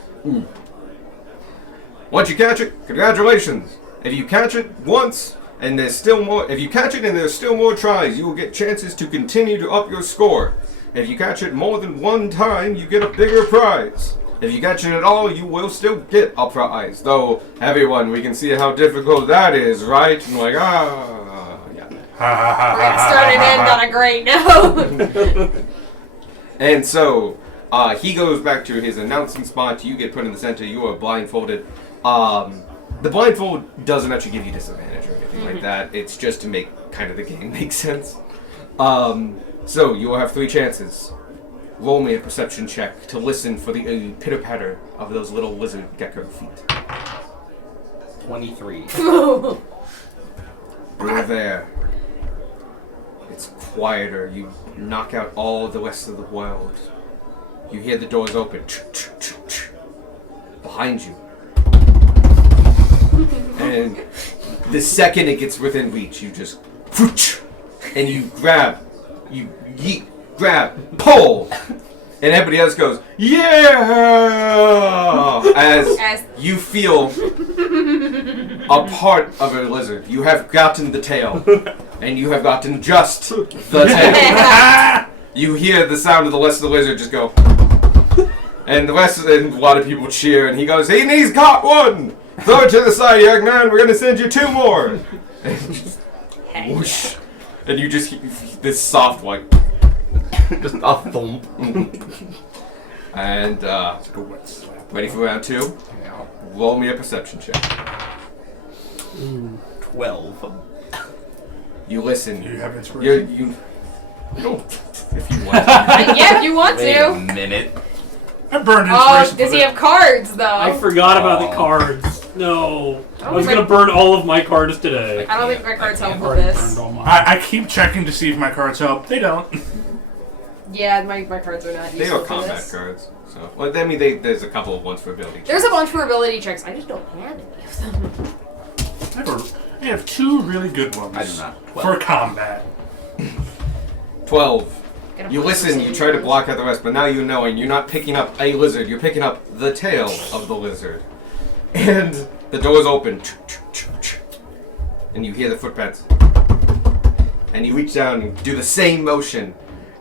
Once you catch it, congratulations. If you catch it once, and there's still more, if you catch it and there's still more tries, you will get chances to continue to up your score. If you catch it more than 1 time, you get a bigger prize. If you catch it at all, you will still get a prize. Though, everyone, we can see how difficult that is, right? And like, yeah. We're gonna start and end on a great note. And so, he goes back to his announcing spot. You get put in the center. You are blindfolded. The blindfold doesn't actually give you disadvantage or anything like that. It's just to make kind of the game make sense. So you will have 3 chances. Roll me a perception check to listen for the pitter-patter of those little lizard gecko feet. 23. You're there. It's quieter. You knock out all of the rest of the world. You hear the doors open. Behind you. And the second it gets within reach, you just... And you grab. You yeet, grab, pull. And everybody else goes, yeah! As you feel a part of a lizard. You have gotten the tail. And you have gotten just the tail. You hear the sound of the rest of the lizard just go. And the rest of a lot of people cheer. And he goes, he's caught one! Throw it to the side, young man. We're going to send you 2 more. And just whoosh. And you just hear this soft like. Just a thump. And ready for round 2? Yeah. Roll me a perception check. 12. You listen. Do you have inspiration? You if you want. Yeah, if you want Wait to. a minute. I burned Oh, inspiration. does he have cards though? I forgot about the cards. No. I was gonna burn all of my cards today. I don't think my cards help with Already this. burned all mine. I keep checking to see if my cards help. They don't. Yeah, my cards are not They useful are for combat this. cards. So, well, I mean, there's a couple of ones for ability. There's a bunch for ability checks. I just don't have any of them. I have 2 really good ones. I do not. For combat. 12. Gonna You put listen, some you try to savings. block out the rest, but now you know, and you're not picking up a lizard, you're picking up the tail of the lizard. And the door's open. And you hear the footpads. And you reach down and do the same motion.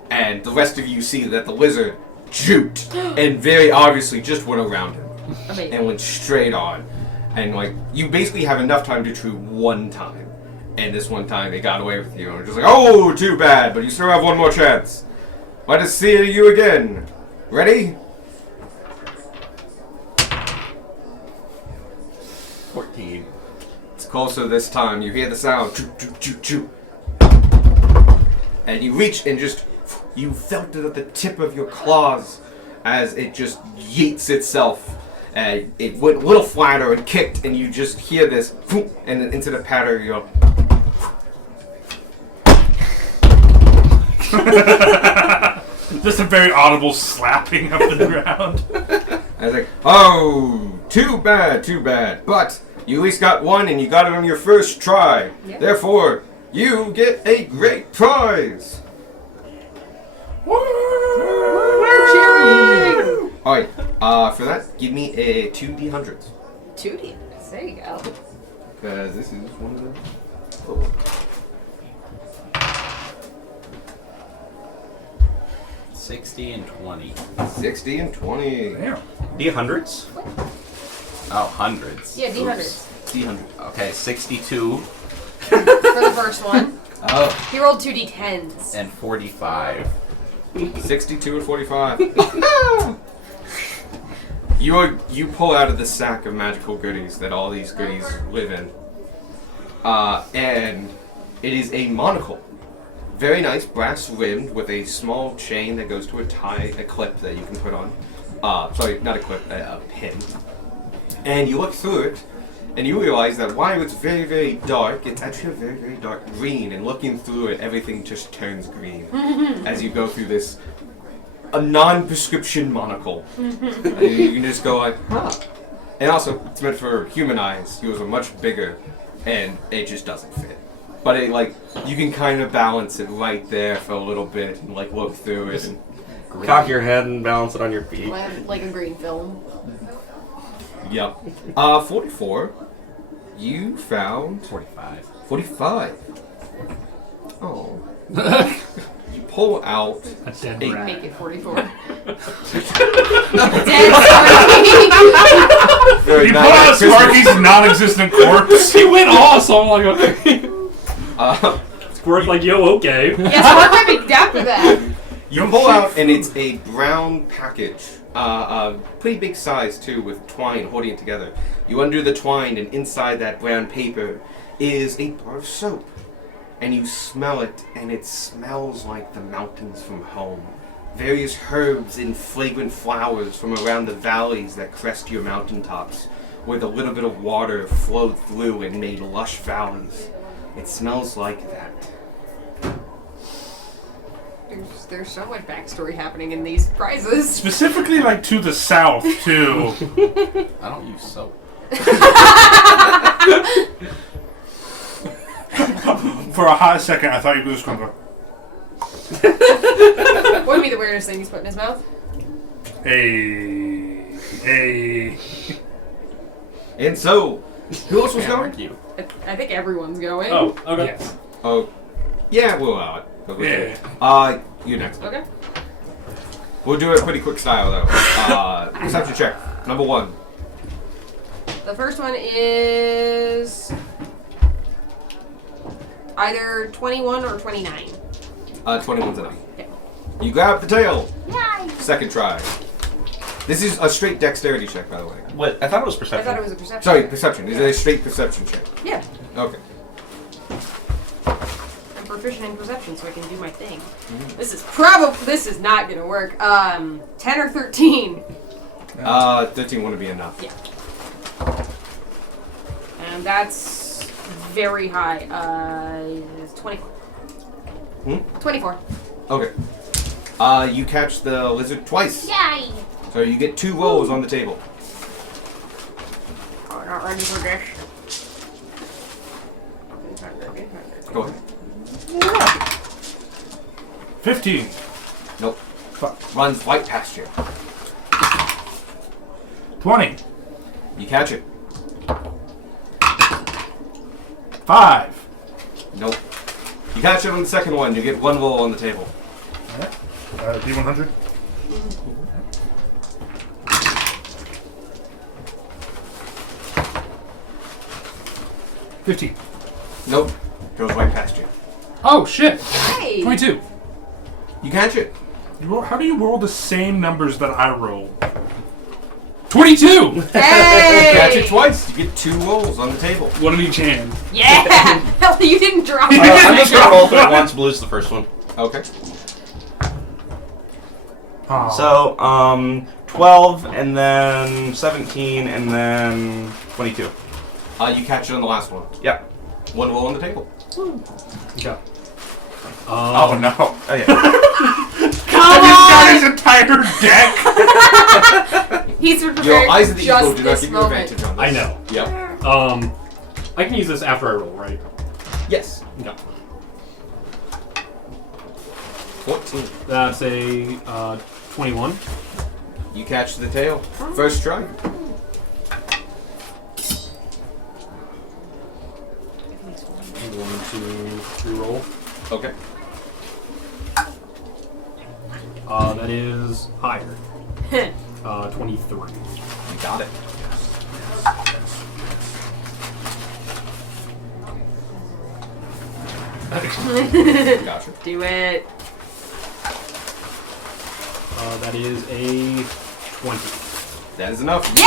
And the rest of you see that the lizard juked and very obviously just went around him. Amazing. And went straight on. And like, you basically have enough time to shoot one time. And this one time they got away with you. And just like, oh, too bad, but you still have one more chance. Let us see you again. Ready? 14. It's closer this time. You hear the sound. Choo, choo, choo, choo. And you reach and just, you felt it at the tip of your claws as it just yeets itself. And it went a little flatter and kicked, and you just hear this, and then into the patter you go. Just a very audible slapping of the ground. I was like, oh, too bad. But you at least got one, and you got it on your first try. Yep. Therefore, you get a great prize. Cheering! Alright, for that, give me a 2d100s. 2D. There you go. Because this is one of the lower ones. 60 and 20. 60 and 20. Damn. D100s? Oh, hundreds. Yeah, D100s. Oops. D100. Okay, 62 For the first one. Oh, He rolled 2D10s. and 45. 62 and 45. You pull out of the sack of magical goodies that all these goodies live in. And it is a monocle. Very nice, brass rimmed with a small chain that goes to a clip that you can put on. Sorry, not a clip, a pin. And you look through it, and you realize that while it's very, very dark, it's actually a very, very dark green. And looking through it, everything just turns green as you go through this a non-prescription monocle. And you can just go like, huh. And also, it's meant for human eyes. Yours are much bigger, and it just doesn't fit. But it, like, you can kind of balance it right there for a little bit and like look through it. And, Cock your head and balance it on your feet. Like a green film. yep. 44. You found 45. 45. Oh. You pull out A dead Eight. rat. Make it 44. Dead very You pull out nice. Sparky's non-existent corpse. He went off, so I'm like, okay. Squirt like, yo, okay. Yes, Mark might be after that. You pull out, and it's a brown package. Pretty big size, too, with twine holding it together. You undo the twine, and inside that brown paper is a bar of soap. And you smell it, and it smells like the mountains from home. Various herbs and fragrant flowers from around the valleys that crest your mountaintops, where the little bit of water flowed through and made lush valleys. It smells like that. There's so much backstory happening in these prizes. Specifically, like, to the south, too. I don't use soap. For a hot second, I thought you were just going to go, What would be the weirdest thing he's put in his mouth? hey. And so, who else was going? Thank you. I think everyone's going. Oh, okay. Yes. Oh, yeah, we'll allow it. But we'll do it. You next. Okay. We'll do it pretty quick style, though. Perception check. Number 1. The first one is either 21 or 29. 21's enough. Okay. You grab the tail. Yay! Second try. This is a straight dexterity check, by the way. What? I thought it was I perception. thought it was a perception. Sorry, perception. This is a straight perception check. Yeah. Okay. I'm proficient in perception, so I can do my thing. Mm. This is not gonna work. 10 or 13. 13 wouldn't be enough. Yeah. And that's very high. 24. 24. Okay. You catch the lizard twice. Yay! So you get 2 rolls on the table. Oh, not ready for this. Go ahead. 15. Nope. Runs right past you. 20. You catch it. 5. Nope. You catch it on the second one. You get one roll on the table. Alright. D100. $15. Nope. Goes right past you. Oh shit! Hey. 22. You catch it. How do you roll the same numbers that I rolled? 22. Hey. You catch it twice. You get 2 rolls on the table. One in each hand. Yeah. Hell, you didn't drop it. I'm just gonna roll for it once. Blue's the first one. Okay. Oh. So 12, and then 17, and then 22. You catch it on the last one. Yeah. 1 roll on the table. Okay. Oh no. Oh yeah. Come Got on. his entire deck. He's Your prepared eyes of the eagle just do not this give you moment. advantage on this. I know. Yep. I can use this after I roll, right? Yes. No. 14. That's a 21. You catch the tail. First try. 1, 2, 3 roll. Okay. That is higher. 23. You got it. Gotcha. Do it. That is a 20. That is enough. Cheating.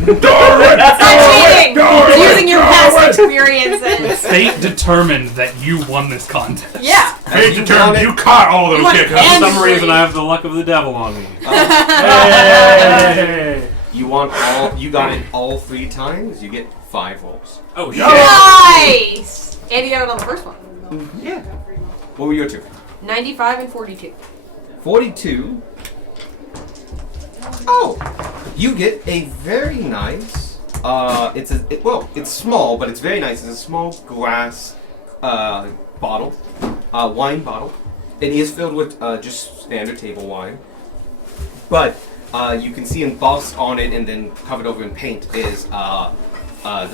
That's not cheating. It's using your past experiences. Fate determined that you won this contest. Yeah. Fate you determined got it. you caught all those You went kickers. For and- some reason, I have the luck of the devil on me. Hey. You want all? You got it all 3 times. You get 5 rolls. Oh, shit. Nice. And you got it on the first one. Yeah. What were your 2? 95 and 42. 42. Oh, you get a very nice. It's small, but it's very nice. It's a small glass bottle, wine bottle. It is filled with just standard table wine, but you can see embossed on it and then covered over in paint is the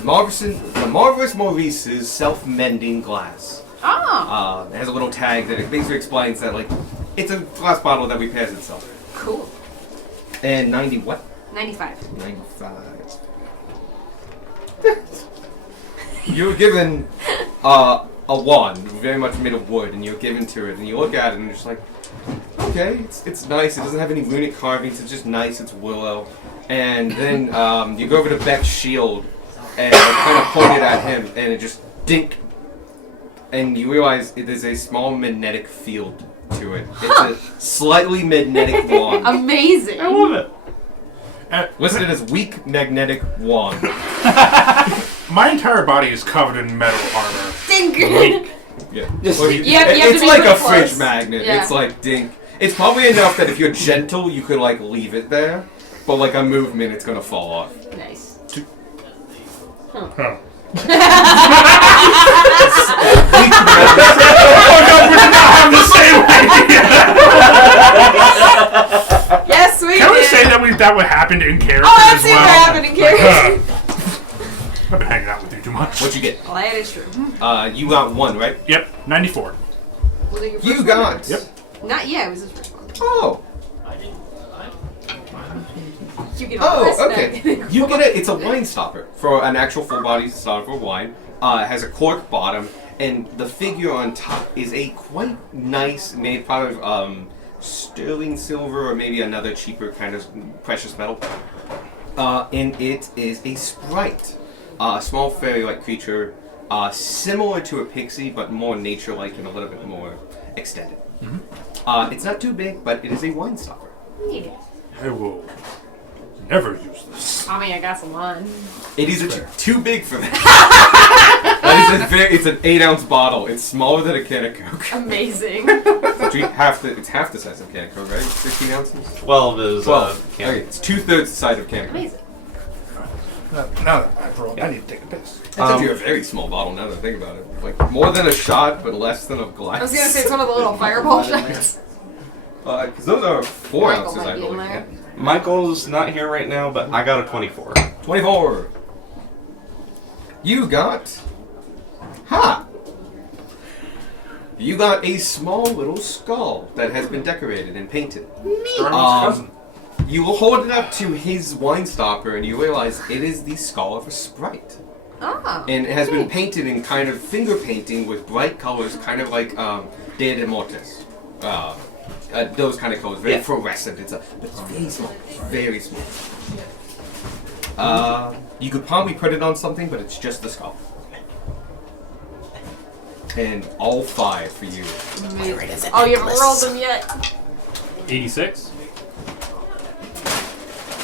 marvelous Maurice's self-mending glass. Ah. It has a little tag that it basically explains that like it's a glass bottle that repairs itself. Cool. And 90 what? 95. 95. You're given a wand, very much made of wood, and you're given to it, and you look at it and you're just like, okay, it's nice. It doesn't have any runic carvings. It's just nice. It's willow. And then you go over to Beck's shield and kind of point it at him, and it just dink. And you realize it is a small magnetic field to it. It's a slightly magnetic wand. Amazing. I love it. Listed as weak magnetic wand. My entire body is covered in metal armor. Dink. Yeah. Just- Well, You have to it's be like real a fridge close. magnet. Yeah. It's like dink. It's probably enough that if you're gentle, you could like leave it there. But like a movement, it's gonna fall off. Nice. Huh. Yes, we Can we did. say that what happened in character Oh, as let's see well? what happened in character. I've been hanging out with you too much. What you get? Well, that is true. You got 1, right? Yep, 94. Was it your You first got. one? Yep. Not yet. It was his first one. Oh. You get Oh, okay. You get it. It's a wine stopper for an actual full body stopper for wine. It has a cork bottom, and the figure on top is a quite nice, made probably sterling silver or maybe another cheaper kind of precious metal. And it is a sprite, a small fairy-like creature, similar to a pixie but more nature-like and a little bit more extended. It's not too big, but it is a wine stopper. Yeah. I will never use this. I mean, I got some wine. It is too big for that. It's an 8-ounce bottle. It's smaller than a can of Coke. Amazing. It's half the size of a can of Coke, right? 16 ounces? 12 is 12. can. Okay, it's 2/3 the size of a can of Coke. Amazing. Now that I've rolled, I need to take a piss. That's actually a very small bottle now that I think about it. Like more than a shot, but less than a glass. I was gonna say it's one of the little fireball shots. Because those are 4 Michael ounces, might I be in believe. there. Michael's not here right now, but I got a 24. 24. You got. Ha! You got a small little skull that has been decorated and painted. You will hold it up to his wine stopper and you realize it is the skull of a sprite. Ah. And it has been painted in kind of finger painting with bright colors, kind of like Dia de Mortis. Those kind of colors, very fluorescent. But it's very small. Very small. You could probably put it on something, but it's just the skull. And all 5 for you. Oh, you haven't rolled them yet. 86.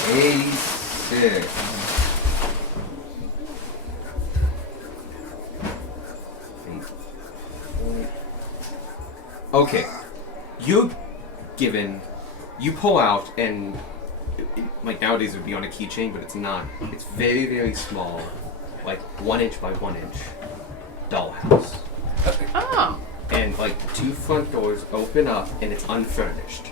86. Okay. You pull out and like nowadays it would be on a keychain, but it's not. It's very, very small. Like 1 inch by 1 inch dollhouse. Oh. And like the 2 front doors open up and it's unfurnished.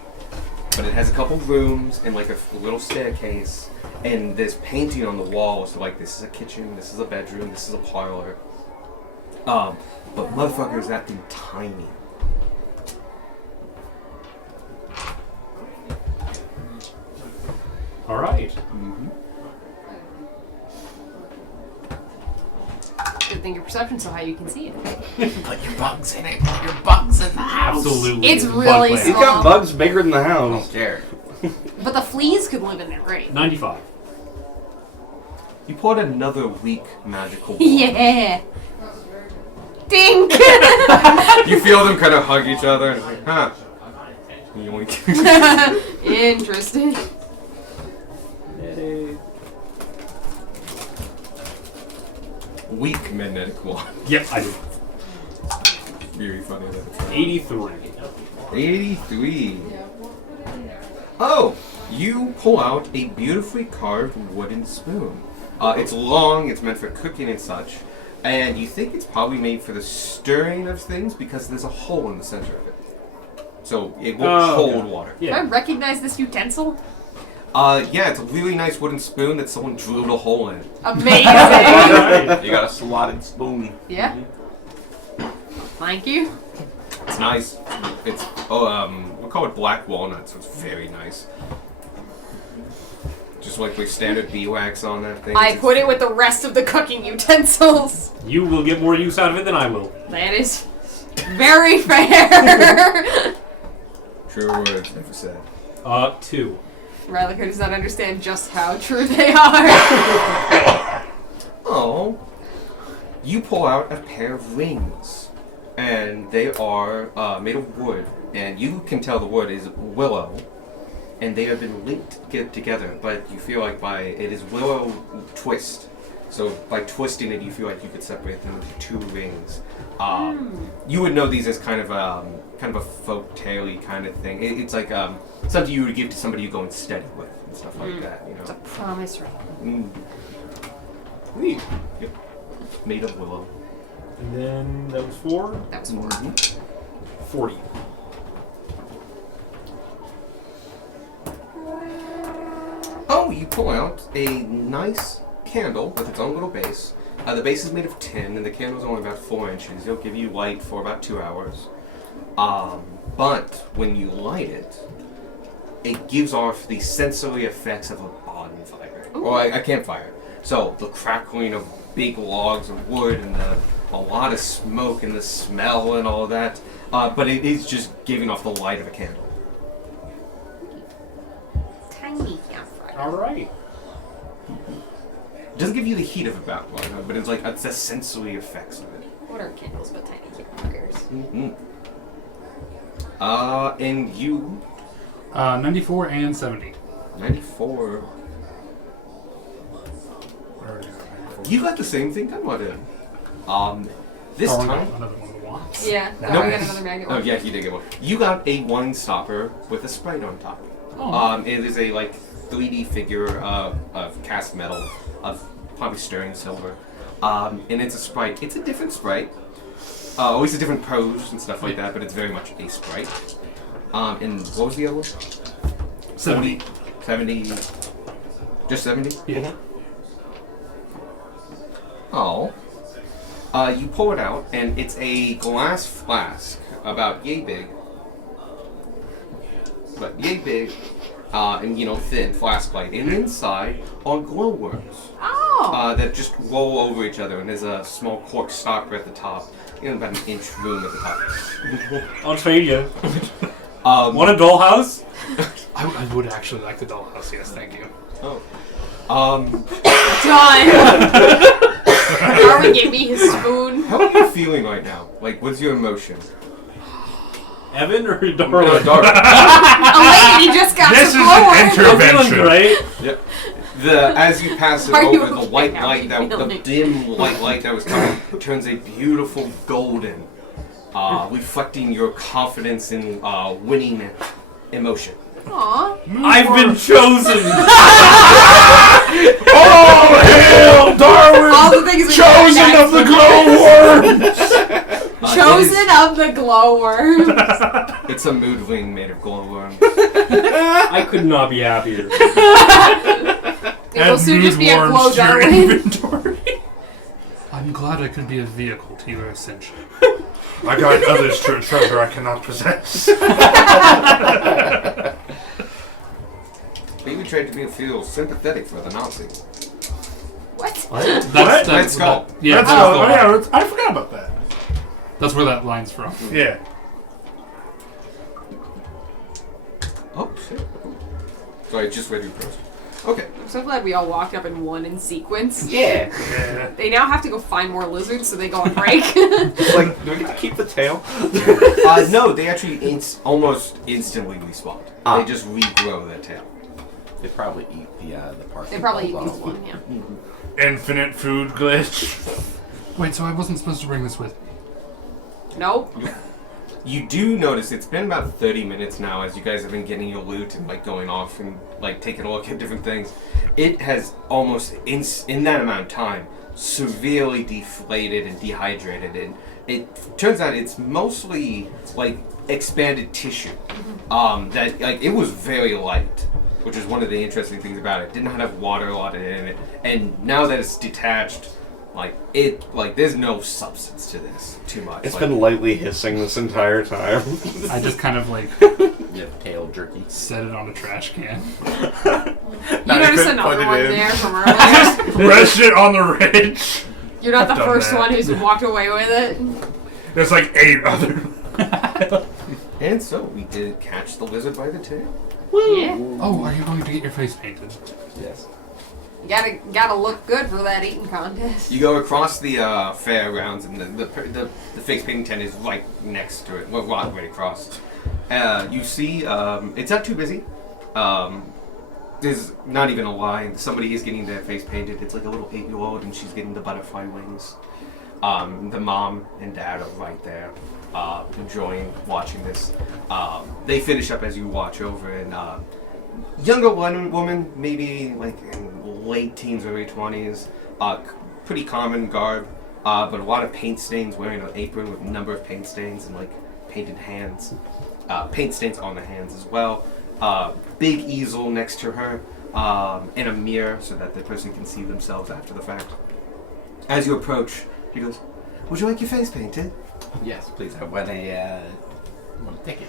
But it has a couple rooms and like a little staircase and there's painting on the walls. So like this is a kitchen, this is a bedroom, this is a parlor. But motherfuckers, that thing tiny. All right. Good thing your perception's so high you can see it. Put your bugs in it. Put your bugs in the house. Absolutely. It's Bug really land. He's small. got bugs bigger than the I don't house. care. But the fleas could live in there great. 95. You pulled another weak magical ball. Yeah. Dink. You feel them kind of hug each other and it's like, huh. Yoink. Interesting. Weak magnetic wand. Yep, I do. Very funny. 83. 83. Oh, you pull out a beautifully carved wooden spoon. It's long, it's meant for cooking and such, and you think it's probably made for the stirring of things because there's a hole in the center of it. So it will hold water. Do I recognize this utensil? Yeah, it's a really nice wooden spoon that someone drilled a hole in. Amazing. You got a slotted spoon. Yeah. Thank you. It's nice. It's we call it black walnut, so it's very nice. Just like with standard beeswax on that thing. I put it with the rest of the cooking utensils. You will get more use out of it than I will. That is very fair. True words, never said. 2. Rylica does not understand just how true they are. Oh. You pull out a pair of rings. And they are made of wood. And you can tell the wood is willow. And they have been linked together. But you feel like it is willow twist. So by twisting it, you feel like you could separate them into 2 rings. You would know these as kind of a folk tale-y kind of thing. It's like something you would give to somebody you go and study with and stuff like that. You know. It's a promise ring. Yep. Made of willow. And then that was 4. That was 4. 40. Oh, you pull out a nice candle with its own little base. The base is made of tin, and the candle is only about 4 inches. It'll give you light for about 2 hours. But when you light it, it gives off the sensory effects of a bonfire or a campfire. So the crackling of big logs of wood and a lot of smoke and the smell and all of that. But it is just giving off the light of a candle. Tiny campfire. All right. It doesn't give you the heat of a bonfire, but it's the sensory effects of it. What are candles but tiny campfires? Mm-hmm. And you, 94 and 70. 94. You got the same thing Gunwa did. This Oh, time. another one of the wands. Yeah. No. I got another magnet Oh one. yeah, you did get one. You got a wine stopper with a sprite on top. Oh. It is a 3D figure of cast metal of probably stirring silver. And it's a sprite. It's a different sprite. Always a different pose and stuff like that, but it's very much a sprite. And what was the other one? 70. 70. Just 70? Yeah. Oh. You pull it out, and it's a glass flask, about yay big. But yay big, and thin flask like. And inside are glowworms. Oh. That just roll over each other, and there's a small cork stopper at the top. About an inch room at the top. I'll trade you. Want a dollhouse? I would actually like the dollhouse, yes, thank you. Oh. Done. Darwin gave me his spoon. How are you feeling right now? Like, what's your emotion? Evan or Darwin? Darwin. A lady just got This some is an glowworms. I'm feeling intervention. great. Yep. As you pass it Are you over, the okay white now? light, You the feeling- dim white light that was coming, turns a beautiful golden, reflecting your confidence in winning emotion. Aw. I've been chosen. Oh, hail, Darwin! All the things we Chosen of the glowworms! Chosen of the glowworms. It's a mood ring made of glowworms. I could not be happier. It will soon just be a mood glow worms to your Darwin. inventory. I'm glad I could be a vehicle to your ascension. I guide others to a treasure I cannot possess. Maybe tried to feel sympathetic for the Nazi. What? That's Red Skull. Yeah, That's that's, oh, yeah, I forgot about that. that's where that line's from. Yeah. Oh, shit. So I just read your prose. Okay. I'm so glad we all walked up in one in sequence. Yeah. Yeah. They now have to go find more lizards, so they go on break. Like, do we get to keep the tail? No, they actually almost instantly respawn. Ah. They just regrow their tail. They probably eat the part. They probably eat this one, yeah. Infinite food glitch. Wait, so I wasn't supposed to bring this with me? Nope. You do notice it's been about 30 minutes now as you guys have been getting your loot and going off and taking a look at different things. It has almost in that amount of time severely deflated and dehydrated, and it turns out it's mostly expanded tissue. That it was very light, which is one of the interesting things about it. Did not have water a lot in it, and now that it's detached, there's no substance to this too much. It's been lightly hissing this entire time. I just kind of Yeah, tail jerky. set it on a trash can. You noticed another one there from earlier. Rest it on the ridge. You're not I've the done first that. one who's walked away with it. There's 8 other. And so we did catch the lizard by the tail. Yeah. Oh, are you going to get your face painted? Yes. Gotta look good for that eating contest. You go across the fairgrounds, and the face painting tent is right next to it. Well, right across. You see, it's not too busy. There's not even a line. Somebody is getting their face painted. It's like a little 8-year-old, and she's getting the butterfly wings. The mom and dad are right there, enjoying watching this. They finish up as you watch over, and younger woman, maybe in late teens, early 20s, pretty common garb, but a lot of paint stains, wearing an apron with a number of paint stains and painted hands, paint stains on the hands as well. Big easel next to her, and a mirror so that the person can see themselves after the fact. As you approach, she goes, "Would you like your face painted?" Yes, please. I want a ticket.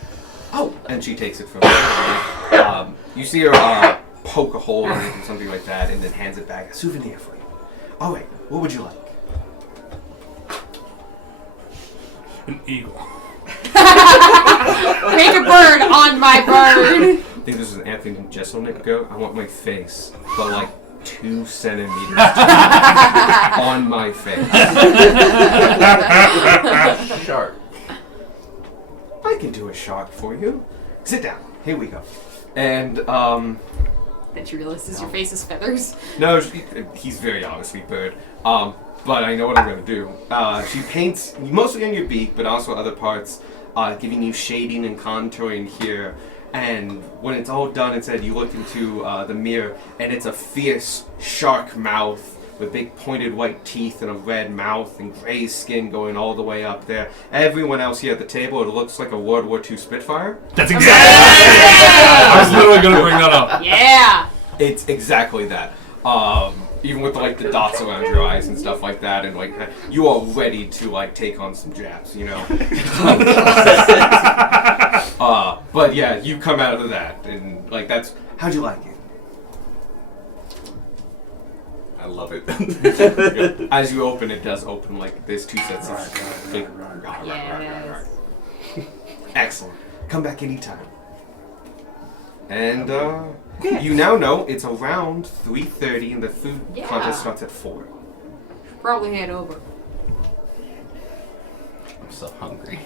Oh, and she takes it from her. You see her poke a hole in it or something like that, and then hands it back. A souvenir for you. All right, what would you like? An eagle. Make a bird on my bird. I think this is an Anthony Jeselnik goat. I want my face, but 2 centimeters on my face. Shark. I can do a shark for you. Sit down. Here we go. And That you realize your face is feathers. no, he's very obviously bird. But I know what I'm gonna do. She paints mostly on your beak, but also other parts, giving you shading and contouring here. And when it's all done and said, you look into the mirror, and it's a fierce shark mouth with big pointed white teeth and a red mouth and gray skin going all the way up there. Everyone else here at the table, it looks like a World War II Spitfire. That's exactly. I was literally gonna bring that up. Yeah. It's exactly that. Even with like the dots around your eyes and stuff like that, and like you are ready to like take on some jabs, you know. But yeah, you come out of that, and like that's how'd you like it? I love it. As you open, it does open like there's 2 sets of big. Yes. Excellent. Come back anytime. And you now know it's around 3:30, and the food Yeah. contest starts at 4. Probably head over. I'm so hungry.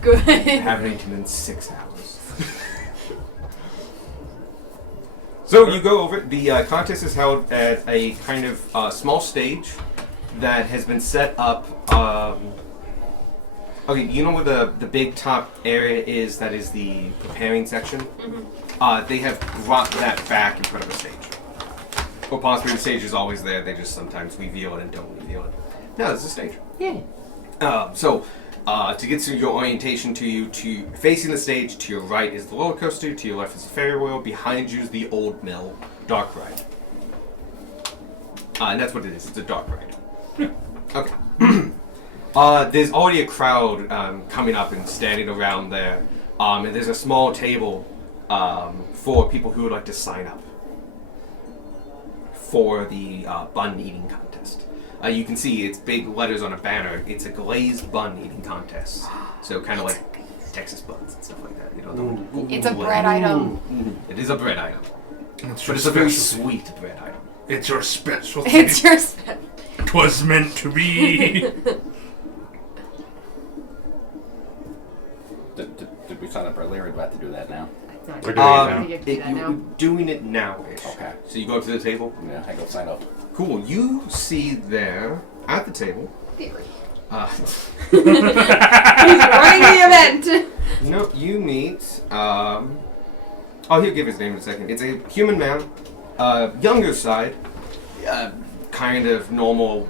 Good. Haven't eaten in 6 hours. So you go over. The contest is held at a kind of small stage that has been set up. Okay, you know where the big top area is? That is the preparing section. Mm-hmm. They have brought that back and put up a stage. Or possibly the stage is always there. They just sometimes reveal it and don't reveal it. No, there's a stage. Yeah. To get to your orientation, to facing the stage, to your right is the roller coaster, to your left is the Ferry Wheel, behind you is the Old Mill dark ride. And that's what it is. It's a dark ride. Okay. There's already a crowd coming up and standing around there, and there's a small table for people who would like to sign up for the bun eating contest. You can see it's big letters on a banner. It's a glazed bun eating contest. So kind of like Texas buns and stuff like that. You know, It's a bread item. It is a bread item, It's but it's a very sweet bread item. It's your specialty. It's your spell. 'Twas meant to be. Did we sign up earlier or do I have to do that now? We're doing it now. You have to do that now. You're doing it now-ish. Okay. So you go up to the table. Yeah, I go sign up. Cool. You see there at the table. Theory. He's He's running the event. No, you meet. Oh, he'll give his name in a second. It's a human man, younger side, kind of normal,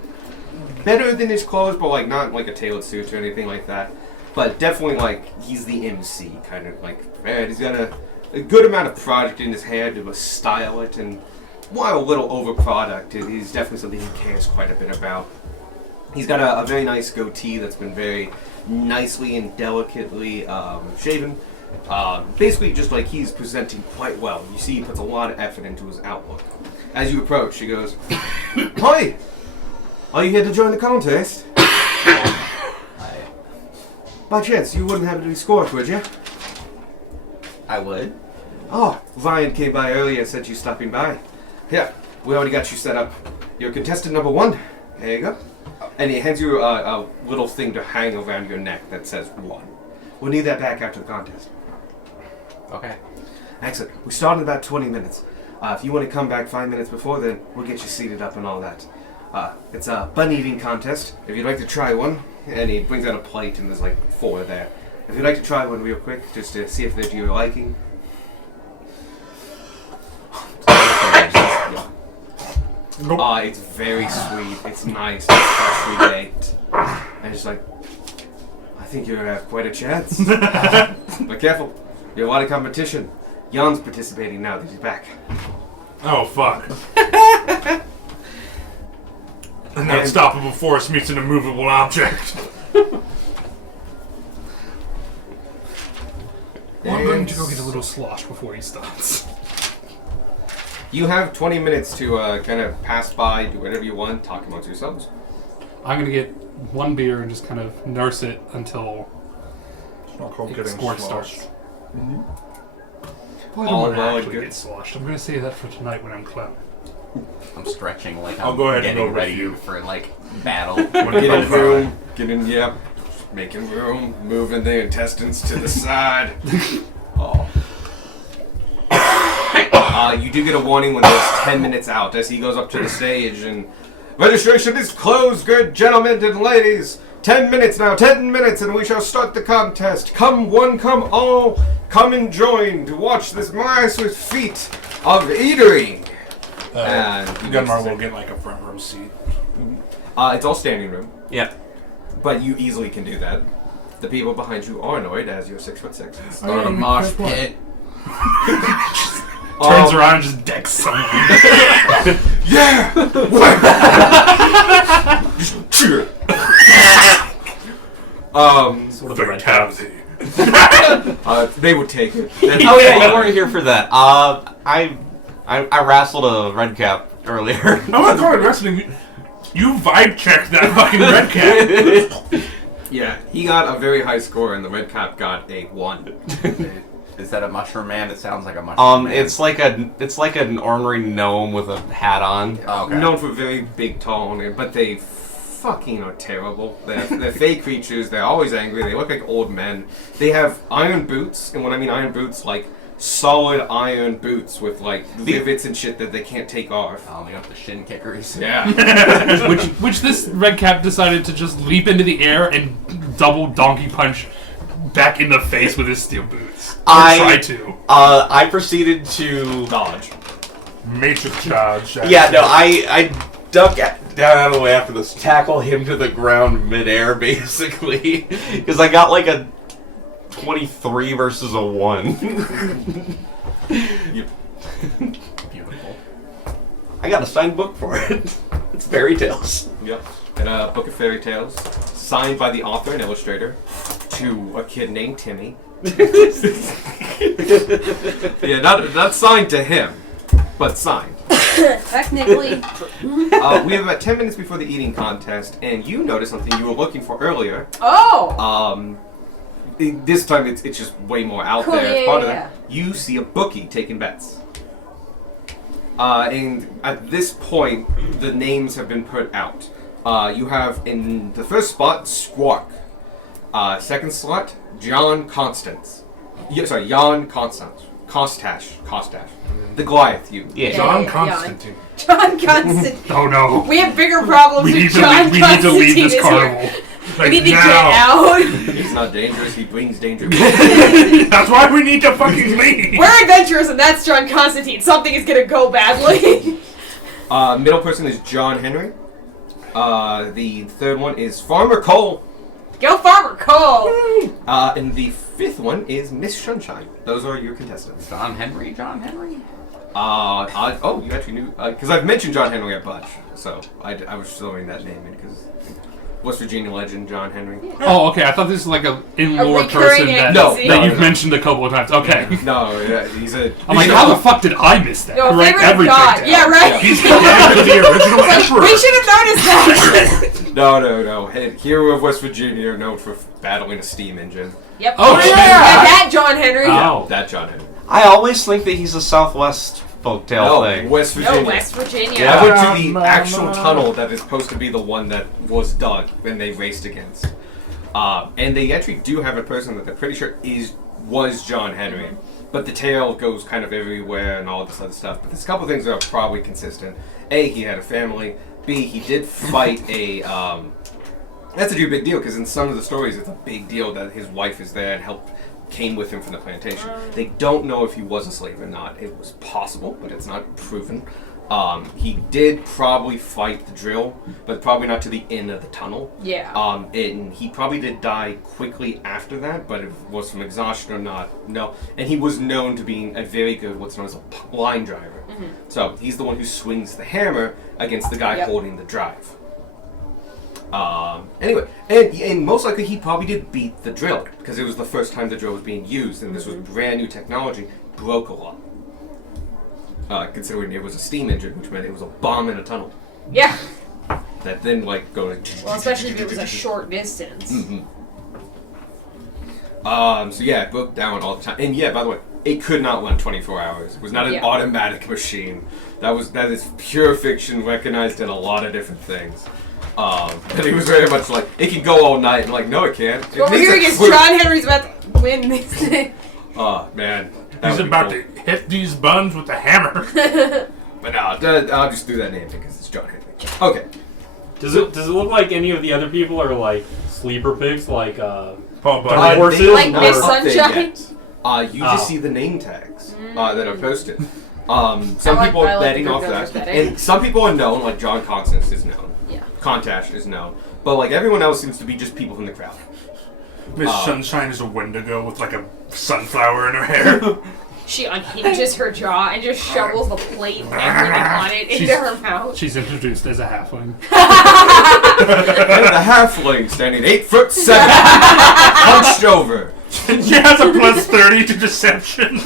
better than his clothes, but like not like a tailored suit or anything like that. But definitely like he's the MC, kind of like prepared. He's got a good amount of product in his hair to style it, and while a little over product, it is definitely something he cares quite a bit about. He's got a very nice goatee that's been very nicely and delicately shaven. Basically, just like he's presenting quite well. You see, he puts a lot of effort into his outlook. As you approach, he goes, "Hi, are you here to join the contest? By chance, you wouldn't happen to be scored, would you?" I would. "Oh, Ryan came by earlier and said you stopping by. Yeah, we already got you set up. You're contestant number 1. There you go." And he hands you a little thing to hang around your neck that says 1. We'll need that back after the contest. Okay. Excellent. We start in about 20 minutes. If you want to come back 5 minutes before, then we'll get you seated up and all that. It's a bun eating contest. If you'd like to try one, and he brings out a plate and there's like 4 there. If you'd like to try one real quick, just to see if they're to your liking. It's very sweet. It's nice. It's freshly baked. And just like, I think you have quite a chance. But careful. You have a lot of competition. Jan's participating now that he's back. Oh, fuck. An unstoppable force meets an immovable object. Well, I'm going to go get a little slosh before he starts. You have 20 minutes to kind of pass by, do whatever you want, talk amongst yourselves. I'm going to get 1 beer and just kind of nurse it until It's not called the getting score sloshed. starts. Well, I All don't want to well and actually good. get sloshed. I'm going to save that for tonight when I'm clown. I'm stretching like I'll I'm go ahead and getting go with ready you. for like battle. Getting room, making room, moving the intestines to the side. Oh. You do get a warning when there's 10 minutes out as he goes up to the stage and registration is closed, good gentlemen and ladies. 10 minutes now, 10 minutes, and we shall start the contest. Come one, come all, come and join to watch this marvelous feat of eatery. And Gunmar will get like a front row seat. It's all standing room, Yeah. but you easily can do that. The people behind you are annoyed as you're 6'6". Start a mosh pit. Turns around and just decks someone. Yeah! Just cheer. Sort of the red caps. They would take it. Oh yeah, you weren't here for that. I wrestled a red cap earlier. I'm not talking wrestling. You vibe checked that fucking red cap. Yeah, he got a very high score, and the red cap got a 1. Is that a mushroom man? It sounds like a mushroom man. It's like an ornery gnome with a hat on. Oh, okay. Known for very big, tall, but they fucking are terrible. They're fake creatures. They're always angry. They look like old men. They have iron boots, and when I mean iron boots, like solid iron boots with like rivets and shit that they can't take off. Oh, they got the shin kickers. Yeah. which this red cap decided to just leap into the air and double donkey punch back in the face with his steel boots. I proceeded to Dodge. Matrix dodge. Yeah, no, I duck down out of the way after this, tackle him to the ground midair, basically, because I got like a 23 versus a 1. Beautiful. I got a signed book for it. It's Fairy Tales. Yep. And a book of fairy tales, signed by the author and illustrator, to a kid named Timmy. Yeah, not signed to him, but signed. Technically. We have about 10 minutes before the eating contest, and you noticed something you were looking for earlier. Oh! This time it's just way more out Cool, there. As yeah, part of yeah, that, you see a bookie taking bets. And at this point, the names have been put out. You have in the first spot Squark. Second slot, John Constance. Jan Constance. Costache. The Goliath, you. Yeah. John Constantine. John Constantine. Oh no. We have bigger problems with John we need to Constantine leave this is carnival. here. Like, We need to now. get out. He's not dangerous, he brings danger. That's why we need to fucking leave. We're adventurous and that's John Constantine. Something is gonna go badly. Middle person is John Henry. The third one is Farmer Cole. Go Farmer Cole. And the fifth one is Miss Sunshine. Those are your contestants. John Henry? you actually knew, because I've mentioned John Henry a bunch, so I was throwing that name in because West Virginia legend John Henry. Oh, okay. I thought this was like a in-lore recurring person that, NPC. that you've mentioned a couple of times. Okay. No, yeah, he's a. I'm like, how the fuck did I miss that? Your Write favorite everything god. down. Yeah, right. He's the original emperor. We should have noticed that. No. Hero of West Virginia, known for battling a steam engine. Yep. Oh, yeah, shit. that John Henry. Oh. That John Henry. I always think that he's a Southwest folktale No, thing. West Virginia. No, West Virginia. Yeah. I went to the actual tunnel that is supposed to be the one that was dug and they raced against. And they actually do have a person that they're pretty sure was John Henry. But the tale goes kind of everywhere and all this other stuff. But there's a couple things that are probably consistent. A, he had a family. B, he did fight a... that's a big deal because in some of the stories it's a big deal that his wife is there and came with him from the plantation. They don't know if he was a slave or not. It was possible, but it's not proven. He did probably fight the drill, but probably not to the end of the tunnel. Yeah. And he probably did die quickly after that, but it was from exhaustion or not. No. And he was known to being a very good, what's known as a line driver. So he's the one who swings the hammer against the guy holding the drive. Anyway, and most likely he probably did beat the drill because it was the first time the drill was being used, and this was brand new technology. Broke a lot, considering it was a steam engine, which meant it was a bomb in a tunnel Yeah. that then go. Well, especially if it was a short distance. So yeah, it broke down all the time. And yeah, by the way, it could not run 24 hours. It was not an automatic machine. That is pure fiction, recognized in a lot of different things. But it was very much like, it can go all night. And like, no, it can't. What we're hearing is John Henry's about to win this thing. Oh, man. He's about to hit these buns with a hammer. But no, I'll just do that name because it's John Henry. Okay. Does it look like any of the other people are like sleeper pigs, like Paul dark Bunyan. horses? Like Not Miss up there Sunshine? yet. You just see the name tags that are posted. Some I people like are the betting group off numbers that, betting. and some people are known, like John Constance is known. Yeah. Contash is known, but like everyone else seems to be just people from the crowd. Miss Sunshine is a Wendigo with like a sunflower in her hair. She unhinges her jaw and just shovels the plate and everything on it into She's- her mouth. She's introduced as a halfling. And the halfling standing 8'7", hunched over. She has a plus 30 to deception.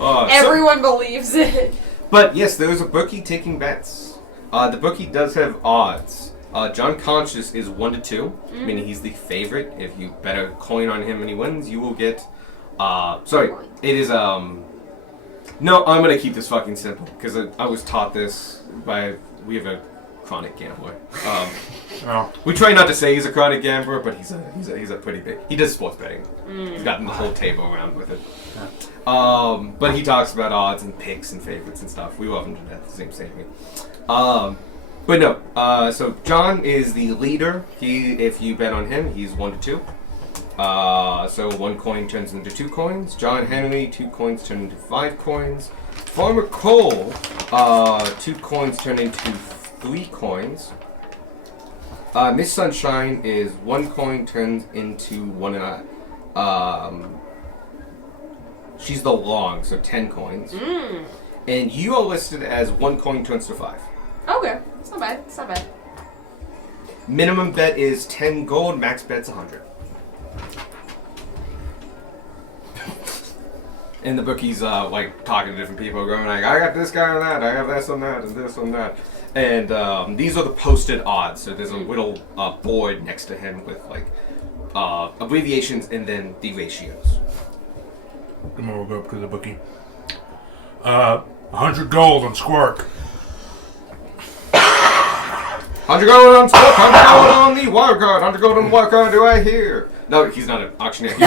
Everyone believes it. But yes, there is a bookie taking bets. The bookie does have odds. John Conscious is 1 to 2, meaning he's the favorite. If you bet a coin on him and he wins, you will get. Sorry, it is No, I'm gonna keep this fucking simple because I was taught this by. We have a chronic gambler. We try not to say he's a chronic gambler, but he's a pretty big. He does sports betting. He's gotten the whole table around with it. But he talks about odds and picks and favorites and stuff. We love him to death. Same thing. But no. So John is the leader. If you bet on him, he's 1 to 2. So 1 coin turns into 2 coins. John Henry, 2 coins turn into 5 coins. Farmer Cole, 2 coins turn into 3 coins. Miss Sunshine is 1 coin turns into 1.5. She's the long, so 10 coins. And you are listed as 1 coin turns to 5. Okay, it's not bad. It's not bad. Minimum bet is 10 gold, max bet's 100. And the bookie's like talking to different people, going like, I got this guy on that, I have this on that, and this on that. And these are the posted odds. So there's a little board next to him with like abbreviations and then the ratios. Come on, we'll go up to the bookie. 100 gold on Squark. 100 gold on Squark, 100 gold on the wild card, 100 gold on the wild card, do I hear? No, he's not an auctioneer. He's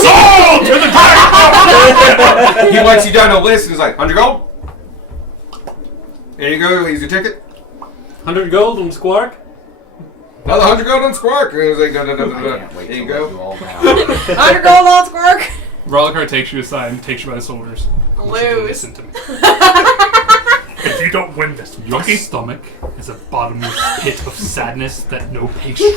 Sold to the jackpot! he writes you down a list and he's like, 100 gold? There you go, here's your ticket. 100 gold on Squark? Another 100 gold on Squark. And he was like, no. I can't wait There you to go. let you all down. 100 gold on Squirk. Rollicar takes you aside and takes you by the shoulders. I want you to Lose. Listen to me. If you don't win this, Your bookie, stomach is a bottomless pit of sadness that no pastry.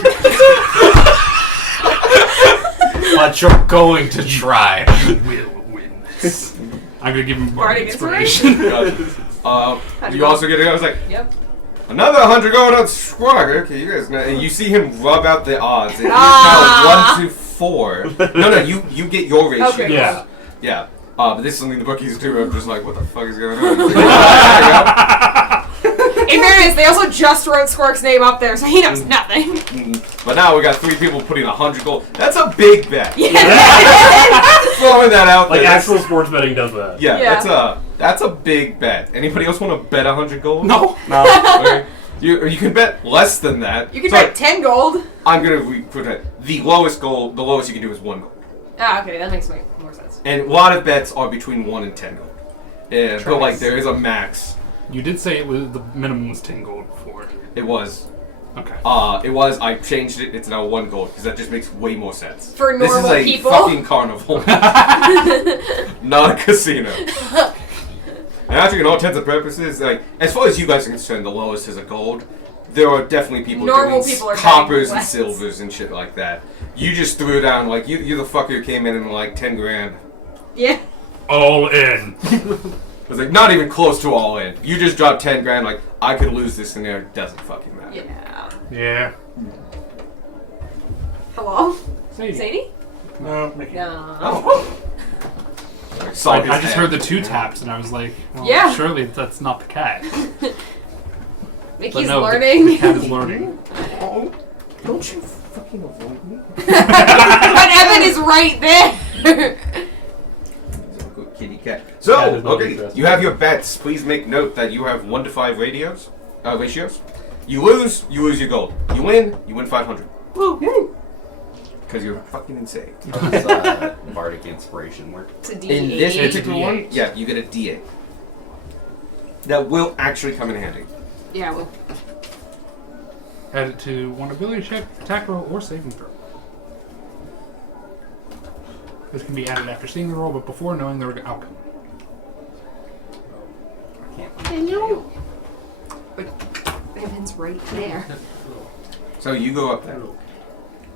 But you're going to try. You will win this. I'm gonna give him more Bardic inspiration. You also get it. I was like, Yep. another 100 gold on Squark. Okay, you guys know. And you see him rub out the odds. And he's now 1 to 4. No, you get your ratio. Okay. Yeah. Yeah. But this is something the bookies do. I'm just like, what the fuck is going on? In fairness, they also just wrote Squirk's name up there, so he knows nothing. But now we got 3 people putting 100 gold. That's a big bet. Yeah. Throwing that out Like there. actual sports betting does that. Yeah, Yeah. that's a big bet. Anybody else want to bet 100 gold? No. Okay. You can bet less than that. You can Sorry, bet 10 gold. I'm gonna put it. The lowest gold. The lowest you can do is 1 gold. Ah, okay, that makes more sense. And a lot of bets are between 1 and 10 gold. Yeah, but like there is a max. You did say it was the minimum was 10 gold before. It was. Okay. It was. I changed it. It's now 1 gold because that just makes way more sense. For This normal is a people. fucking carnival, not a casino. And actually, in all intents and purposes, like as far as you guys are concerned, the lowest is a gold. There are definitely people Normal doing people are coppers betting and less. silvers and shit like that. You just threw down like you're the fucker who came in like 10 grand. Yeah. all in. It was like not even close to all in. You just dropped 10 grand. Like I could lose this in there. It doesn't fucking matter. Yeah. Yeah. Hello? Sadie. Sadie? No, Mickey. No. Oh. Sorry, I just heard the 2 taps and I was like, well, Yeah. surely that's not the cat. Mickey's But no, learning. The cat is learning. Don't you fucking avoid me. But Evan is right there. Good kitty cat. So, Cat is not okay, interested. you have your bets. Please make note that you have 1 to 5 ratios. You lose your gold. You win 500. Woo! Because you're fucking insane. How does bardic inspiration work? It's a D8. In this It's a particular one, D8. yeah, you get a D8. That will actually come in handy. Yeah, well. Add it to one ability check, attack roll, or saving throw. This can be added after seeing the roll, but before knowing the outcome. Mine's right there. So you go up there.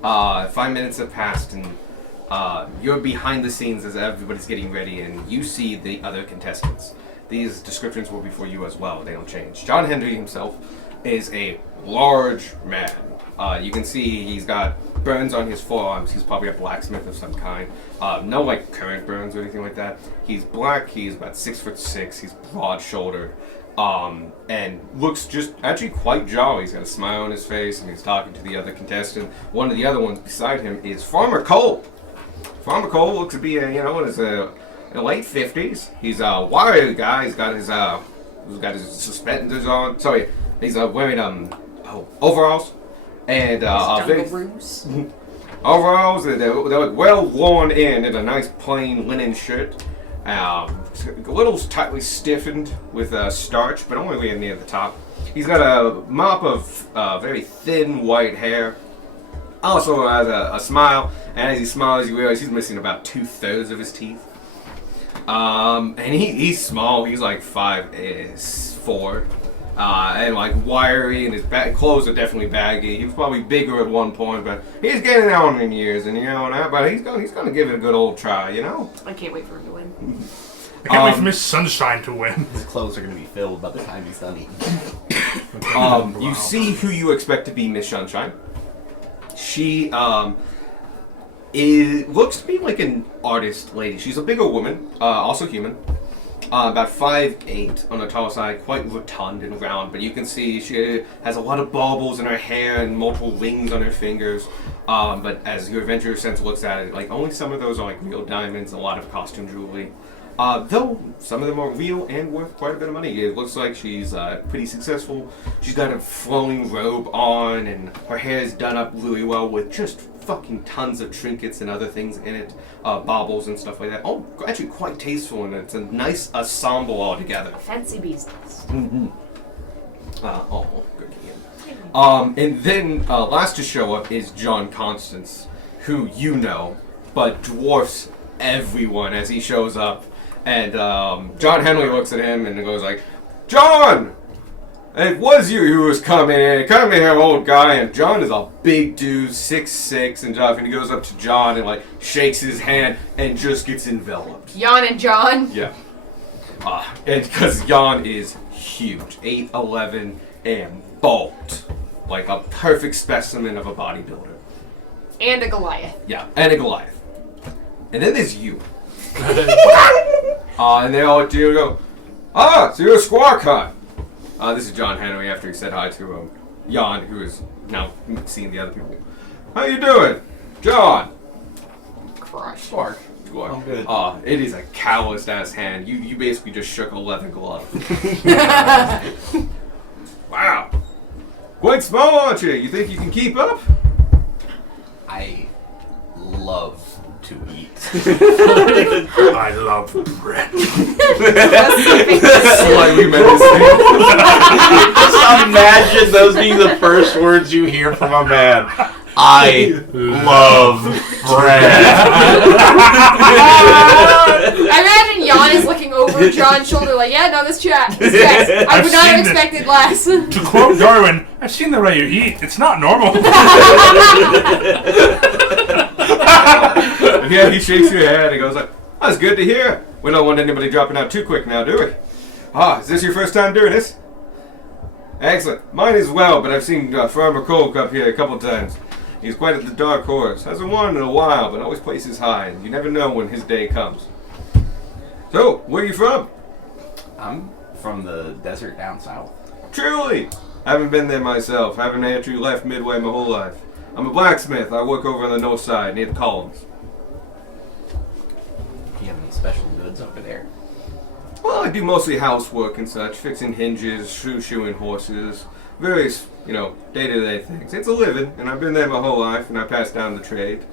5 minutes have passed, and you're behind the scenes as everybody's getting ready, and you see the other contestants. These descriptions will be for you as well. They don't change. John Henry himself is a large man. You can see he's got burns on his forearms. He's probably a blacksmith of some kind. No like current burns or anything like that. He's black. He's about 6'6". He's broad-shouldered. And looks just actually quite jolly. He's got a smile on his face, and he's talking to the other contestant. One of the other ones beside him is Farmer Cole. Farmer Cole looks to be in his late 50s. He's a wild guy. He's got his suspenders on. Sorry, he's wearing overalls and overalls. They're like well worn in, and a nice plain linen shirt. A little tightly stiffened with starch, but only near the top. He's got a mop of very thin white hair. Also has a smile, and as he smiles, you realize he's missing about 2/3 of his teeth. And he's small. He's like 5'4", and like wiry, and his clothes are definitely baggy. He was probably bigger at one point, but he's getting on in years, and but he's gonna give it a good old try, I can't wait for him to win. I can't wait for Miss Sunshine to win. His clothes are going to be filled by the time he's done eating. You see who you expect to be Miss Sunshine. She looks to be like an artist lady. She's a bigger woman, also human. About 5'8" on the tall side, quite rotund and round, but you can see she has a lot of baubles in her hair and multiple rings on her fingers. But as your adventurer sense looks at it, like only some of those are like real diamonds, a lot of costume jewelry. Though some of them are real and worth quite a bit of money. It looks like she's pretty successful. She's got a flowing robe on, and her hair is done up really well with just fucking tons of trinkets and other things in it, baubles and stuff like that. Oh, actually quite tasteful, and it's a nice ensemble altogether. Fancy business. Mm-hmm. Good game. And then last to show up is John Constance, who you know, but dwarfs everyone as he shows up. And John Henley looks at him and goes like, "John! It was you who was coming in. Come here, old guy." And John is a big dude, 6'6" and stuff. And he goes up to John and like shakes his hand and just gets enveloped. Jan and John? Yeah. And because Jan is huge, 8'11" and bulked. Like a perfect specimen of a bodybuilder. And a Goliath. Yeah, and a Goliath. And then there's you. And they all do go, so you're a Squawk Hunt. This is John Henry after he said hi to Jan, who is now seeing the other people. How you doing? John. Crush. Squawk. I'm good. It is a calloused ass hand. You basically just shook a leather glove. Wow. Quite small, aren't you? You think you can keep up? I love to eat. I love bread. Slightly menacing. Just imagine those being the first words you hear from a man. I love bread. I imagine Jan is looking over John's shoulder like, yeah, no, this chat. I would not have expected less. To quote Darwin, I've seen the way you eat. It's not normal. Yeah, he shakes your hand and goes like, "That's good to hear. We don't want anybody dropping out too quick now, do we? Is this your first time doing this? Excellent. Mine as well, but I've seen Farmer Cole up here a couple times. He's quite at the dark horse. Hasn't won in a while, but always places high, and you never know when his day comes. So, where are you from?" I'm from the desert down south. "Truly. Haven't been there myself. Haven't actually left Midway my whole life. I'm a blacksmith. I work over on the north side, near the columns." Do you have any special goods over there? Well, I do mostly housework and such, fixing hinges, shoeing horses, various, day-to-day things. It's a living, and I've been there my whole life, and I passed down the trade.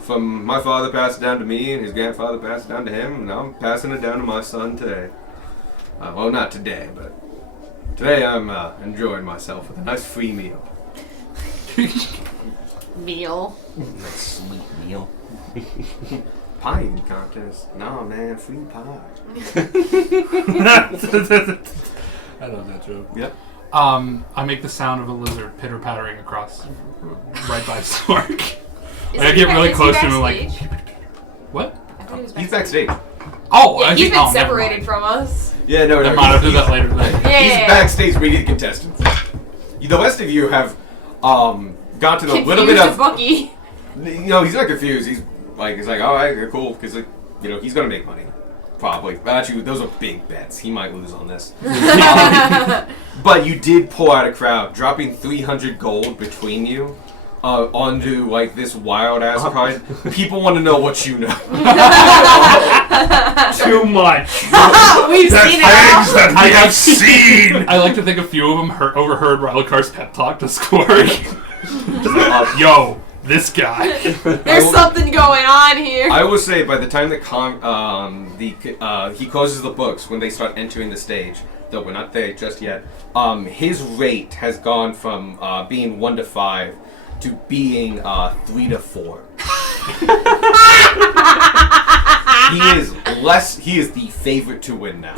From my father passed it down to me, and his grandfather passed it down to him, and now I'm passing it down to my son today. Well, not today, but today I'm enjoying myself with a nice free meal. Meal. Nice sweet meal. Pie eating contest. No, man, free pie. I love that joke. Yep. I make the sound of a lizard pitter-pattering across right by Stork. I get really close to him and like, what? I thought he was He's backstage. backstage. Oh, Yeah, I he's think, been never separated mind. from us. Yeah, no, Never mind, I'll do that later. He's backstage reading the contestants. The rest of you have gotten a little bit Confused of. Bucky. He's not confused. He's like, all right, you're cool, because he's gonna make money, probably. But actually, those are big bets. He might lose on this. But you did pull out a crowd, dropping 300 gold between you. Onto like this wild ass card. People want to know what you know. Too much. We've The seen it all. things that I have seen! I like to think a few of them overheard Rylokar's pep talk to Squirk. Yo, this guy. There's something going on here. I will say, by the time that he closes the books, when they start entering the stage, though we're not there just yet, his rate has gone from being 1 to 5 to being 3 to 4. He is the favorite to win now.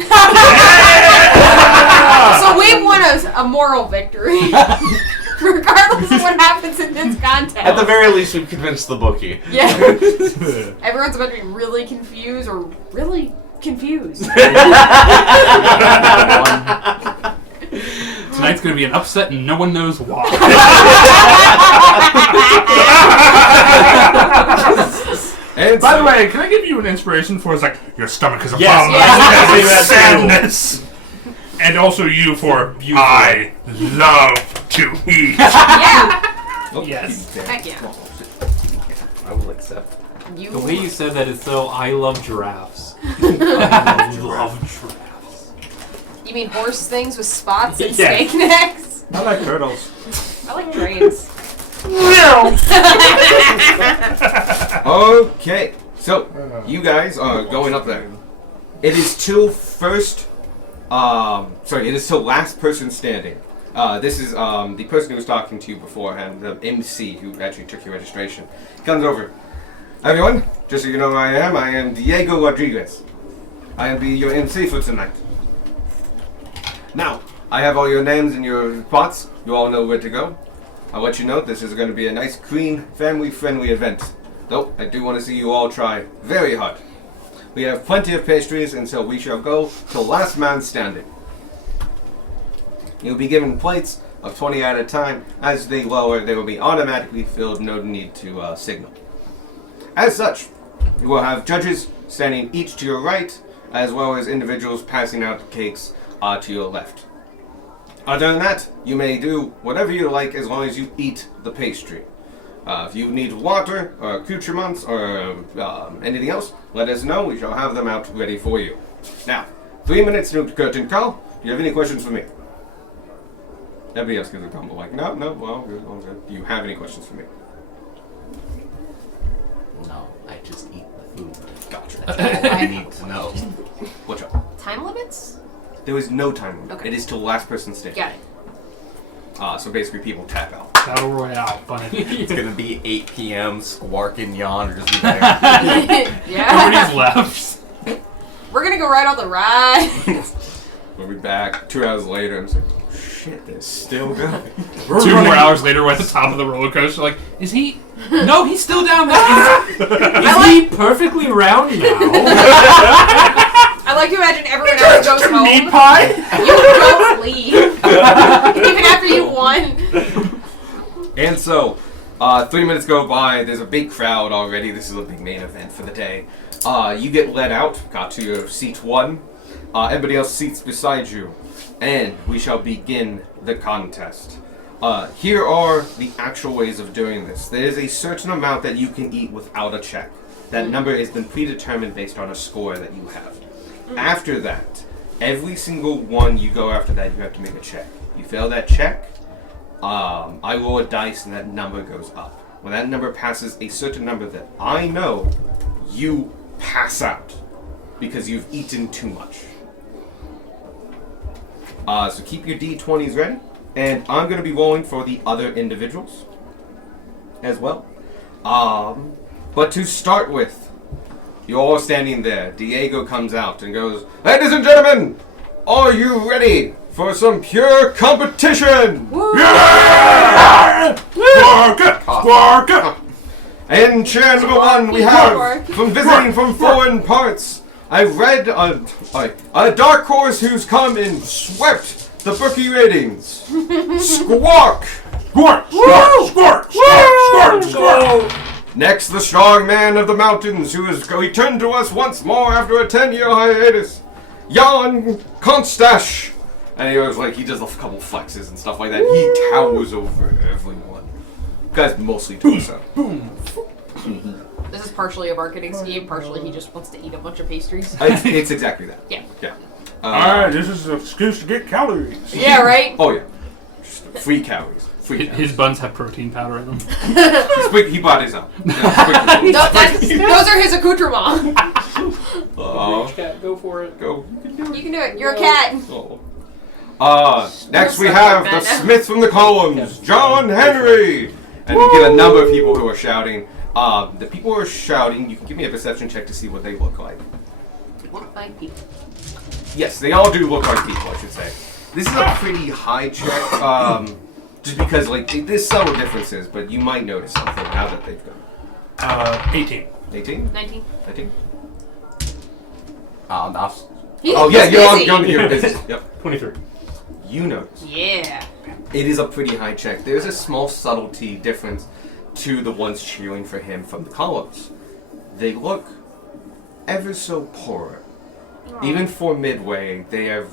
So we won a moral victory. Regardless of what happens in this contest. At the very least, we've convinced the bookie. Yeah. Everyone's about to be really confused or really confused. Tonight's gonna be an upset and no one knows why. And By the way, can I give you an inspiration for it's like your stomach is a Yes, problem? yes, Sadness. And also you for I love to eat. Yeah. Yes. Heck yeah. I will accept. You. The way you said that is so. I love giraffes. I love giraffes. You mean horse things with spots and Yeah. snake necks? I like turtles. I like trains. Okay, so you guys are going up there. It is till it is till last person standing. This is the person who was talking to you beforehand, the MC who actually took your registration. Comes over. Everyone, just so you know who I am Diego Rodriguez. I will be your MC for tonight. Now, I have all your names and your spots. You all know where to go. I'll let you know this is going to be a nice, clean, family-friendly event. Though, I do want to see you all try very hard. We have plenty of pastries, and so we shall go till last man standing. You'll be given plates of 20 at a time. As they lower, they will be automatically filled, no need to signal. As such, you will have judges standing each to your right, as well as individuals passing out cakes to your left. Other than that, you may do whatever you like as long as you eat the pastry. If you need water or accoutrements or anything else, let us know. We shall have them out ready for you. Now, 3 minutes to curtain call. Do you have any questions for me? Everybody else gives a combo like, no, well, good, all good. Do you have any questions for me? No, I just eat the food. Gotcha. That's all I need to know. What's up? Time limits? There is no time limit. Okay. It is till last person standing. Got it. So basically people tap out. Battle Royale, fun. It's gonna be 8 p.m. Squark and Yawn are just there. Yeah. Nobody's left. We're gonna go ride on the ride. We'll be back 2 hours later and it's like, oh, shit, they're still going. 2 more hours later, we're at the top of the roller coaster. Like, is he? No, he's still down there. Is he perfectly round now? I like to imagine everyone else goes home. Meat pie? You don't leave. Even after you won. And so, 3 minutes go by, there's a big crowd already. This is a big main event for the day. You get led out, got to your seat 1. Everybody else seats beside you. And we shall begin the contest. Here are the actual ways of doing this. There is a certain amount that you can eat without a check. That number has been predetermined based on a score that you have. After that, every single one you go after that, you have to make a check. You fail that check, I roll a dice and that number goes up. When that number passes a certain number that I know, you pass out because you've eaten too much. So keep your d20s ready, and I'm going to be rolling for the other individuals as well. But to start with, you're all standing there. Diego comes out and goes, "Ladies and gentlemen, are you ready for some pure competition. Squarka! And chair number 1 we have, from visiting from foreign parts, I read a dark horse who's come and swept the bookie ratings. Squawk! Squark! Squark! Squark! Squark! Squark! Next, the strong man of the mountains who has returned to us once more after a 10-year hiatus, Jan Konstash. And he was like, he does a couple flexes and stuff like that. He towers over everyone. You guys mostly do so. This is partially a marketing scheme, partially he just wants to eat a bunch of pastries. It's exactly that. Yeah. Yeah. Alright, this is an excuse to get calories. Yeah, right? Oh, yeah. Just free calories. Free calories. His buns have protein powder in them. He bought his own. Yeah, Those are his accoutrements. Rich cat, go for it. Go. You can do it. You're a cat. Next we have the Smith from the Columns, John Henry. And you get a number of people who are shouting. The people who are shouting, you can give me a perception check to see what they look like. Look like people. Yes, they all do look like people, I should say. This is a pretty high check, just because, like, there's subtle differences, but you might notice something now that they've gone. 18. 18? 19. 19? Oh yeah, you're busy. Yep. 23. You notice. Yeah. It is a pretty high check. There's a small subtlety difference to the ones cheering for him from the columns. They look ever so poor. Even for Midway, they have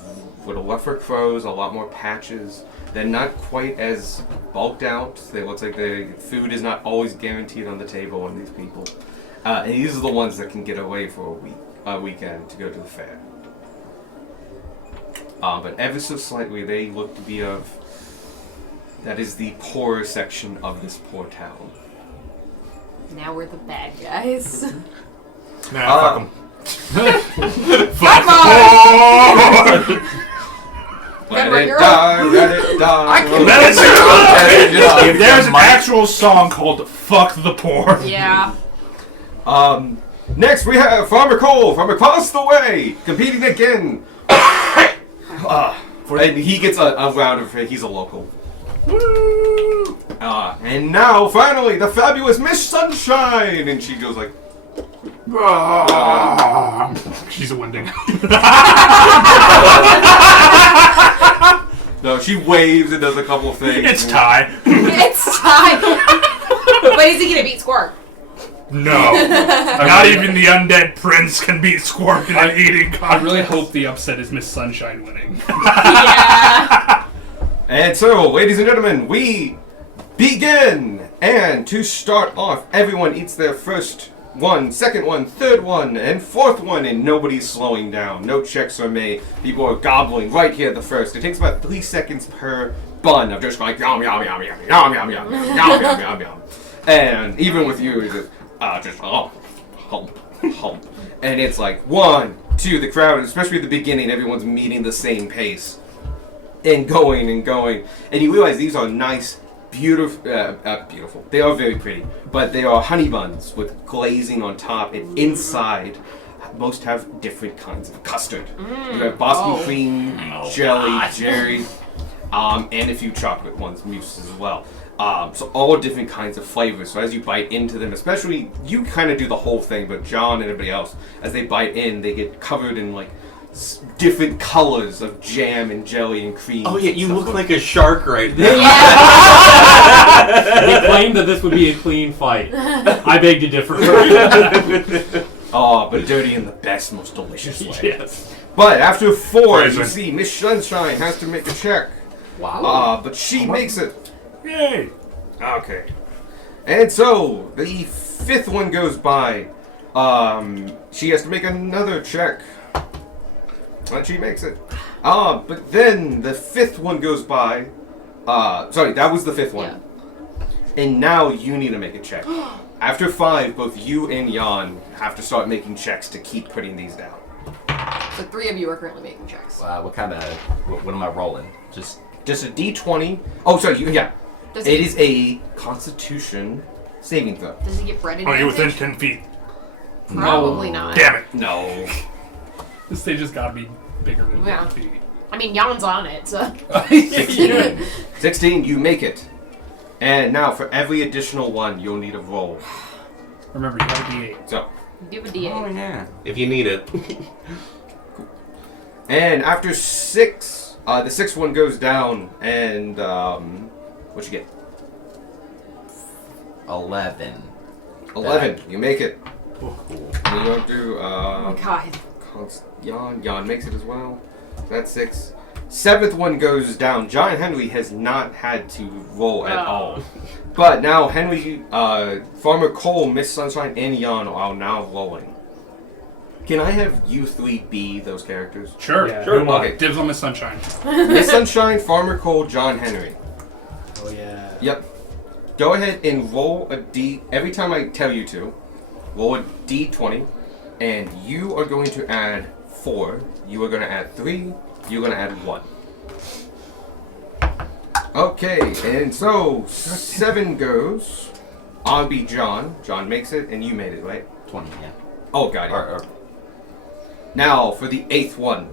little rougher crows, a lot more patches. They're not quite as bulked out. They look like the food is not always guaranteed on the table on these people. And these are the ones that can get away for a weekend to go to the fair. But ever so slightly, they look to be of... That is the poorer section of this poor town. Now we're the bad guys. Nah, fuck them. Fuck Let it die, let it die. If there's an actual song called "Fuck the Poor," Yeah. Next we have Farmer Cole from across the way, competing again. And he gets a round of, he's a local. And now, finally, the fabulous Miss Sunshine! And she goes like... She's a Wendigo. No, she waves and does a couple of things. it's Ty. It's time. But is he gonna beat Squark? No, not even the undead prince can beat Squark in an eating contest. I really hope the upset is Miss Sunshine winning. Yeah. And so, ladies and gentlemen, we begin! And to start off, everyone eats their first one, second one, third one, and fourth one, and nobody's slowing down. No checks are made. People are gobbling right here at the first. It takes about 3 seconds per bun of just like yum yum yum yum yum yum yum yum yum yum yum yum. And even with you, it's just hump, hump. And it's like 1, 2, the crowd, especially at the beginning, everyone's meeting the same pace. And going and going. And you realize these are nice, beautiful. They are very pretty. But they are honey buns with glazing on top. And inside, most have different kinds of custard. You have Boston cream, jelly, cherry, and a few chocolate ones, mousse as well. So all different kinds of flavors. So as you bite into them, especially, you kind of do the whole thing, but John and everybody else, as they bite in, they get covered in like different colors of jam and jelly and cream. Oh yeah, you look like a shark right there. They claimed that this would be a clean fight. I beg to differ. Oh, but dirty in the best, most delicious way. Yes. But after 4, you Poison. see Miss Sunshine has to make a check. Wow. But she makes it. Yay! Okay. And so, the 5th one goes by. She has to make another check. And she makes it. But then the 5th one goes by. Sorry, that was the 5th one. Yeah. And now you need to make a check. After 5, both you and Jan have to start making checks to keep putting these down. So 3 of you are currently making checks. What kind of? What am I rolling? Just Just a D20. Oh, sorry, yeah. Does It he, is a Constitution saving throw. does he get bread Are you within advantage? 10 feet? Probably not. Damn it! No. This stage has got to be bigger than Yeah. 1 feet. I mean, Jan's on it, so. 16, you make it. And now, for every additional one, you'll need a roll. Remember, you have a D8. So, You have a D8. Oh yeah. If you need it. and after 6, the 6th one goes down, and what you get? 11. 11. You make it. And you don't do Oh my god. Jan makes it as well. That's 6. 7th one goes down. John Henry has not had to roll at all. But now Henry, Farmer Cole, Miss Sunshine, and Jan are now rolling. Can I have you three be those characters? Sure. Yeah. Sure. Okay. Dibs on Miss Sunshine. Miss Sunshine, Farmer Cole, John Henry. Oh yeah. Yep. Go ahead and roll a D. Every time I tell you to, roll a D20, and you are going to add 4. You are going to add 3. You're going to add 1. Okay, and so 7 goes. I'll be John. John makes it, and you made it, right? 20, yeah. Oh, got it. Now for the 8th one.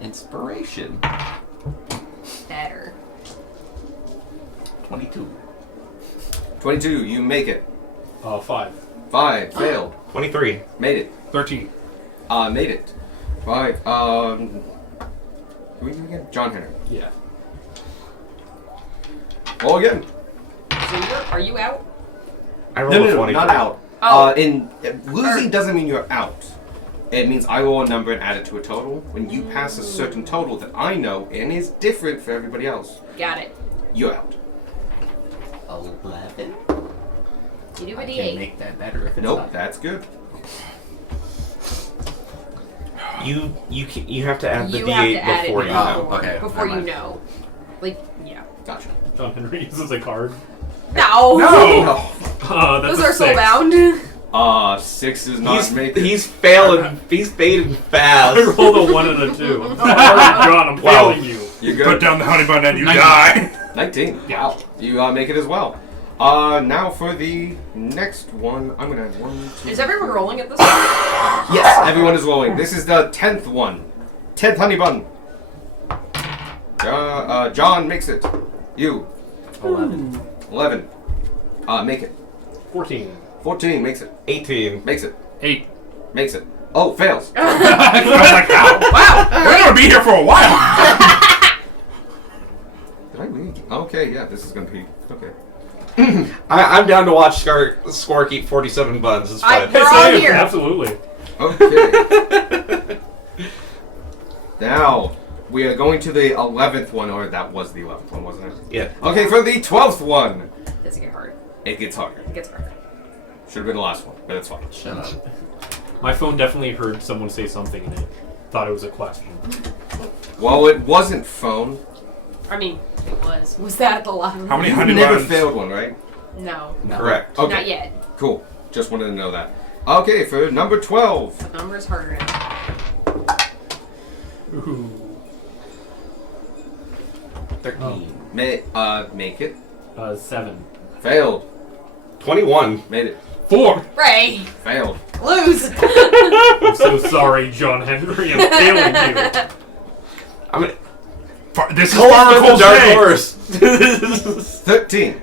Inspiration. Better. 22. 22, you make it. 5. 5, failed. 23. Made it. 13. Made it. 5, who are you again? John Henry. Yeah. Roll again. So are you out? I rolled a 23. not out. Oh. And losing doesn't mean you're out. It means I roll a number and add it to a total. When you pass a certain total that I know and is different for everybody else, Got it. you're out. 11. You do a I can D8. make that better if it's Nope, not. that's good. You have to add the You have to D8 add before it you before, know. Okay. before never you mind. know. Like, yeah. Gotcha. John Henry uses a card. No! No! That's Those a are 6. soulbound. 6 is not made. He's failing. He's fading fast. I rolled a 1 and a 2. I'm sorry, John, I'm Wow. failing you. You're Put good. down the honey bun and you 19. die. 19. Yeah. Wow. You make it as well. Now for the next one, I'm gonna add 1, 2. Is everyone rolling at this point? Yes, everyone is rolling. This is the 10th one. 10th honey bun. John makes it. You. 11. 11. Make it. 14. 14 makes it. 18. Makes it. 8. Makes it. Oh, fails. I was like, how? Wow! We're gonna be here for a while. Did I leave? Okay, yeah, this is gonna be okay. I'm down to watch Score keep 47 buns. It's fun. We're all here. Absolutely. Okay. Now we are going to the 11th one, or that was the 11th one, wasn't it? Yeah. Okay, for the 12th one, Does it get hard? it gets harder. It gets harder. Should have been the last one, but it's fine. Shut up. My phone definitely heard someone say something and it thought it was a question. Well, it wasn't phone. I mean, it was. Was that the last? How many You've honey never buns? failed one, right? No. Correct. Okay. Not yet. Cool. Just wanted to know that. Okay, for number 12. The number's harder now. Ooh. 13. Make it. 7. Failed. 21. Made it. 4. Ray! Failed. Lose. I'm so sorry, John Henry. I'm failing you. I'm gonna This is call Farmer out the Cole's dark day. horse. 13.